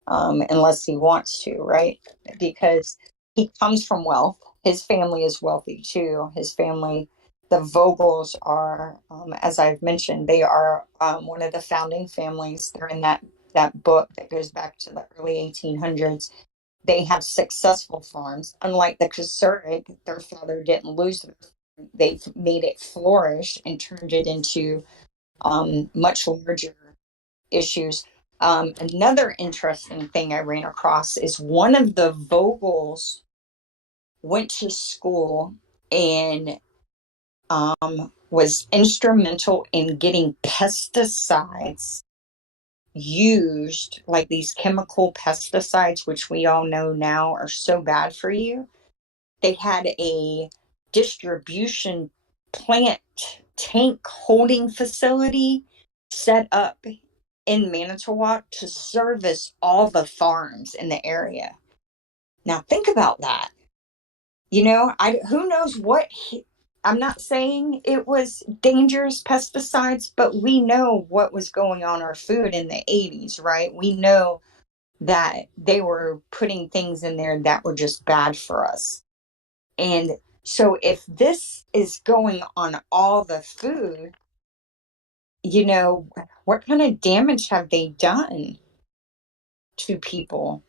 unless he wants to, right? Because he comes from wealth. His family is wealthy too. His family, the Vogels, are, as I've mentioned, they are one of the founding families. They're in that book that goes back to the early 1800s. They have successful farms. Unlike the Kocourek, their father didn't lose their farm. They've made it flourish and turned it into much larger issues. Another interesting thing I ran across is one of the Vogels went to school and was instrumental in getting pesticides used, like these chemical pesticides, which we all know now are so bad for you. They had a distribution plant tank holding facility set up in Manitowoc to service all the farms in the area. Now think about that. You know, who knows what I'm not saying it was dangerous pesticides, but we know what was going on our food in the 80s, right? We know that they were putting things in there that were just bad for us. And so if this is going on all the food, you know, what kind of damage have they done to people?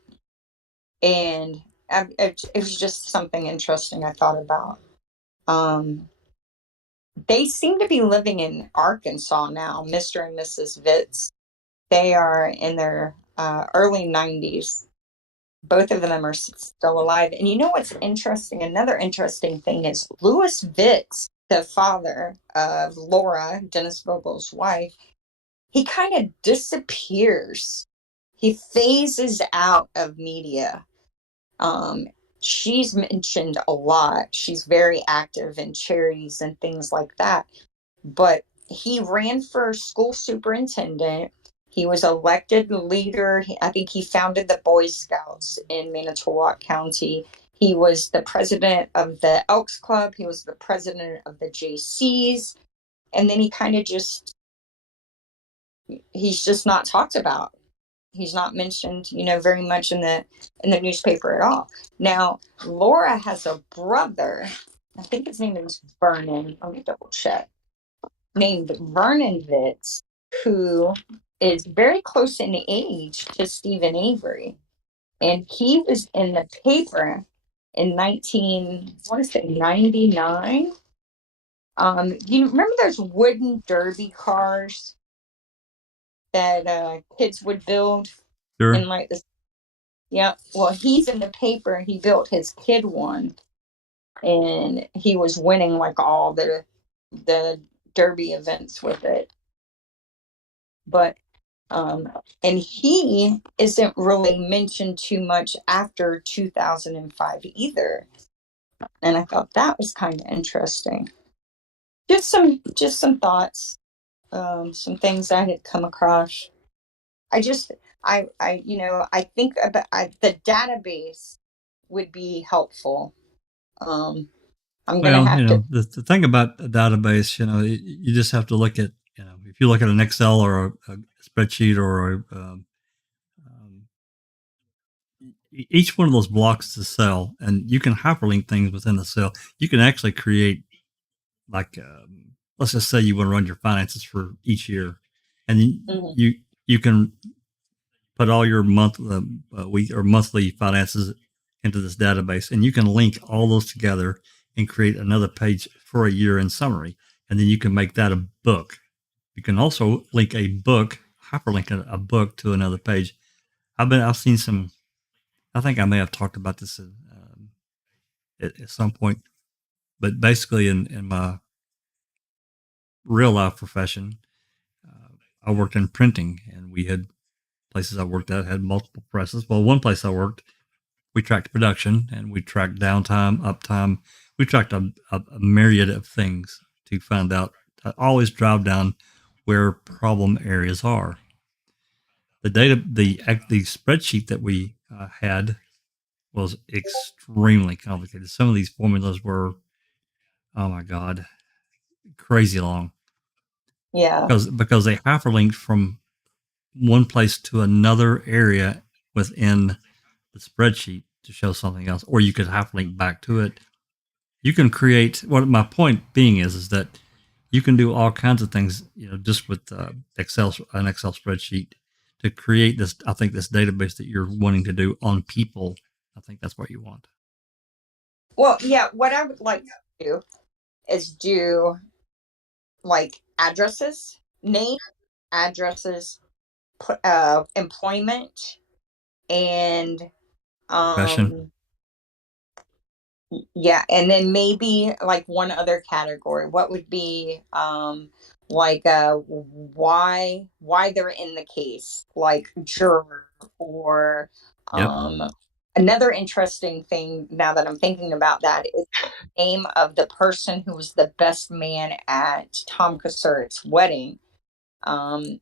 And it was just something interesting I thought about. They seem to be living in Arkansas now, Mr. and Mrs. Vitz. They are in their early 90s. Both of them are still alive. And you know what's interesting? Another interesting thing is Louis Vitz, the father of Laura, Dennis Vogel's wife, he kind of disappears. He phases out of media. She's mentioned a lot. She's very active in charities and things like that. But he ran for school superintendent. He was elected leader. I think he founded the Boy Scouts in Manitowoc County. He was the president of the Elks Club. He was the president of the JCs. And then he kind of he's just not talked about. He's not mentioned, you know, very much in the newspaper at all. Now, Laura has a brother. I think his name is Vernon. Let me double check. Named Vernon Vitz, who is very close in age to Stephen Avery. And he was in the paper in 1999. You remember those wooden derby cars that kids would build Sure. in like this? Yeah. Well, he's in the paper. He built his kid one, and he was winning like all the derby events with it. But and he isn't really mentioned too much after 2005 either. And I thought that was kind of interesting. Just some thoughts, some things I had come across. I just you know, I think about the database would be helpful. I'm gonna Well, have to. the thing about a database, you just have to look at, if you look at an Excel or a spreadsheet or each one of those blocks is a cell, and you can hyperlink things within the cell. You can actually create, like, let's just say you want to run your finances for each year, and you can put all your week or monthly finances into this database, and you can link all those together and create another page for a year in summary, and then you can make that a book. You can also link a book, hyperlink a book to another page. I've seen some. I think I may have talked about this at some point, but basically in my real life profession, I worked in printing, and we had places I worked at had multiple presses. Well, one place I worked, we tracked production and we tracked downtime, uptime. We tracked a myriad of things to find out, always drive down where problem areas are. The spreadsheet that we had was extremely complicated. Some of these formulas were, oh my God, crazy long. Yeah. Because they hyperlinked from one place to another area within the spreadsheet to show something else, or you could hyperlink back to it. You can create, what my point being is that you can do all kinds of things, just with an Excel spreadsheet to create this, I think, this database that you're wanting to do on people. I think that's what you want. Well, yeah, what I would like to do is do like addresses, name, addresses, employment, and Profession. yeah, and then maybe like one other category. What would be like why they're in the case, like juror, or another interesting thing now that I'm thinking about that is the name of the person who was the best man at Tom Kocourek's wedding.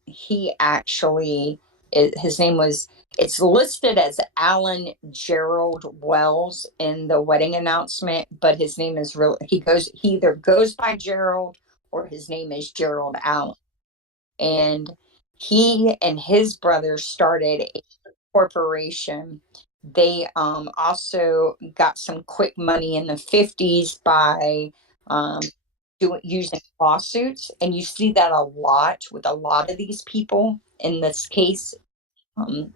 He actually, his name was, it's listed as Alan Gerald Wells in the wedding announcement, but his name is he either goes by Gerald or his name is Gerald Allen. And he and his brother started a corporation. They also got some quick money in the 50s by using lawsuits, and you see that a lot with a lot of these people in this case,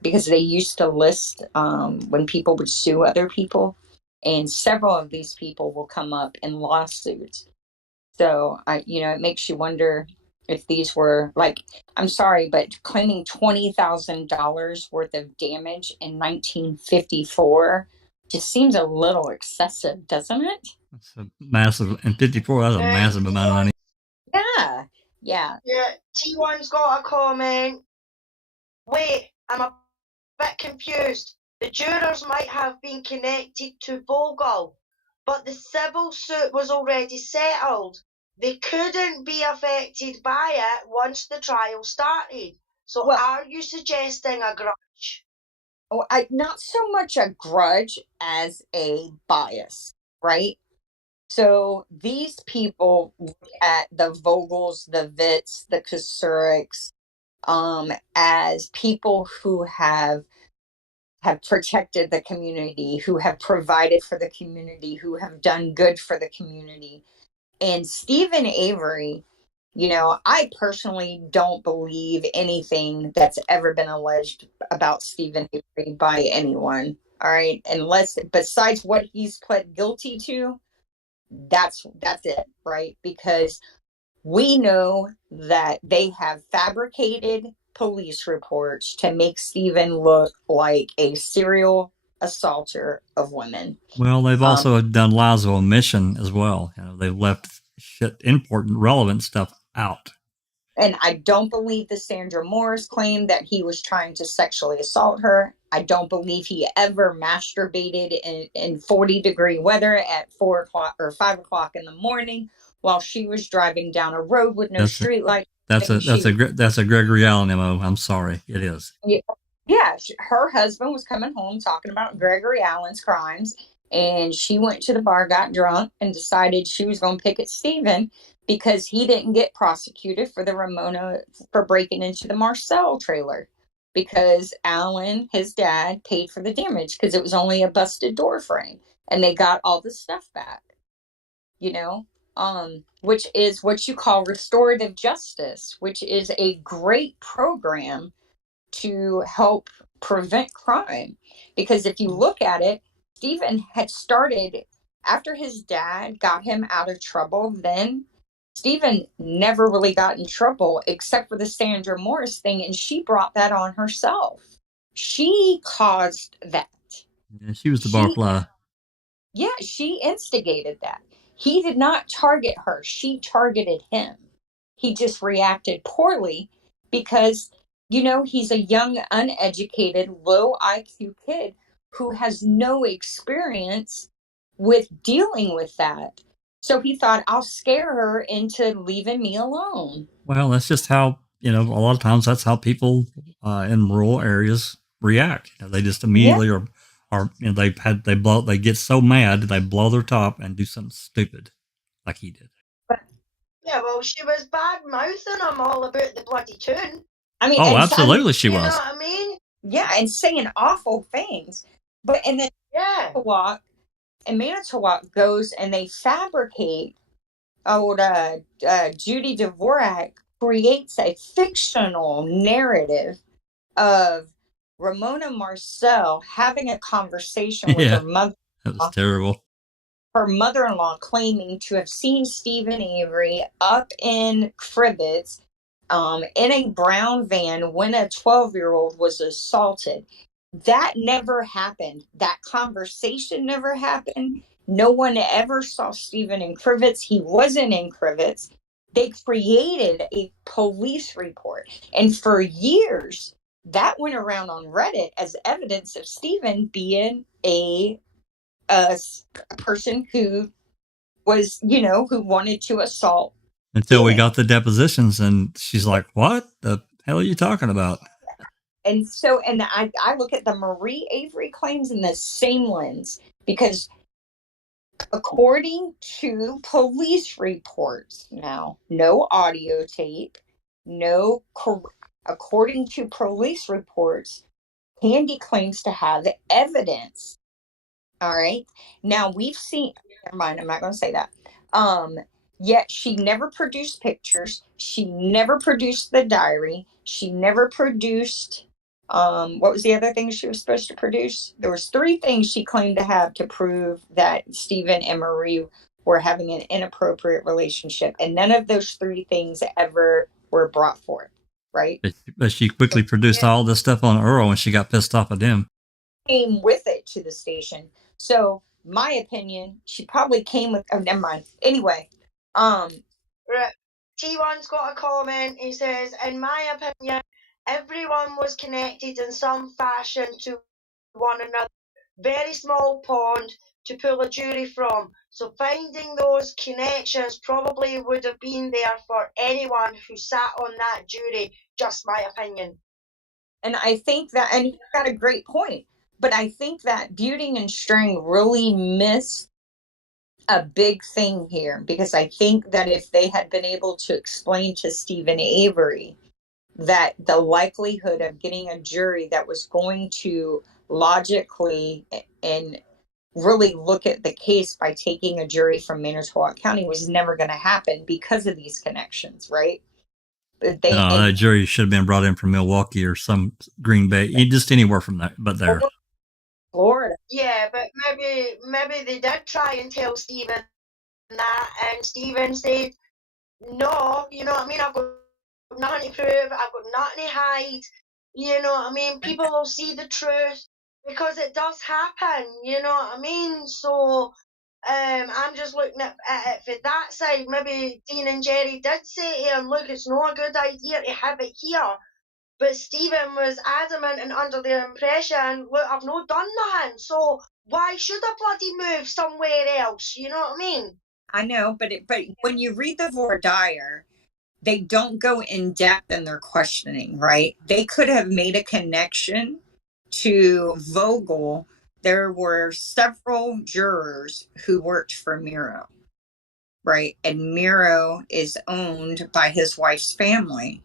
because they used to list when people would sue other people, and several of these people will come up in lawsuits. So it makes you wonder if these were like, I'm sorry, but claiming $20,000 worth of damage in 1954 just seems a little excessive, doesn't it? It's a massive, and 54, that's a massive amount of money. Yeah. Yeah, T1's got a comment. Wait, I'm a bit confused. The jurors might have been connected to Vogel, but the civil suit was already settled. They couldn't be affected by it once the trial started. So are you suggesting a grudge? Oh, not so much a grudge as a bias, right? So these people look at the Vogels, the Vitts, the Kocoureks, as people who have protected the community, who have provided for the community, who have done good for the community. And Stephen Avery, I personally don't believe anything that's ever been alleged about Stephen Avery by anyone. All right. Unless, besides what he's pled guilty to, that's it, right? Because we know that they have fabricated police reports to make Stephen look like a serial assaulter of women. Well, they've also done lies of omission as well. They've left important, relevant stuff out. And I don't believe the Sandra Morris claim that he was trying to sexually assault her. I don't believe he ever masturbated in 40-degree weather at 4 o'clock or 5 o'clock in the morning while she was driving down a road with no street light. That's a Gregory Allen MO. I'm sorry, it is. Yeah, her husband was coming home talking about Gregory Allen's crimes, and she went to the bar, got drunk, and decided she was going to pick at Stephen because he didn't get prosecuted for the Ramona for breaking into the Marcel trailer, because Allen, his dad, paid for the damage because it was only a busted door frame, and they got all the stuff back. Which is what you call restorative justice, which is a great program to help prevent crime. Because if you look at it, Stephen had started after his dad got him out of trouble. Then Stephen never really got in trouble except for the Sandra Morris thing, and she brought that on herself. She caused that. Yeah, she was the barfly. Yeah, she instigated that. He did not target her. She targeted him. He just reacted poorly because, he's a young, uneducated, low IQ kid who has no experience with dealing with that. So he thought, I'll scare her into leaving me alone. Well, that's just how, a lot of times that's how people in rural areas react. They just immediately they get so mad they blow their top and do something stupid like he did. Yeah, well, she was bad mouthing him all about the bloody tune. I mean, absolutely, she was. You know what I mean? Yeah, and saying awful things. But and then Manitowoc goes and they fabricate. Judy Dvorak creates a fictional narrative of Ramona Marcel having a conversation with her mother. That was terrible. Her mother-in-law claiming to have seen Stephen Avery up in Cribbets in a brown van when a 12-year-old was assaulted. That never happened. That conversation never happened. No one ever saw Stephen in Cribbets. He wasn't in Cribbets. They created a police report. And for years, that went around on Reddit as evidence of Stephen being a person who was, who wanted to assault. Until we got the depositions, and she's like, what the hell are you talking about? And so, and I look at the Marie Avery claims in the same lens, because according to police reports now, no audio tape, according to police reports, Candy claims to have evidence. All right. Now we've seen, never mind, I'm not going to say that. Yet she never produced pictures. She never produced the diary. She never produced, what was the other thing she was supposed to produce? There was 3 things she claimed to have to prove that Stephen and Marie were having an inappropriate relationship. And none of those 3 things ever were brought forth. Right. But she quickly produced all this stuff on Earl when she got pissed off at him. Came with it to the station. So my opinion, she probably came with, never mind. Anyway, T1's got a comment. He says, in my opinion, everyone was connected in some fashion to one another. Very small pond to pull a jury from. So finding those connections probably would have been there for anyone who sat on that jury. Just my opinion. And I think that, and he's got a great point, but I think that Buting and String really missed a big thing here, because I think that if they had been able to explain to Stephen Avery that the likelihood of getting a jury that was going to logically and really look at the case by taking a jury from Manitowoc County was never going to happen because of these connections, right? That jury should have been brought in from Milwaukee or some Green Bay, just anywhere from that, but there. Florida. Yeah, but maybe they did try and tell Stephen that, and Stephen said, no, you know what I mean, I've got nothing to prove, I've got nothing to hide, you know what I mean, people will see the truth, because it does happen, you know what I mean. So I'm just looking at it for that side. Maybe Dean and Jerry did say to him, look, it's not a good idea to have it here. But Stephen was adamant and under the impression, look, I've not done nothing, so why should I bloody move somewhere else? You know what I mean? I know, but when you read the voir dire, they don't go in depth in their questioning, right? They could have made a connection to Vogel. There were several jurors who worked for Miro, right? And Miro is owned by his wife's family.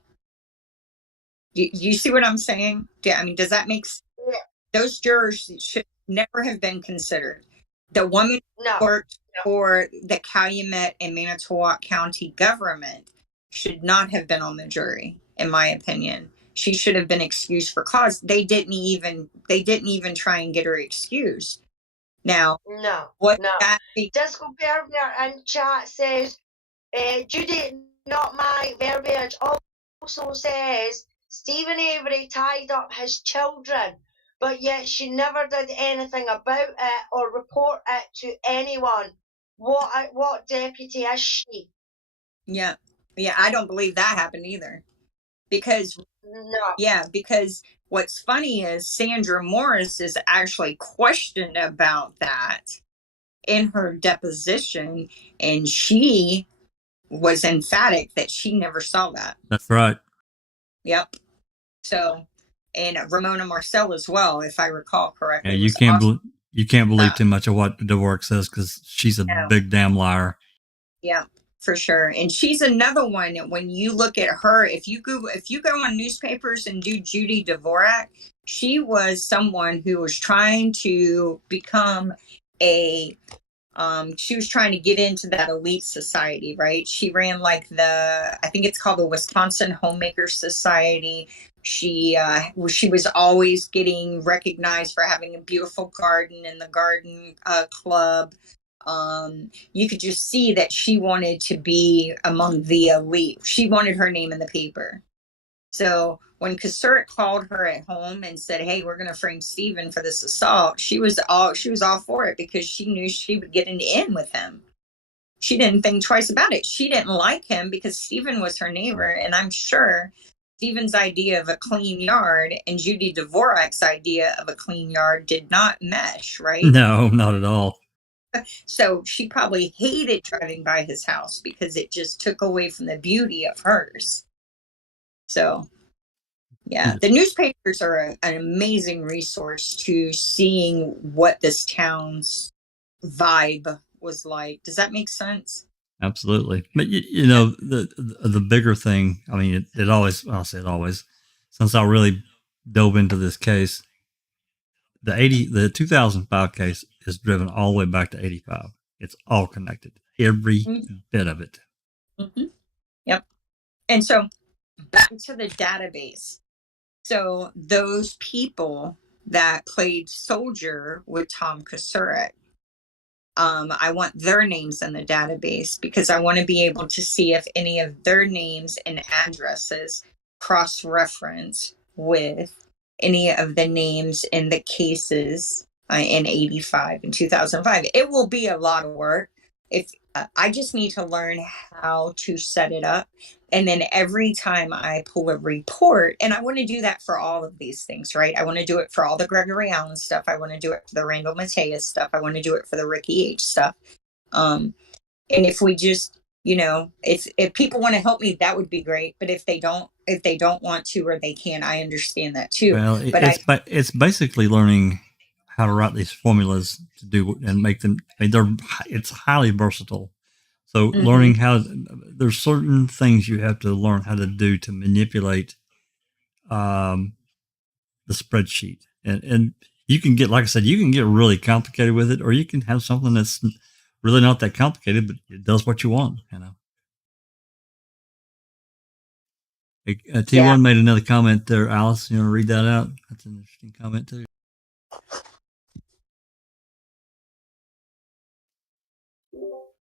Do you see what I'm saying? Does that make sense? Yeah. Those jurors should never have been considered. The woman worked for the Calumet and Manitowoc County government should not have been on the jury, in my opinion. She should have been excused for cause. They didn't even try and get her excused. Now, Disco Pervert in chat says, Judy, not my verbiage, also says Stephen Avery tied up his children, but yet she never did anything about it or report it to anyone. What deputy is she? Yeah, I don't believe that happened either. Because No. because what's funny is Sandra Morris is actually questioned about that in her deposition, and she was emphatic that she never saw that. That's right. Yep. So, and Ramona Marcel as well, if I recall correctly. Yeah, you can't believe too much of what Dvorak says because she's a big damn liar. Yeah, for sure. And she's another one. When you look at her, if you go on newspapers and do Judy Dvorak, she was someone who was trying to become she was trying to get into that elite society, right? She ran like I think it's called the Wisconsin Homemaker Society. She was always getting recognized for having a beautiful garden in the garden club. You could just see that she wanted to be among the elite. She wanted her name in the paper. So when Kocourek called her at home and said, "Hey, we're going to frame Stephen for this assault," she was all for it because she knew she would get an in with him. She didn't think twice about it. She didn't like him because Stephen was her neighbor, and I'm sure Stephen's idea of a clean yard and Judy Dvorak's idea of a clean yard did not mesh, right? No, not at all. So she probably hated driving by his house because it just took away from the beauty of hers. So, yeah, the newspapers are an amazing resource to seeing what this town's vibe was like. Does that make sense? Absolutely. But you know, the bigger thing, I mean, it always, I'll say it always, since I really dove into this case, the 2005 case is driven all the way back to 85. It's all connected, every bit of it. Mm-hmm. Yep. And so back to the database. So those people that played soldier with Tom Kocourek, I want their names in the database because I want to be able to see if any of their names and addresses cross-reference with any of the names in the cases in 85 and 2005. It will be a lot of work. If I just need to learn how to set it up. And then every time I pull a report, and I want to do that for all of these things, right? I want to do it for all the Gregory Allen stuff. I want to do it for the Randall Mateus stuff. I want to do it for the Ricky H stuff. And if we just, if people want to help me, that would be great. But if they don't want to, or they can't, I understand that too. Well, it's basically learning how to write these formulas to do and make them. I mean, it's highly versatile. So learning there's certain things you have to learn how to do to manipulate the spreadsheet, and you can get, like I said, you can get really complicated with it, or you can have something that's really not that complicated, but it does what you want. T1 made another comment there. Alice, you want to read that out? That's an interesting comment too.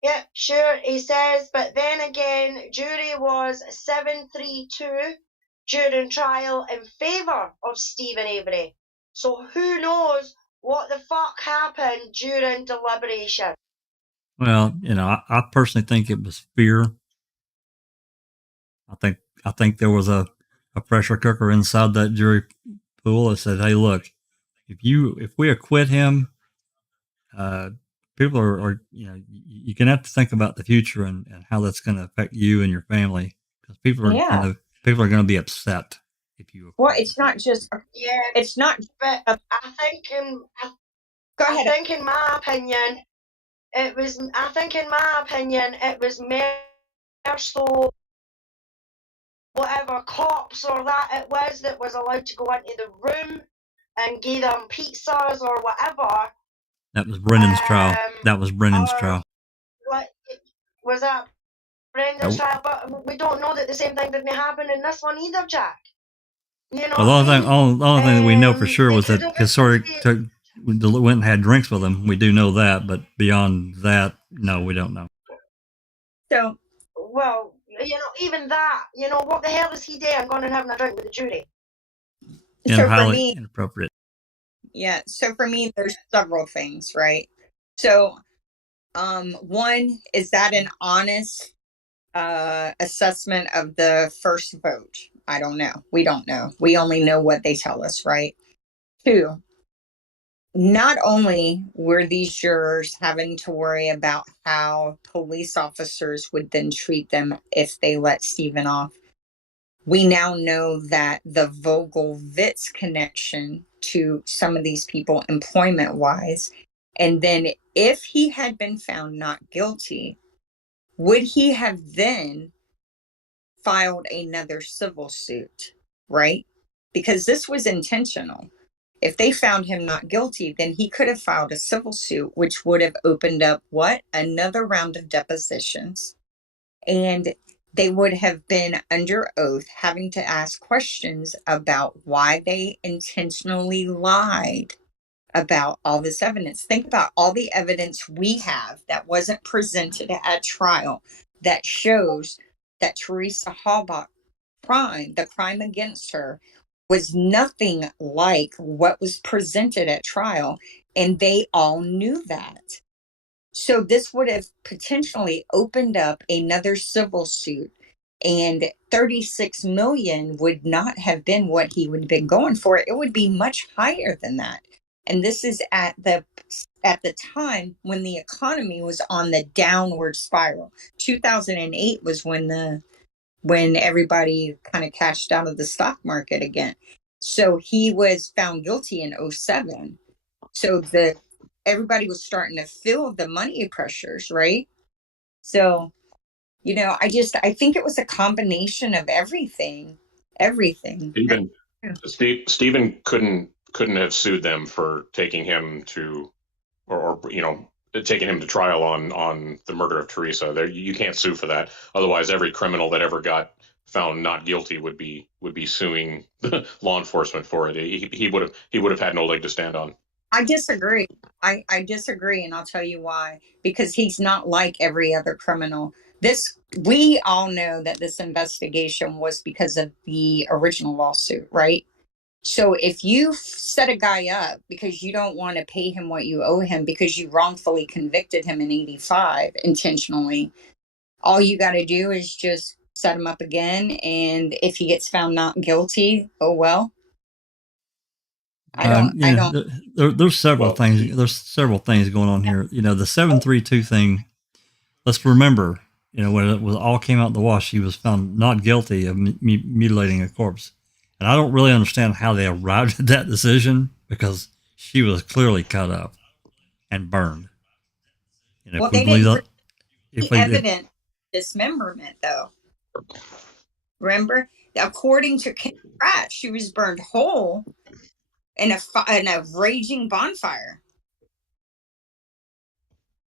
Yeah, sure. He says, but then again, jury was 7-3-2 during trial in favour of Stephen Avery. So who knows what the fuck happened during deliberation? Well, I personally think it was fear. I think there was a pressure cooker inside that jury pool that said, "Hey, look, if we acquit him, people are you're gonna have to think about the future and how that's going to affect you and your family, because people are going to be upset if you." Well, it's not just it's not. But I think in my opinion, it was. I think in my opinion, it was more so whatever cops or that it was allowed to go into the room and give them pizzas or whatever. That was Brennan's trial. That was Brennan's trial. What was that? Brendan's trial, but we don't know that the same thing didn't happen in this one either, Jack. Well, the only thing that we know for sure was that Kocourek went and had drinks with him. We do know that, but beyond that, no, we don't know. So, well, even that, what the hell is he doing going and having a drink with the jury? So highly inappropriate. Yeah. So for me, there's several things, right? So, one, is that an honest assessment of the first vote? I don't know. We don't know. We only know what they tell us, right? 2, not only were these jurors having to worry about how police officers would then treat them if they let Stephen off, we now know that the Vogel-Vitz connection to some of these people employment-wise, and then if he had been found not guilty, would he have then filed another civil suit, right? Because this was intentional. If they found him not guilty, then he could have filed a civil suit, which would have opened up what? Another round of depositions. And they would have been under oath having to ask questions about why they intentionally lied about all this evidence. Think about all the evidence we have that wasn't presented at trial that shows that Teresa Halbach crime, the crime against her, was nothing like what was presented at trial. And they all knew that. So this would have potentially opened up another civil suit, and 36 million would not have been what he would have been going for. It would be much higher than that. And this is at the time when the economy was on the downward spiral. 2008 was when everybody kind of cashed out of the stock market again. So he was found guilty in 07. So everybody was starting to feel the money pressures, right? So, I think it was a combination of everything. Even Stephen couldn't have sued them for taking him to, or taking him to trial on the murder of Teresa. There, you can't sue for that. Otherwise, every criminal that ever got found not guilty would be suing law enforcement for it. He would have had no leg to stand on. I disagree. I disagree, and I'll tell you why. Because he's not like every other criminal. We all know that this investigation was because of the original lawsuit, right? So if you set a guy up because you don't want to pay him what you owe him because you wrongfully convicted him in 85 intentionally, all you got to do is just set him up again. And if he gets found not guilty, oh well. There's several things. There's several things going on here. The 732 thing. Let's remember, when it was all came out in the wash, he was found not guilty of mutilating a corpse, and I don't really understand how they arrived at that decision because she was clearly cut up and burned. Well, they didn't evident dismemberment, though. Remember, according to Ken Pratt, she was burned whole in a raging bonfire.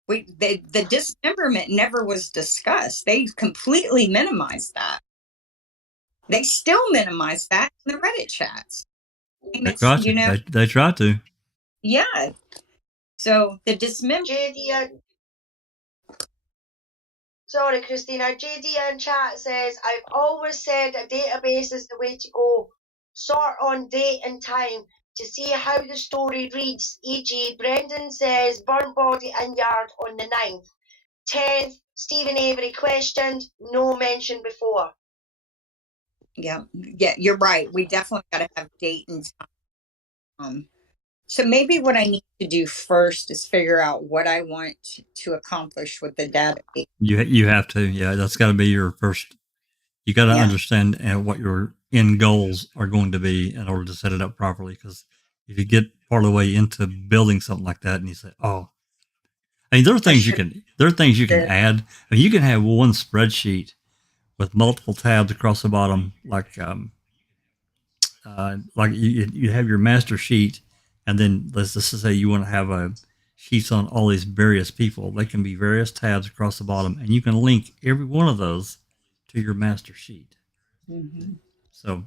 The dismemberment never was discussed. They completely minimized that. They still minimize that in the Reddit chats. They try to. Yeah. So the dismemberment. Sorry, Christina. JD in chat says, I've always said a database is the way to go. Sort on date and time to see how the story reads. E.g., Brendan says burnt body and yard on the 9th. 10th, Stephen Avery questioned, no mention before. Yeah, you're right. We definitely got to have date and time. So maybe what I need to do first is figure out what I want to accomplish with the database. You have to. Yeah, that's got to be your first. You got to understand what your end goals are going to be in order to set it up properly. Because if you get part of the way into building something like that and you say, "Oh," I mean, there are things you can add. I mean, you can have one spreadsheet with multiple tabs across the bottom, like you have your master sheet, and then let's just say you want to have sheets on all these various people. They can be various tabs across the bottom, and you can link every one of those to your master sheet. Mm-hmm. So,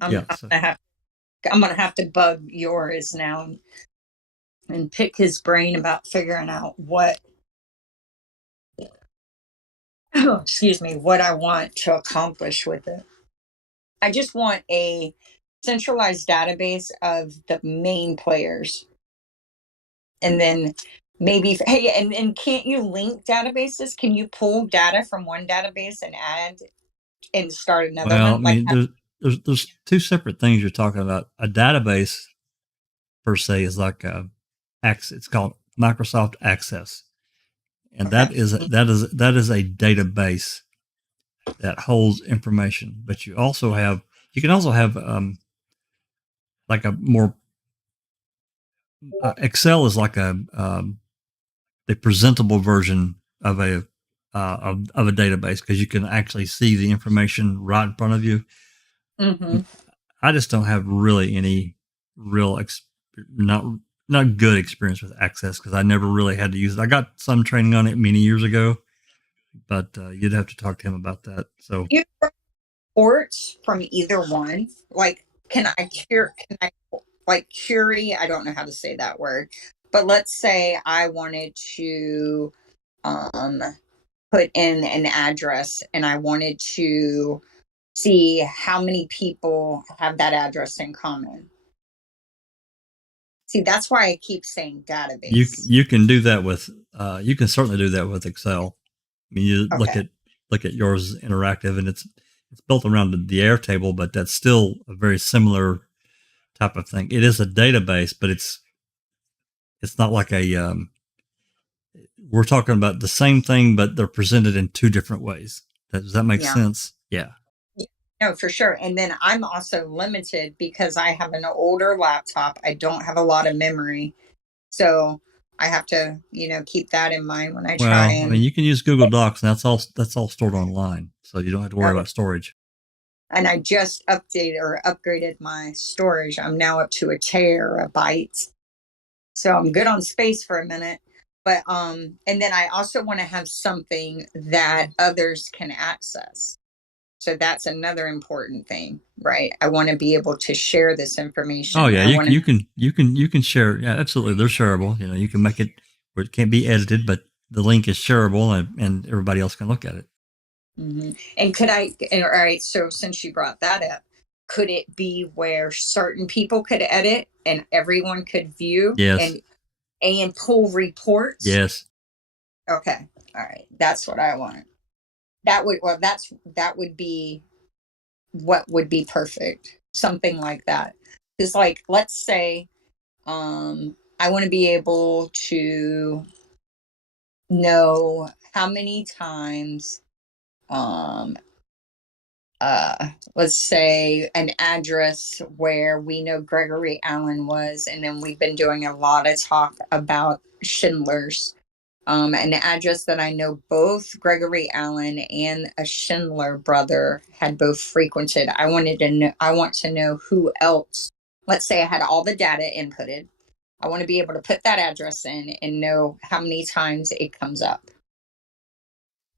I'm gonna have to bug yours now and pick his brain about figuring out what I want to accomplish with it. I just want a centralized database of the main players. And then maybe, and can't you link databases? Can you pull data from one database and add and start another Well, one? I mean, there's two separate things you're talking about. A database per se is like it's called Microsoft Access, and Okay. that is a database that holds information. But you can also have like a more Excel is like the presentable version of a of a database because you can actually see the information right in front of you. Mm-hmm. I just don't have really any real not good experience with Access because I never really had to use it. I got some training on it many years ago, but you'd have to talk to him about that. So You reports from either one, like can I query? I don't know how to say that word, but let's say I wanted to put in an address and I wanted to see how many people have that address in common. See, that's why I keep saying database. you can do that with you can certainly do that with Excel. I mean, you Okay. look at yours interactive, and it's built around the Airtable, but that's still a very similar type of thing. It is a database, but it's not like a we're talking about the same thing, but they're presented in two different ways. Does that make sense? Yeah. No, for sure. And then I'm also limited because I have an older laptop. I don't have a lot of memory. So I have to, keep that in mind when I try and. I mean, you can use Google Docs, and that's all stored online, so you don't have to worry about storage. And I just upgraded my storage. I'm now up to a terabyte. So I'm good on space for a minute. But and then I also want to have something that others can access. So that's another important thing, right? I want to be able to share this information. Oh yeah, you can share. Yeah, absolutely, they're shareable. You can make it where it can't be edited, but the link is shareable, and everybody else can look at it. Mm-hmm. And all right, so since you brought that up, could it be where certain people could edit and everyone could view? Yes. And pull reports? Yes. Okay. All right. That's what I want. That would be what would be perfect. Something like that. Because let's say I want to be able to know how many times let's say an address where we know Gregory Allen was, and then we've been doing a lot of talk about Schindler's. An address that I know both Gregory Allen and a Schindler brother had both frequented. I want to know who else. Let's say I had all the data inputted. I want to be able to put that address in and know how many times it comes up.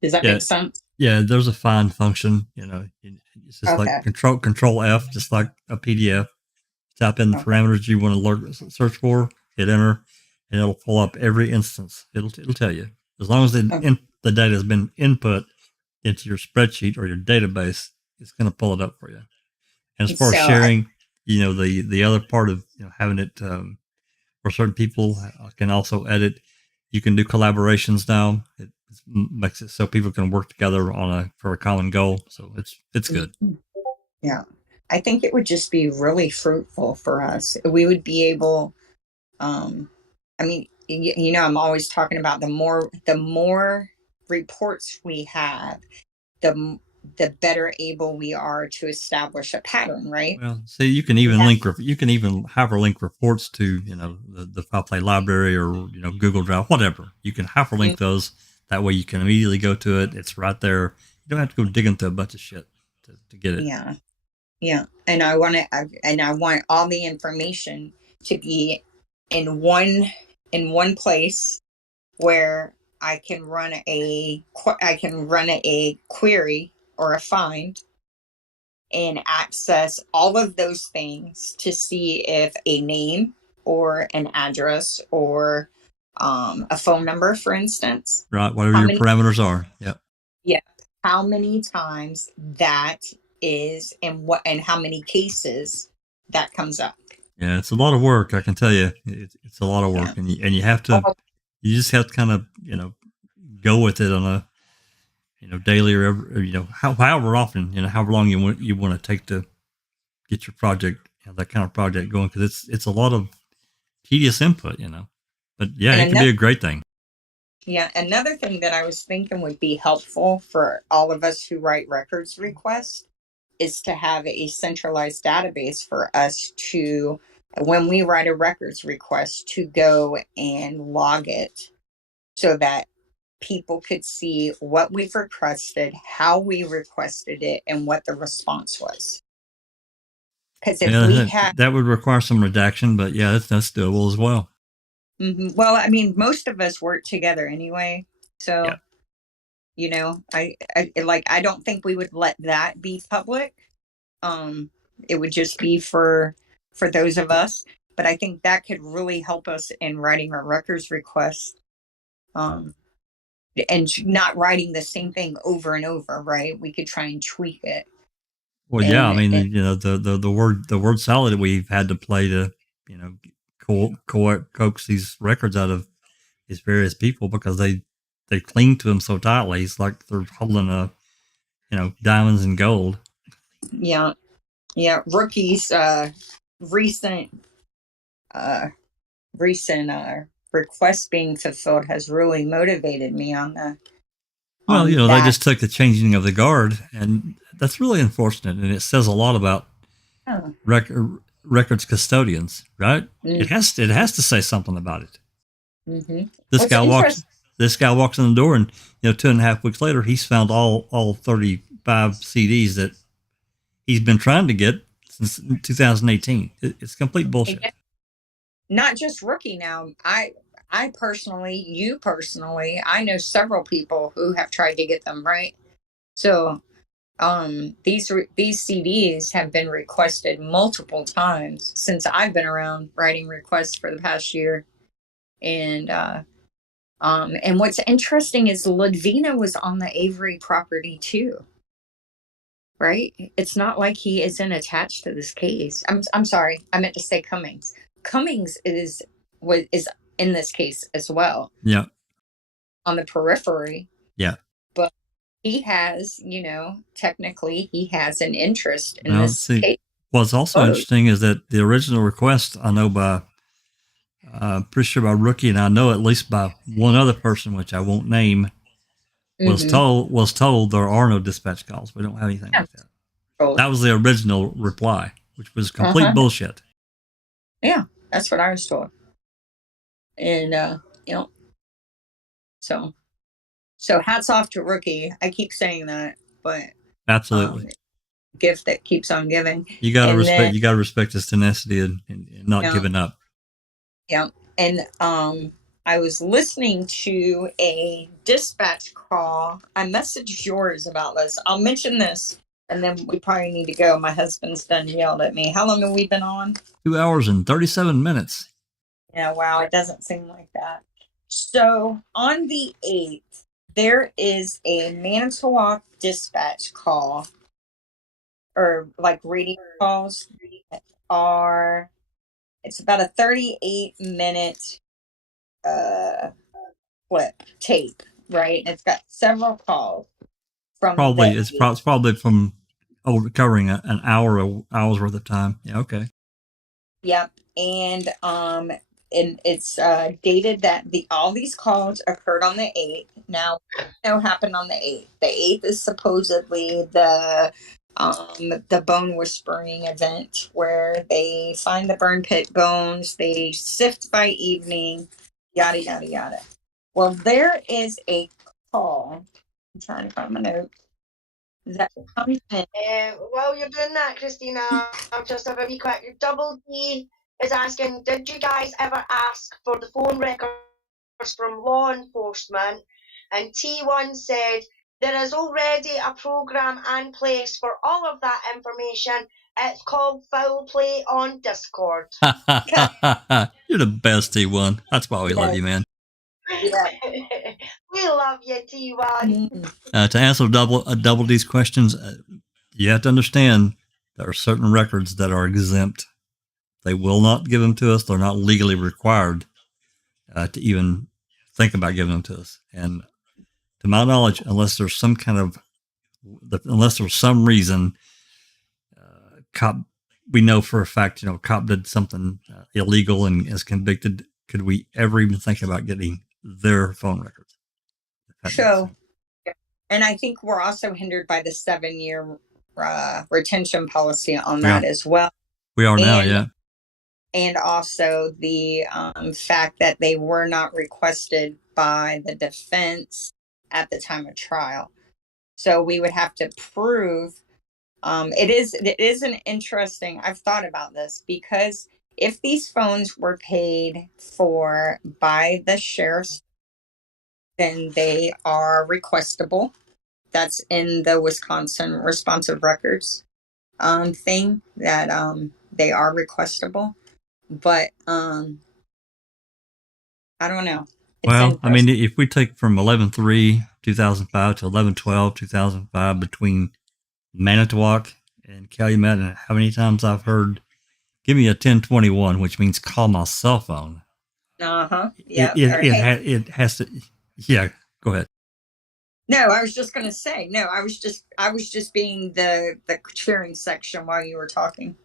Does that make sense? Yeah, there's a find function. It's just like control F, just like a PDF. Type in the parameters you want to search for, hit enter, and it'll pull up every instance. It'll tell you as long as the data has been input into your spreadsheet or your database, it's going to pull it up for you. And as far as sharing, the other part of having it where certain people can also edit, you can do collaborations now. It makes it so people can work together for a common goal. So it's good. Yeah. I think it would just be really fruitful for us. We would be able, I'm always talking about the more reports we have, the better able we are to establish a pattern, right? Well, see, you can even hyperlink reports to, the file play library or, Google Drive, whatever. You can hyperlink those. That way you can immediately go to it. It's right there. You don't have to go digging through a bunch of shit to get it. Yeah. Yeah. And I want all the information to be in one place where I can run a query or a find and access all of those things to see if a name or an address or a phone number, for instance. Right. Whatever your parameters are. Yep. Yeah. How many times that is and how many cases that comes up. Yeah, it's a lot of work. I can tell you, it's a lot of work, and you have to, you just have to kind of, go with it on daily or however often, however long you want to take to get your project, that kind of project going, because it's a lot of tedious input, But yeah, it can be a great thing. Yeah, another thing that I was thinking would be helpful for all of us who write records requests is to have a centralized database for us to, when we write a records request, to go and log it so that people could see what we've requested, how we requested it, and what the response was. Because if that would require some redaction, but yeah, that's doable as well. Mm-hmm. Well, I mean, most of us work together anyway, so I don't think we would let that be public. It would just be for those of us, but I think that could really help us in writing our records requests, and not writing the same thing over and over. Right? We could try and tweak it. Well, yeah, I mean, the word salad that we've had to play to, coax these records out of these various people, because they cling to them so tightly. It's like they're holding diamonds and gold. Yeah. Rookie's recent request being fulfilled has really motivated me on the. Well, they just took the changing of the guard, and that's really unfortunate, and it says a lot about records custodians, right? Mm-hmm. It has to say something about it. Mm-hmm. This guy walks in the door, and 2.5 weeks later, he's found all 35 CDs that he's been trying to get since 2018. It's complete bullshit. Not just Rookie now. I personally, I know several people who have tried to get them, right? So, these CDs have been requested multiple times since I've been around writing requests for the past year. And what's interesting is Ludvina was on the Avery property too. Right? It's not like he isn't attached to this case. I'm sorry. I meant to say Cummings. Cummings is in this case as well. Yeah. On the periphery. Yeah. But he has, technically he has an interest in this case. What's also interesting is that the original request, I know by, pretty sure by Rookie, and I know at least by one other person, which I won't name, was told there are no dispatch calls. We don't have anything like that. That was the original reply, which was complete bullshit. Yeah, that's what I was told. And so hats off to Rookie. I keep saying that, but absolutely, gift that keeps on giving. You gotta respect his tenacity and not giving up. Yeah, and I was listening to a dispatch call. I messaged Jurors about this. I'll mention this, and then we probably need to go. My husband's done yelled at me. How long have we been on? 2 hours and 37 minutes. Yeah, wow, it doesn't seem like that. So on the 8th, there is a Manitowoc dispatch call, or like radio calls that it's about a 38-minute tape, right? And it's got several calls from it's probably from covering an hour's worth of time. Yeah, okay. Yep. And it's dated that all these calls occurred on the 8th. Now, what happened on the 8th? The 8th is supposedly the bone whispering event where they find the burn pit bones, they sift by evening, yada yada yada. Well, there is a call. I'm trying to find my notes. That comes in. While you're doing that, Christina, I'll just have a wee quick. Double D is asking, did you guys ever ask for the phone records from law enforcement? And T1 said, there is already a program in place for all of that information. It's called Foul Play on Discord. You're the best, T1. That's why we love you, man. Yeah. We love you, T1. To answer Double D's questions, you have to understand there are certain records that are exempt. They will not give them to us. They're not legally required to even think about giving them to us. And to my knowledge, unless there's some reason, cop, we know for a fact, cop did something illegal and is convicted. Could we ever even think about getting their phone records? So, and I think we're also hindered by the 7-year retention policy on that as well. We are now, yeah. And also the fact that they were not requested by the defense at the time of trial. So we would have to prove. It is an interesting. I've thought about this, because if these phones were paid for by the sheriff's, then they are requestable. That's in the Wisconsin responsive records thing, that they are requestable. But I don't know. Well, I mean, if we take from 11/3/2005 to 11/12/2005 between Manitowoc and Calumet, and how many times I've heard, give me a 1021, which means call my cell phone. Yeah. It has to. Yeah, go ahead. No, I was just going to say, no, I was just being the cheering section while you were talking.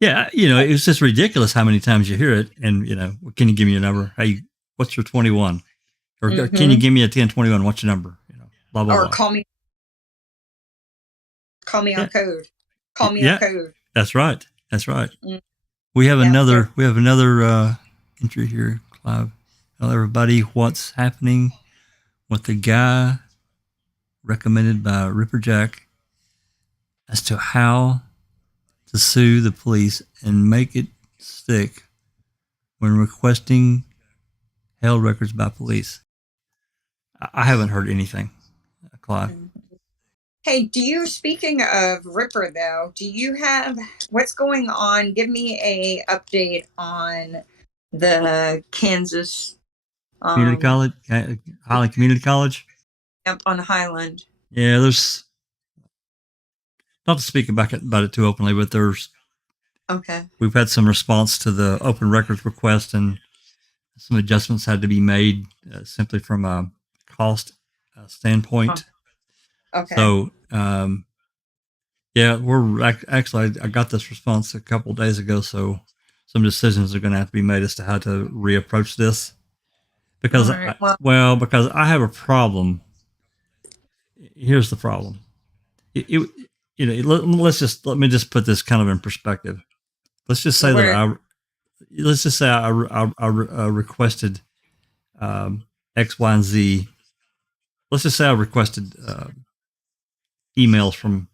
Yeah, it was just ridiculous how many times you hear it. And, can you give me a number? Hey, what's your 21? Or can you give me a 1021? What's your number? Blah, blah, or blah. Call me on code. Call me on code. That's right. Mm. We have another entry here, Clive. Tell everybody what's happening with the guy recommended by Ripper Jack as to how to sue the police and make it stick when requesting held records by police. I haven't heard anything, Clive. Hey, speaking of Ripper though, do you have what's going on? Give me a update on the Kansas Community College, Highland Community College. Yep, on Highland. Yeah, there's not to speak about it too openly, but there's we've had some response to the open records request, and some adjustments had to be made simply from a cost standpoint. Okay. So, we're actually, I got this response a couple of days ago, so some decisions are going to have to be made as to how to reapproach this. Because, because I have a problem. Here's the problem. Let me just put this kind of in perspective. Let's just say I requested X, Y, and Z. Let's just say I requested emails from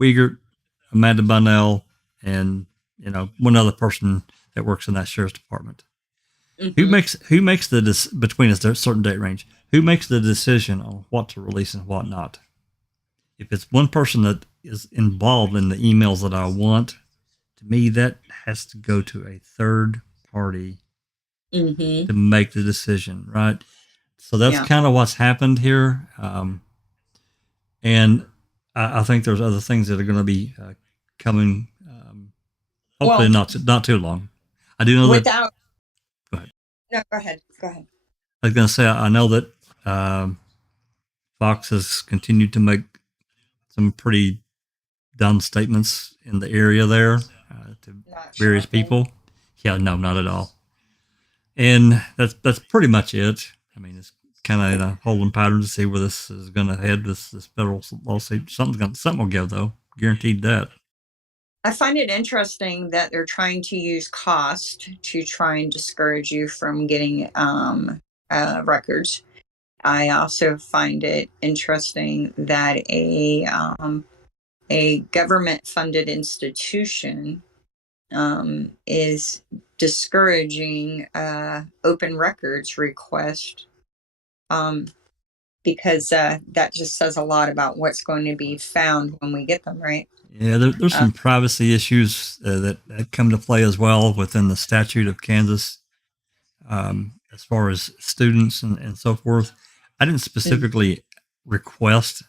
Wiegert, Amanda Bunnell, and one other person that works in that sheriff's department. Mm-hmm. Who makes between a certain date range? Who makes the decision on what to release and what not? If it's one person that is involved in the emails that I want, to me that has to go to a third party to make the decision, right? So that's kind of what's happened here, and I think there's other things that are going to be coming. Hopefully, not too long. I do know that. Go ahead. No, go ahead. I was going to say I know that Fox has continued to make some pretty dumb statements in the area there to various people. Yeah, no, not at all. And that's pretty much it. I mean, it's kind of a holding pattern to see where this is going to head. This federal lawsuit, something will give, though, guaranteed that. I find it interesting that they're trying to use cost to try and discourage you from getting records. I also find it interesting that a government-funded institution is discouraging open records request, because that just says a lot about what's going to be found when we get them, right? Yeah, there's some privacy issues that come to play as well within the statute of Kansas, as far as students and so forth. I didn't specifically request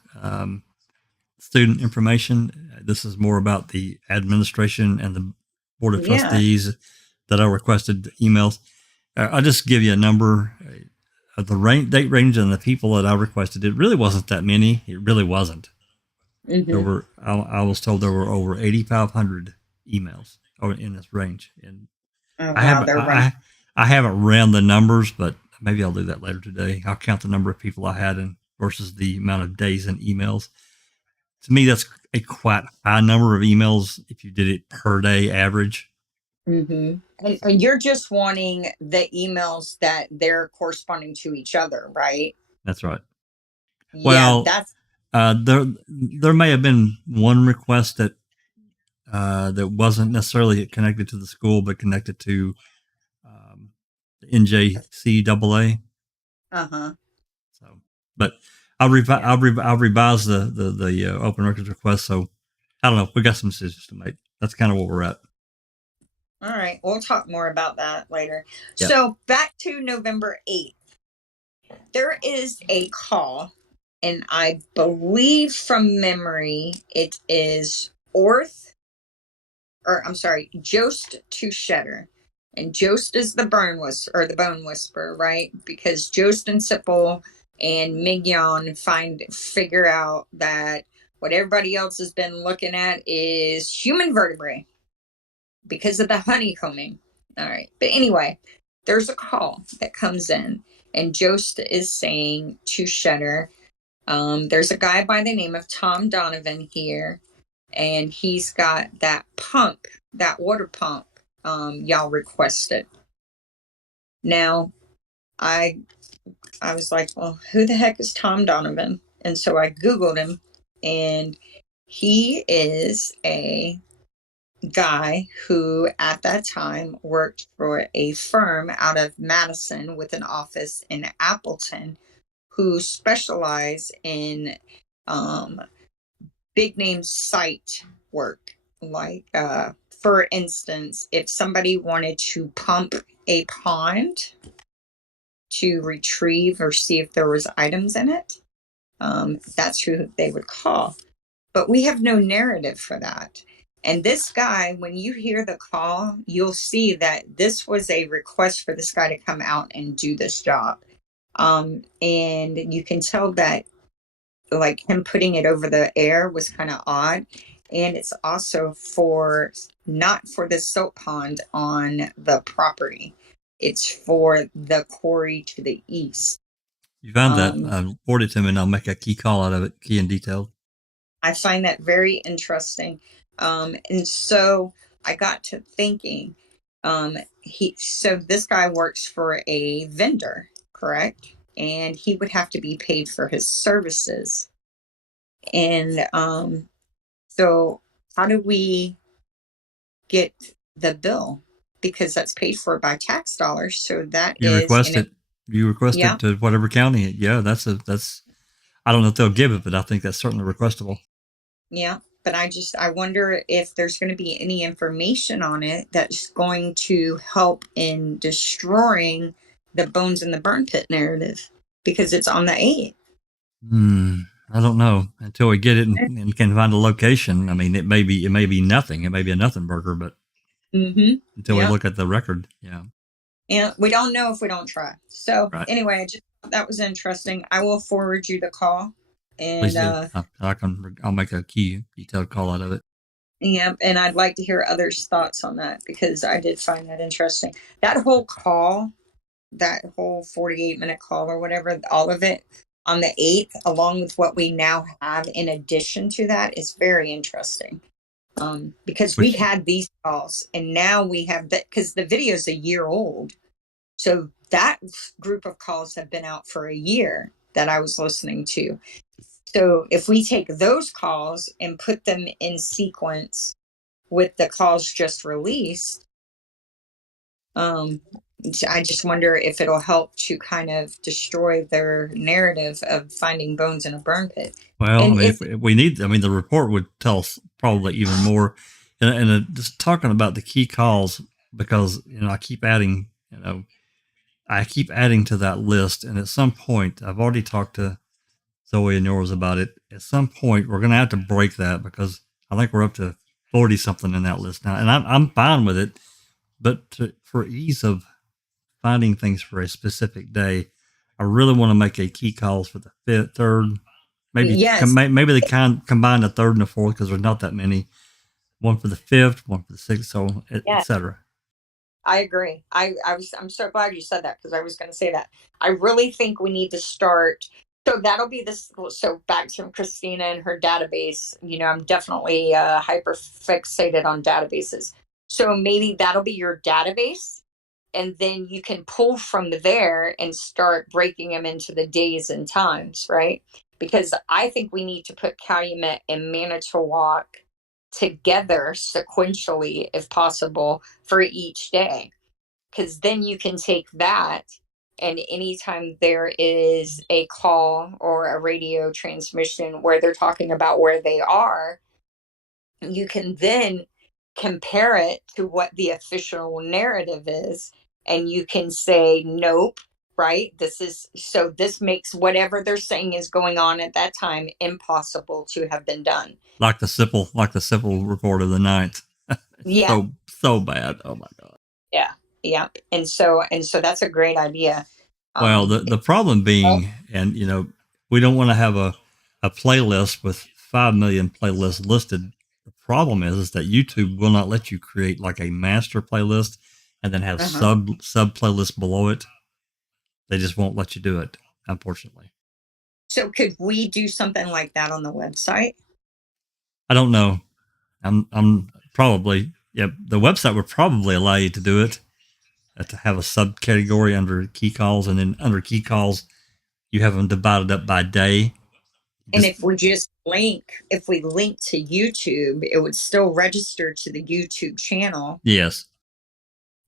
student information. This is more about the administration and the Board of Trustees that I requested emails. I'll just give you a number. The date range and the people that I requested, it really wasn't that many. It really wasn't. There were, I was told there were over 8,500 emails in this range. And I haven't ran the numbers, but maybe I'll do that later today. I'll count the number of people I had versus the amount of days and emails. To me, that's a quite high number of emails if you did it per day average. And you're just wanting the emails that they're corresponding to each other, right? That's right. Yeah, there may have been one request that wasn't necessarily connected to the school, but connected to the NJCAA. So, but I'll revise the open records request. So I don't know. We got some decisions to make. That's kind of where we're at. All right. We'll talk more about that later. Yep. So back to November 8th. There is a call, and I believe from memory it is Jost to Shedder. And Jost is the bone whisperer, right? Because Jost and Sipple and Mignon figure out that what everybody else has been looking at is human vertebrae because of the honeycombing. All right. But anyway, there's a call that comes in, and Jost is saying to Shedder, there's a guy by the name of Tom Donovan here, and he's got that pump, that water pump y'all requested. Now, I was like, well, who the heck is Tom Donovan? And so I Googled him, and he is a guy who at that time worked for a firm out of Madison with an office in Appleton, who specialize in big name site work. Like, for instance, if somebody wanted to pump a pond to retrieve or see if there was items in it, that's who they would call. But we have no narrative for that. And this guy, when you hear the call, you'll see that this was a request for this guy to come out and do this job. And you can tell that, like, him putting it over the air was kind of odd. And it's also not for the silt pond on the property. It's for the quarry to the east. You found that. Forward it to him, and I'll make a key call out of it, key and detailed. I find that very interesting. And so I got to thinking, so this guy works for a vendor, correct? And he would have to be paid for his services. And so how do we get the bill? Because that's paid for by tax dollars. So that you request it to whatever county. Yeah, that's I don't know if they'll give it, but I think that's certainly requestable. Yeah, but I wonder if there's going to be any information on it that's going to help in destroying the bones in the burn pit narrative, because it's on the 8th. I don't know until we get it and can find a location. I mean, it may be nothing. It may be a nothing burger, but until we look at the record, and we don't know if we don't try. So anyway, I just thought that was interesting. I will forward you the call. And I'll make a key detailed call out of it. Yeah, and I'd like to hear others' thoughts on that, because I did find that interesting. That whole call, that whole 48-minute call or whatever, all of it on the 8th, along with what we now have in addition to that, is very interesting. Because we had these calls, and now we have that, because the video is a year old. So that group of calls have been out for a year that I was listening to. So if we take those calls and put them in sequence with the calls just released, I just wonder if it'll help to kind of destroy their narrative of finding bones in a burn pit. Well, the report would tell us probably even more. And just talking about the key calls, because, I keep adding to that list. And at some point, I've already talked to Zoe and yours about it. At some point, we're going to have to break that, because I think we're up to 40 something in that list now, and I'm fine with it. But for ease of finding things for a specific day, I really want to make a key calls for the fifth, third, maybe maybe they combine the third and the fourth because there's not that many. One for the fifth, one for the sixth, so etc. I agree. I'm so glad you said that because I was going to say that. I really think we need to start. So that'll be this. So back to Christina and her database. You know, I'm definitely hyper fixated on databases. So maybe that'll be your database, and then you can pull from there and start breaking them into the days and times, right? Because I think we need to put Calumet and Manitowoc together sequentially, if possible, for each day. Because then you can take that, and anytime there is a call or a radio transmission where they're talking about where they are, you can then compare it to what the official narrative is, and you can say, nope, right? This makes whatever they're saying is going on at that time impossible to have been done. Like the Sipple report of the 9th. Yeah. So bad. Oh my God. Yeah. And so that's a great idea. Well, the problem being, and you know, we don't want to have a playlist with 5 million playlists listed. The problem is that YouTube will not let you create like a master playlist and then have sub playlists below it. They just won't let you do it, unfortunately. So could we do something like that on the website? I don't know. I'm probably, yeah, the website would probably allow you to do it, to have a subcategory under key calls, and then under key calls, you have them divided up by day. And if we link to YouTube, it would still register to the YouTube channel. Yes.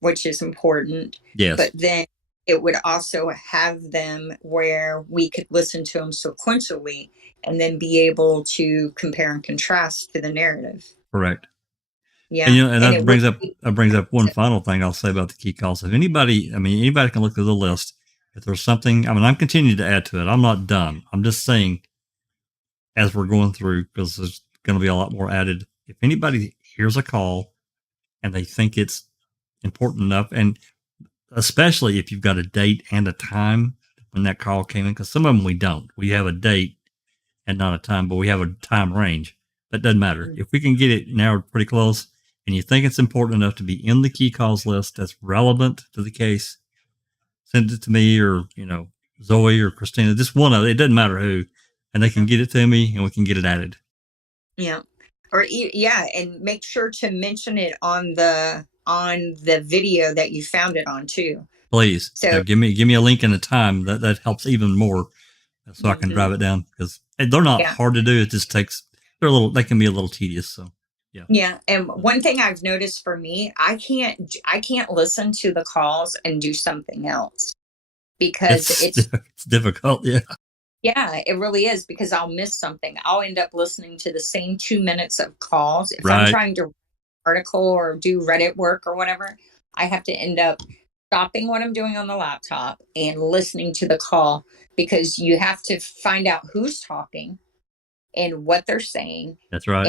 Which is important. Yes. But then it would also have them where we could listen to them sequentially and then be able to compare and contrast to the narrative. Correct. Yeah. And, you know, and that brings up one final thing I'll say about the key calls. If anybody can look through the list. If there's something, I'm continuing to add to it. I'm not done. I'm just saying, as we're going through, because there's going to be a lot more added. If anybody hears a call and they think it's important enough, and especially if you've got a date and a time when that call came in, because some of them we don't. We have a date and not a time, but we have a time range. That doesn't matter. If we can get it narrowed pretty close and you think it's important enough to be in the key calls list that's relevant to the case, send it to me, or, you know, Zoe or Christina, just one of it. It doesn't matter who, and they can get it to me and we can get it added. Yeah. Or and make sure to mention it on the video that you found it on too. Please. So give me a link and a time. That helps even more, so I can drive it down, because they're not hard to do. It just takes, they can be a little tedious. So yeah. Yeah. And one thing I've noticed for me, I can't listen to the calls and do something else, because it's difficult. Yeah. Yeah, it really is, because I'll miss something. I'll end up listening to the same 2 minutes of calls. If I'm trying to write an article or do Reddit work or whatever, I have to end up stopping what I'm doing on the laptop and listening to the call, because you have to find out who's talking and what they're saying. That's right.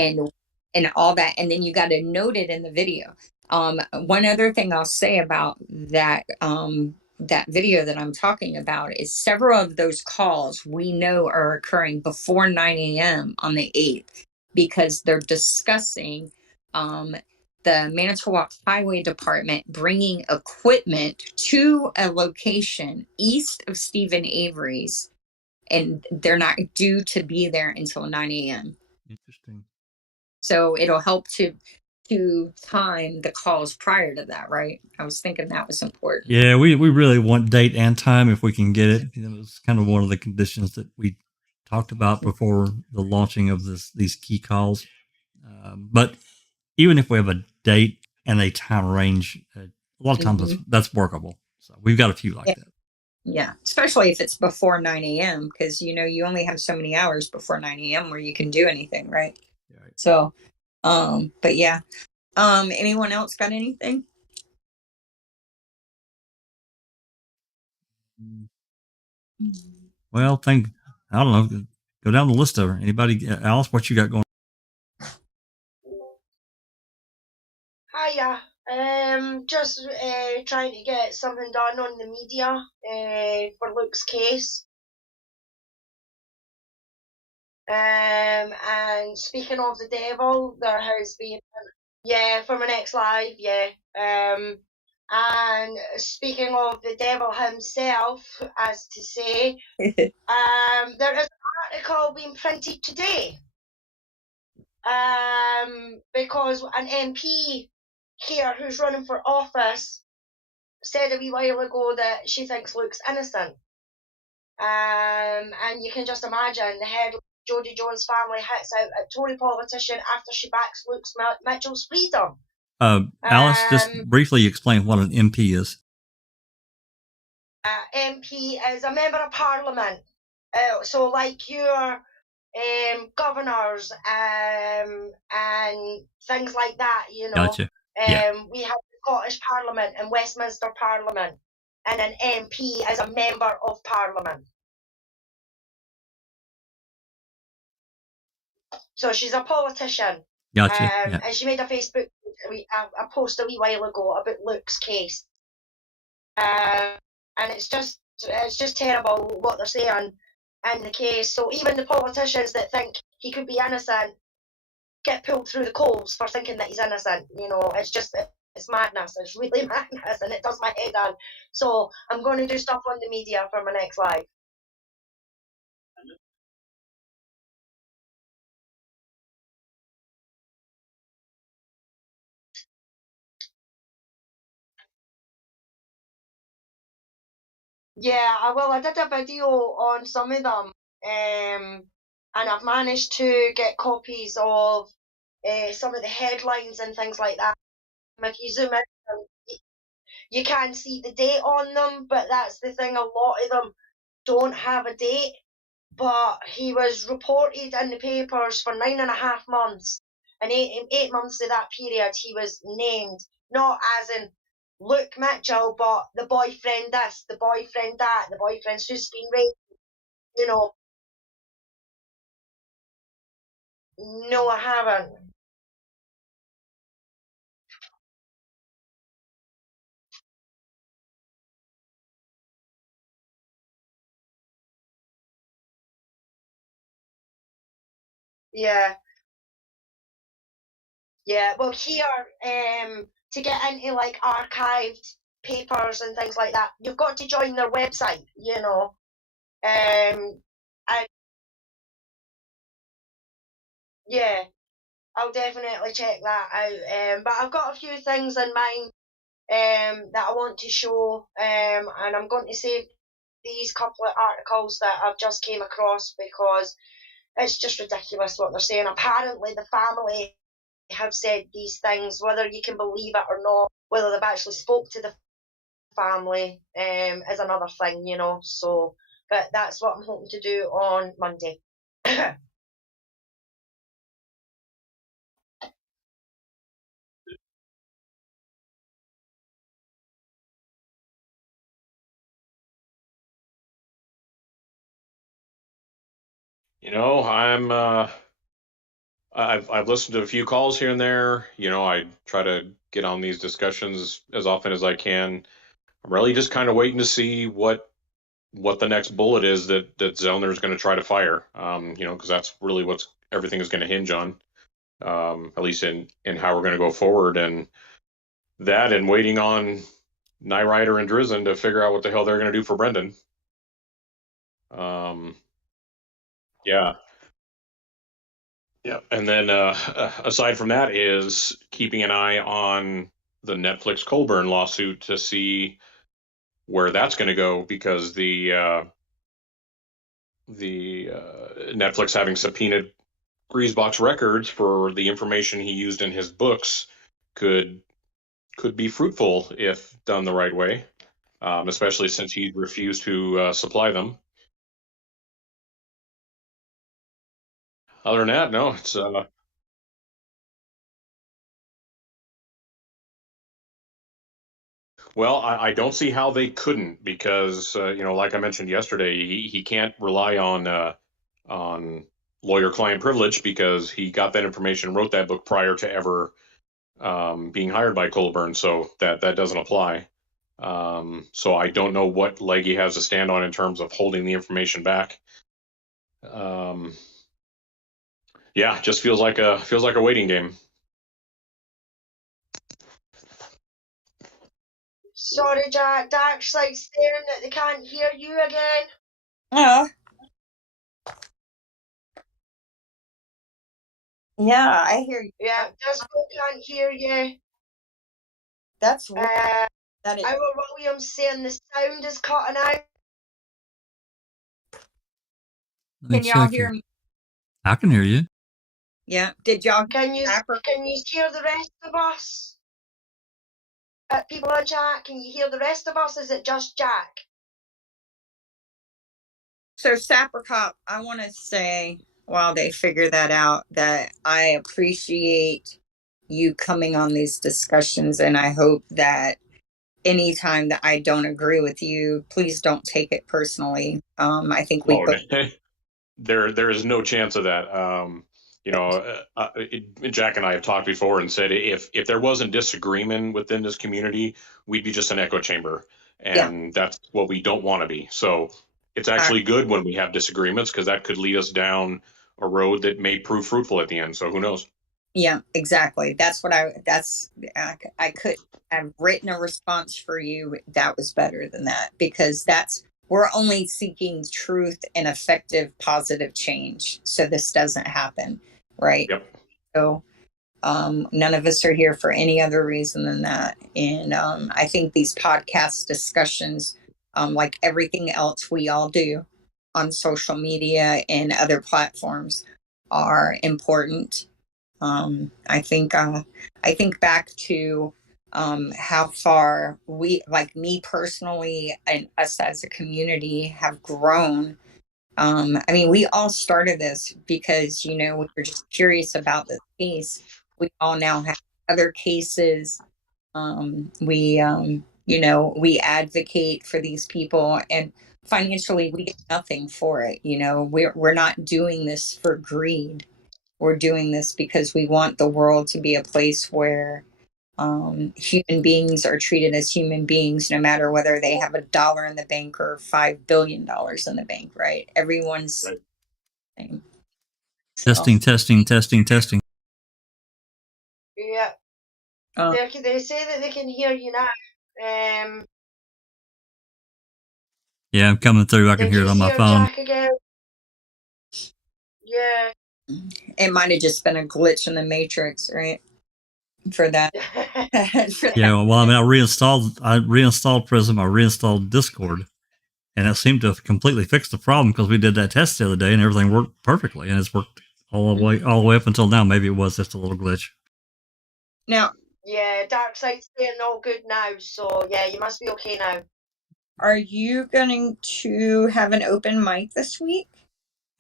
And all that. And then you got to note it in the video. One other thing I'll say about that, that video that I'm talking about, is several of those calls we know are occurring before 9 a.m. on the 8th, because they're discussing the Manitowoc Highway Department bringing equipment to a location east of Stephen Avery's, and they're not due to be there until 9 a.m. Interesting. So it'll help to time the calls prior to that, right? I was thinking that was important. Yeah, we really want date and time if we can get it. You know, it's kind of one of the conditions that we talked about before the launching of these key calls. But even if we have a date and a time range, a lot of times that's workable. So we've got a few like that. Yeah, especially if it's before 9 a.m. because, you know, you only have so many hours before 9 a.m. where you can do anything, right? Right. So, but yeah. Anyone else got anything? Well, I don't know. Go down the list of anybody. Alice, what you got going? Hiya. Just trying to get something done on the media for Luke's case. And speaking of the devil, there has been, for my next live, and speaking of the devil himself, as to say, there is an article being printed today, because an MP here who's running for office said a wee while ago that she thinks Luke's innocent. And you can just imagine the headline, Jodie Jones' family hits out at Tory politician after she backs Luke's Mitchell's freedom. Alice, just briefly explain what an MP is. MP is a member of parliament. So like your governors and things like that, you know. Gotcha. We have the Scottish Parliament and Westminster Parliament, and an MP is a member of parliament. So she's a politician. Gotcha. And she made a Facebook a post a wee while ago about Luke's case. And it's just terrible what they're saying in the case. So even the politicians that think he could be innocent get pulled through the coals for thinking that he's innocent. You know, it's madness. It's really madness, and it does my head in. So I'm going to do stuff on the media for my next live. Yeah, I did a video on some of them, and I've managed to get copies of some of the headlines and things like that. If you zoom in, you can see the date on them, but that's the thing, a lot of them don't have a date. But he was reported in the papers for 9.5 months, and eight months of that period he was named, not as in Luke Mitchell, but the boyfriend this, the boyfriend that, the boyfriend's who's been raped, you know. No, I haven't. Yeah. Yeah, well here, to get into like archived papers and things like that, you've got to join their website, you know. And yeah, I'll definitely check that out. But I've got a few things in mind that I want to show, and I'm going to save these couple of articles that I've just came across because it's just ridiculous what they're saying. Apparently the family have said these things, whether you can believe it or not, whether they've actually spoke to the family is another thing, you know. So, but that's what I'm hoping to do on Monday. You know, I've listened to a few calls here and there. You know, I try to get on these discussions as often as I can. I'm really just kind of waiting to see what the next bullet is that Zellner's going to try to fire. You know, because that's really what everything is going to hinge on, at least in how we're going to go forward, and that, and waiting on Nyrider and Drizzen to figure out what the hell they're going to do for Brendan. Yeah. Yeah, and then aside from that is keeping an eye on the Netflix Colburn lawsuit to see where that's going to go, because the Netflix having subpoenaed Griesbach's records for the information he used in his books could be fruitful if done the right way, especially since he refused to supply them. Other than that, no, it's well, I don't see how they couldn't, because you know, like I mentioned yesterday, he can't rely on lawyer-client privilege, because he got that information, wrote that book prior to ever being hired by Colburn, so that doesn't apply. So I don't know what leg he has to stand on in terms of holding the information back. Yeah, just feels like a waiting game. Sorry, Jack. Dark's like saying that they can't hear you again. Yeah, I hear you. Yeah, Disco can't hear you. That's weird. Our William's saying the sound is cutting out. Can y'all hear me? I can hear you. Yeah. Did y'all Can you hear the rest of us? People on chat, can you hear the rest of us? Is it just Jack? So Sapper Cop, I want to say while they figure that out, that I appreciate you coming on these discussions, and I hope that anytime that I don't agree with you, please don't take it personally. I think we there is no chance of that. Jack and I have talked before and said if there wasn't disagreement within this community, we'd be just an echo chamber, and that's what we don't want to be. So it's actually good when we have disagreements, because that could lead us down a road that may prove fruitful at the end. So who knows? Yeah, exactly. That's what I could have written a response for you that was better than that, because we're only seeking truth and effective positive change. So this doesn't happen. Right. Yep. So none of us are here for any other reason than that. And I think these podcast discussions, like everything else we all do on social media and other platforms, are important. I think back to how far we, like me personally, and us as a community, have grown. I mean, we all started this because, we were just curious about this case. We all now have other cases. We advocate for these people, and financially we get nothing for it. We're not doing this for greed. We're doing this because we want the world to be a place where human beings are treated as human beings, no matter whether they have $1 in the bank or $5 billion in the bank, right? Everyone's right. Same. Testing. Yeah. They say that they can hear you now. Yeah, I'm coming through. I can hear it on my phone. Jack again? Yeah. It might have just been a glitch in the matrix, right? For that. Yeah, well, I mean, I reinstalled Prism, I reinstalled Discord, and it seemed to have completely fixed the problem, because we did that test the other day and everything worked perfectly, and it's worked all the way up until now. Maybe it was just a little glitch. Now, yeah, Darkseid's saying all good now, so yeah, you must be okay now. Are you going to have an open mic this week?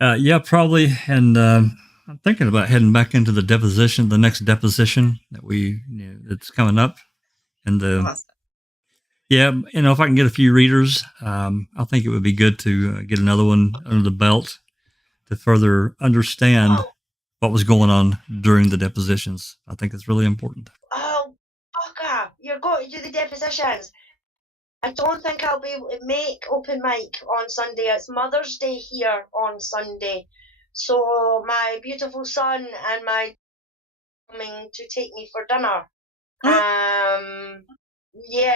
Yeah, probably. And I'm thinking about heading back into the next deposition that's coming up. And Awesome. yeah, if I can get a few readers, I think it would be good to get another one under the belt to further understand what was going on during the depositions. I think it's really important. Oh, fucker, you're going to do the depositions. I don't think I'll be able to make open mic on Sunday. It's Mother's Day here on Sunday. So my beautiful son and my coming to take me for dinner. Yeah.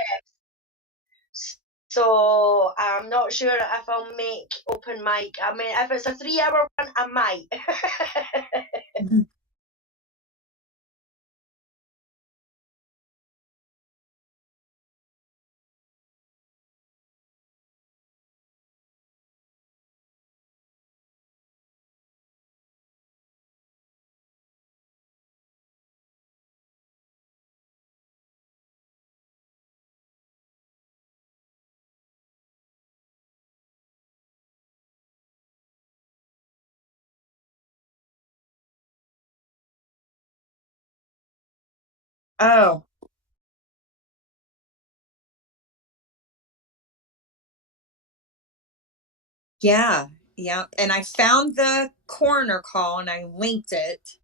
So I'm not sure if I'll make open mic. I mean, if it's a 3-hour one, I might. Oh. Yeah. And I found the coroner call and I linked it.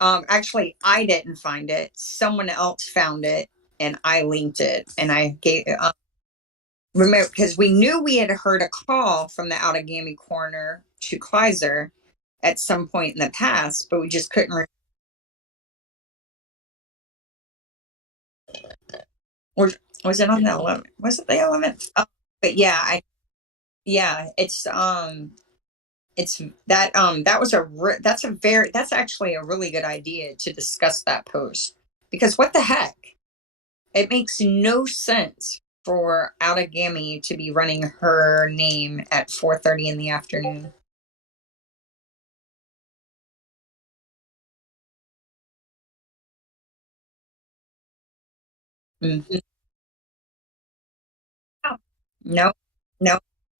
Actually, I didn't find it. Someone else found it, and I linked it, and I gave. Remember, because we knew we had heard a call from the Outagamie coroner to Kleiser at some point in the past, but we just couldn't. Or was it on the 11th? Was it the 11th? But yeah, it's that that's actually a really good idea to discuss that post, because what the heck, it makes no sense for Outagamie to be running her name at 4:30 in the afternoon. Mm-hmm. No, no,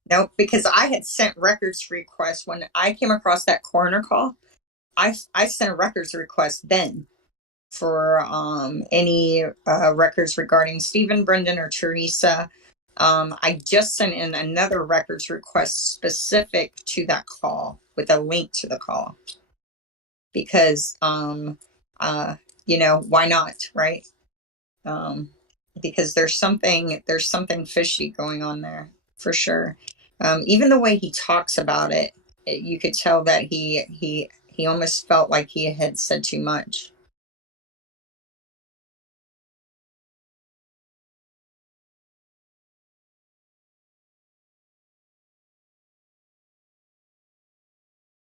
no, because I had sent records requests when I came across that coroner call. I sent a records request then for any records regarding Stephen, Brendan, or Teresa. I just sent in another records request specific to that call with a link to the call, because why not, right? Because there's something fishy going on there for sure. Even the way he talks about it, you could tell that he almost felt like he had said too much.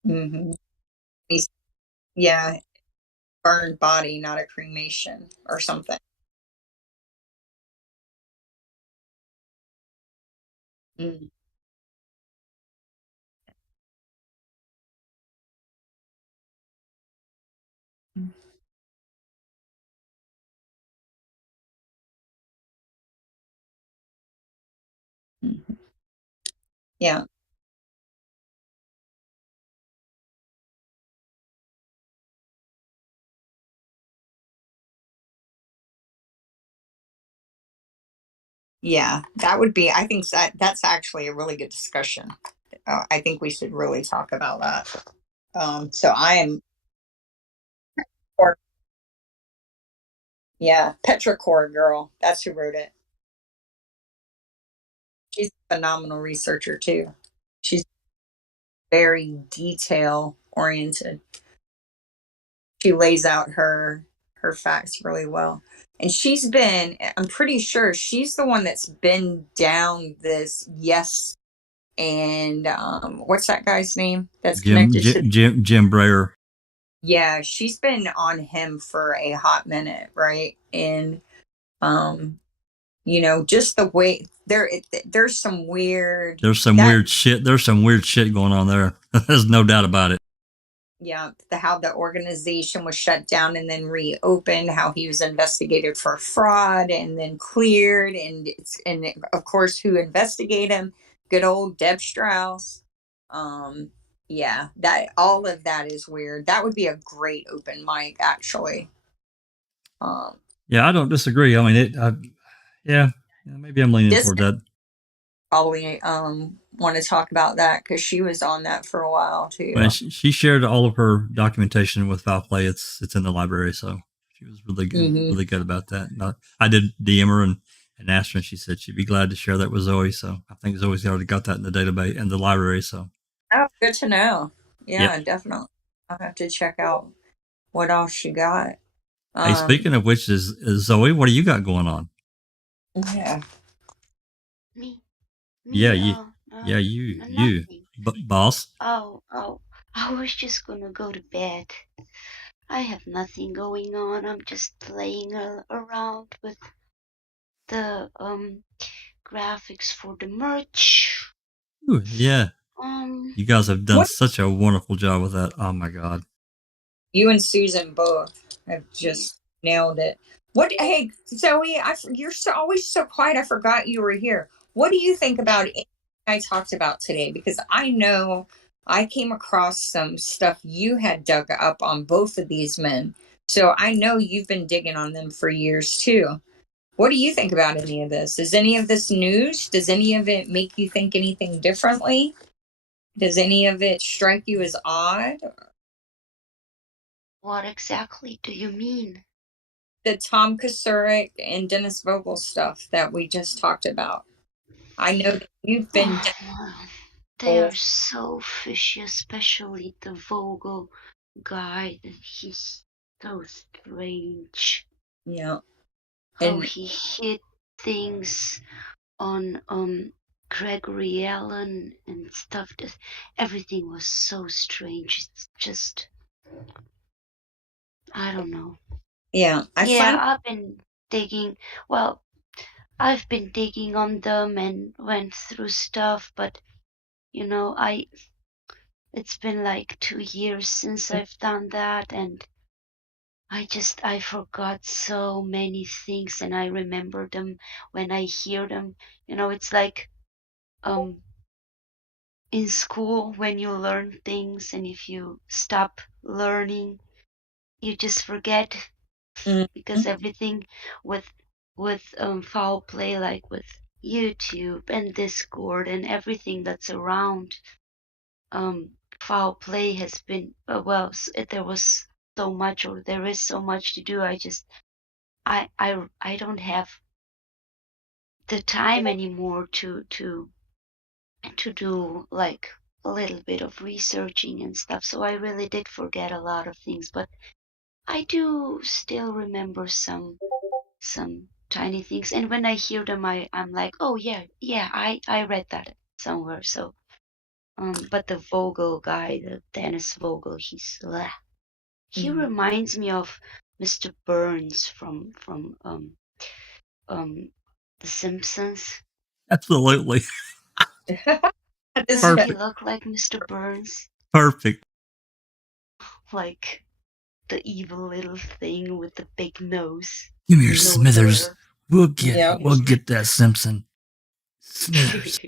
Mm-hmm. Yeah, burned body, not a cremation or something. Mm-hmm. Yeah. Yeah, that would be, I think that's actually a really good discussion. I think we should really talk about that. So I am, or yeah, Petrichor girl. That's who wrote it. She's a phenomenal researcher too. She's very detail oriented. She lays out her facts really well. And I'm pretty sure she's the one that's been down this yes. And what's that guy's name that's connected to Jim Breyer. Yeah, she's been on him for a hot minute, right? And just the way there's some weird weird shit. There's some weird shit going on there. There's no doubt about it. Yeah, how the organization was shut down and then reopened, how he was investigated for fraud and then cleared, and of course who investigated him? Good old Deb Strauss. Yeah, that all of that is weird. That would be a great open mic, actually. Yeah, I don't disagree. I mean, yeah, maybe I'm leaning toward that. Probably want to talk about that because she was on that for a while too. Well, she shared all of her documentation with Foul Play. It's in the library, so she was really good, really good about that. And I did DM her and asked her, and she said she'd be glad to share that with Zoe. So I think Zoe's already got that in the database in the library. So good to know. Yeah, definitely. I'll have to check out what else she got. Hey, speaking of which, is Zoe, what do you got going on? Yeah. Me. Yeah, you. Boss. Oh, I was just gonna go to bed. I have nothing going on. I'm just playing around with the graphics for the merch. Ooh, yeah. You guys have done such a wonderful job with that. Oh my God. You and Susan both have just nailed it. Hey, Zoe, you're always so quiet. I forgot you were here. What do you think about anything I talked about today? Because I know I came across some stuff you had dug up on both of these men. So I know you've been digging on them for years too. What do you think about any of this? Is any of this news? Does any of it make you think anything differently? Does any of it strike you as odd? What exactly do you mean? The Tom Kocourek and Dennis Vogel stuff that we just talked about. I know that you've been they are so fishy, especially the Vogel guy. He's so strange. Yeah. How he hid things on Gregory Allen and stuff. Everything was so strange. It's just, I don't know. Yeah, I've been digging. Well, I've been digging on them and went through stuff, but you know, it's been like 2 years since I've done that, and I forgot so many things, and I remember them when I hear them. You know, it's like in school when you learn things, and if you stop learning, you just forget, because everything with foul play, like with YouTube and Discord and everything that's around foul play has been there was so much, or there is so much to do. I don't have the time anymore to do like a little bit of researching and stuff. So I really did forget a lot of things, but I do still remember some tiny things. And when I hear them, I'm like, oh yeah, I read that somewhere. So but the Vogel guy, the Dennis Vogel, he reminds me of Mr. Burns from The Simpsons. Absolutely. Does he look like Mr. Burns? Perfect. Like the evil little thing with the big nose. Give me your Smithers. We'll get that Simpson. Smithers.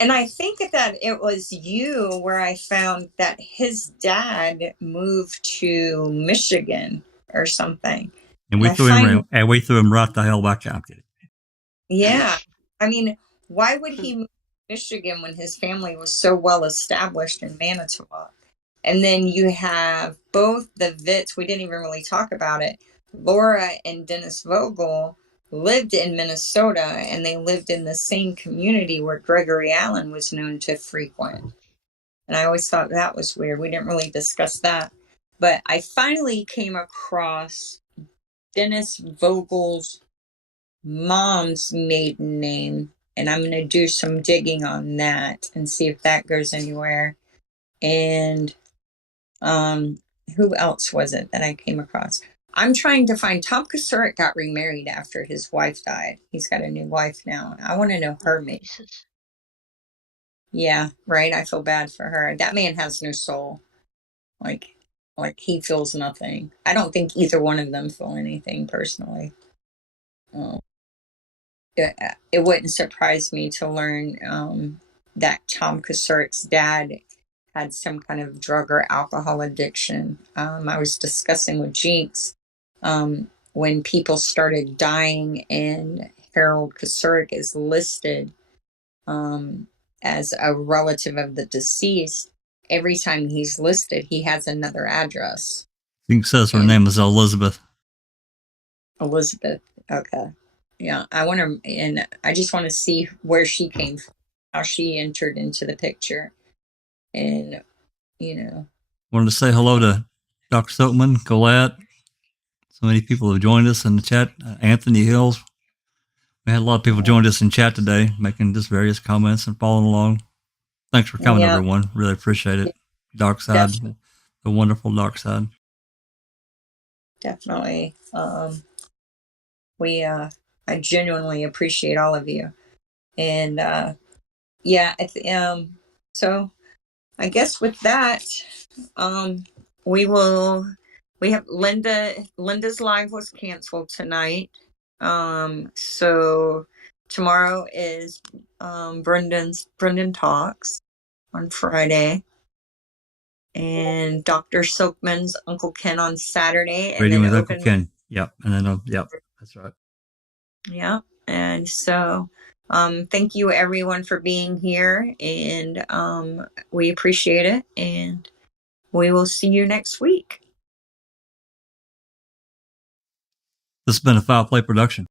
And I think that it was you where I found that his dad moved to Michigan or something. And we threw him right the hell back out. Yeah. I mean, why would he move to Michigan when his family was so well established in Manitowoc? And then you have both the Vitts, we didn't even really talk about it. Laura and Dennis Vogel lived in Minnesota, and they lived in the same community where Gregory Allen was known to frequent. And I always thought that was weird. We didn't really discuss that. But I finally came across Dennis Vogel's mom's maiden name, and I'm going to do some digging on that and see if that goes anywhere. And who else was it that I came across? I'm trying to find Tom Kocourek got remarried after his wife died. He's got a new wife now. I want to know her name. Yeah, right. I feel bad for her. That man has no soul. Like he feels nothing. I don't think either one of them feel anything personally. It wouldn't surprise me to learn that Tom Kocourek's dad had some kind of drug or alcohol addiction. I was discussing with Jenks when people started dying and Harold Kocourek is listed as a relative of the deceased. Every time he's listed, he has another address. I think says her name is Elizabeth. Elizabeth. Okay. Yeah, I just want to see where she came from, how she entered into the picture. And, wanted to say hello to Dr. Silkman, Colette. So many people have joined us in the chat. Anthony Hills. We had a lot of people join us in chat today, making just various comments and following along. Thanks for coming, everyone. Really appreciate it. Dark Side, the wonderful Dark Side. Definitely. I genuinely appreciate all of you. And so I guess with that, we have Linda's live was canceled tonight. So tomorrow is Brendan Talks on Friday, and Dr. Silkman's Uncle Ken on Saturday. Reading with Uncle Ken. Yep. And then, that's right. Yeah. And so, thank you everyone for being here, and we appreciate it. And We will see you next week. This has been a Foul Play production.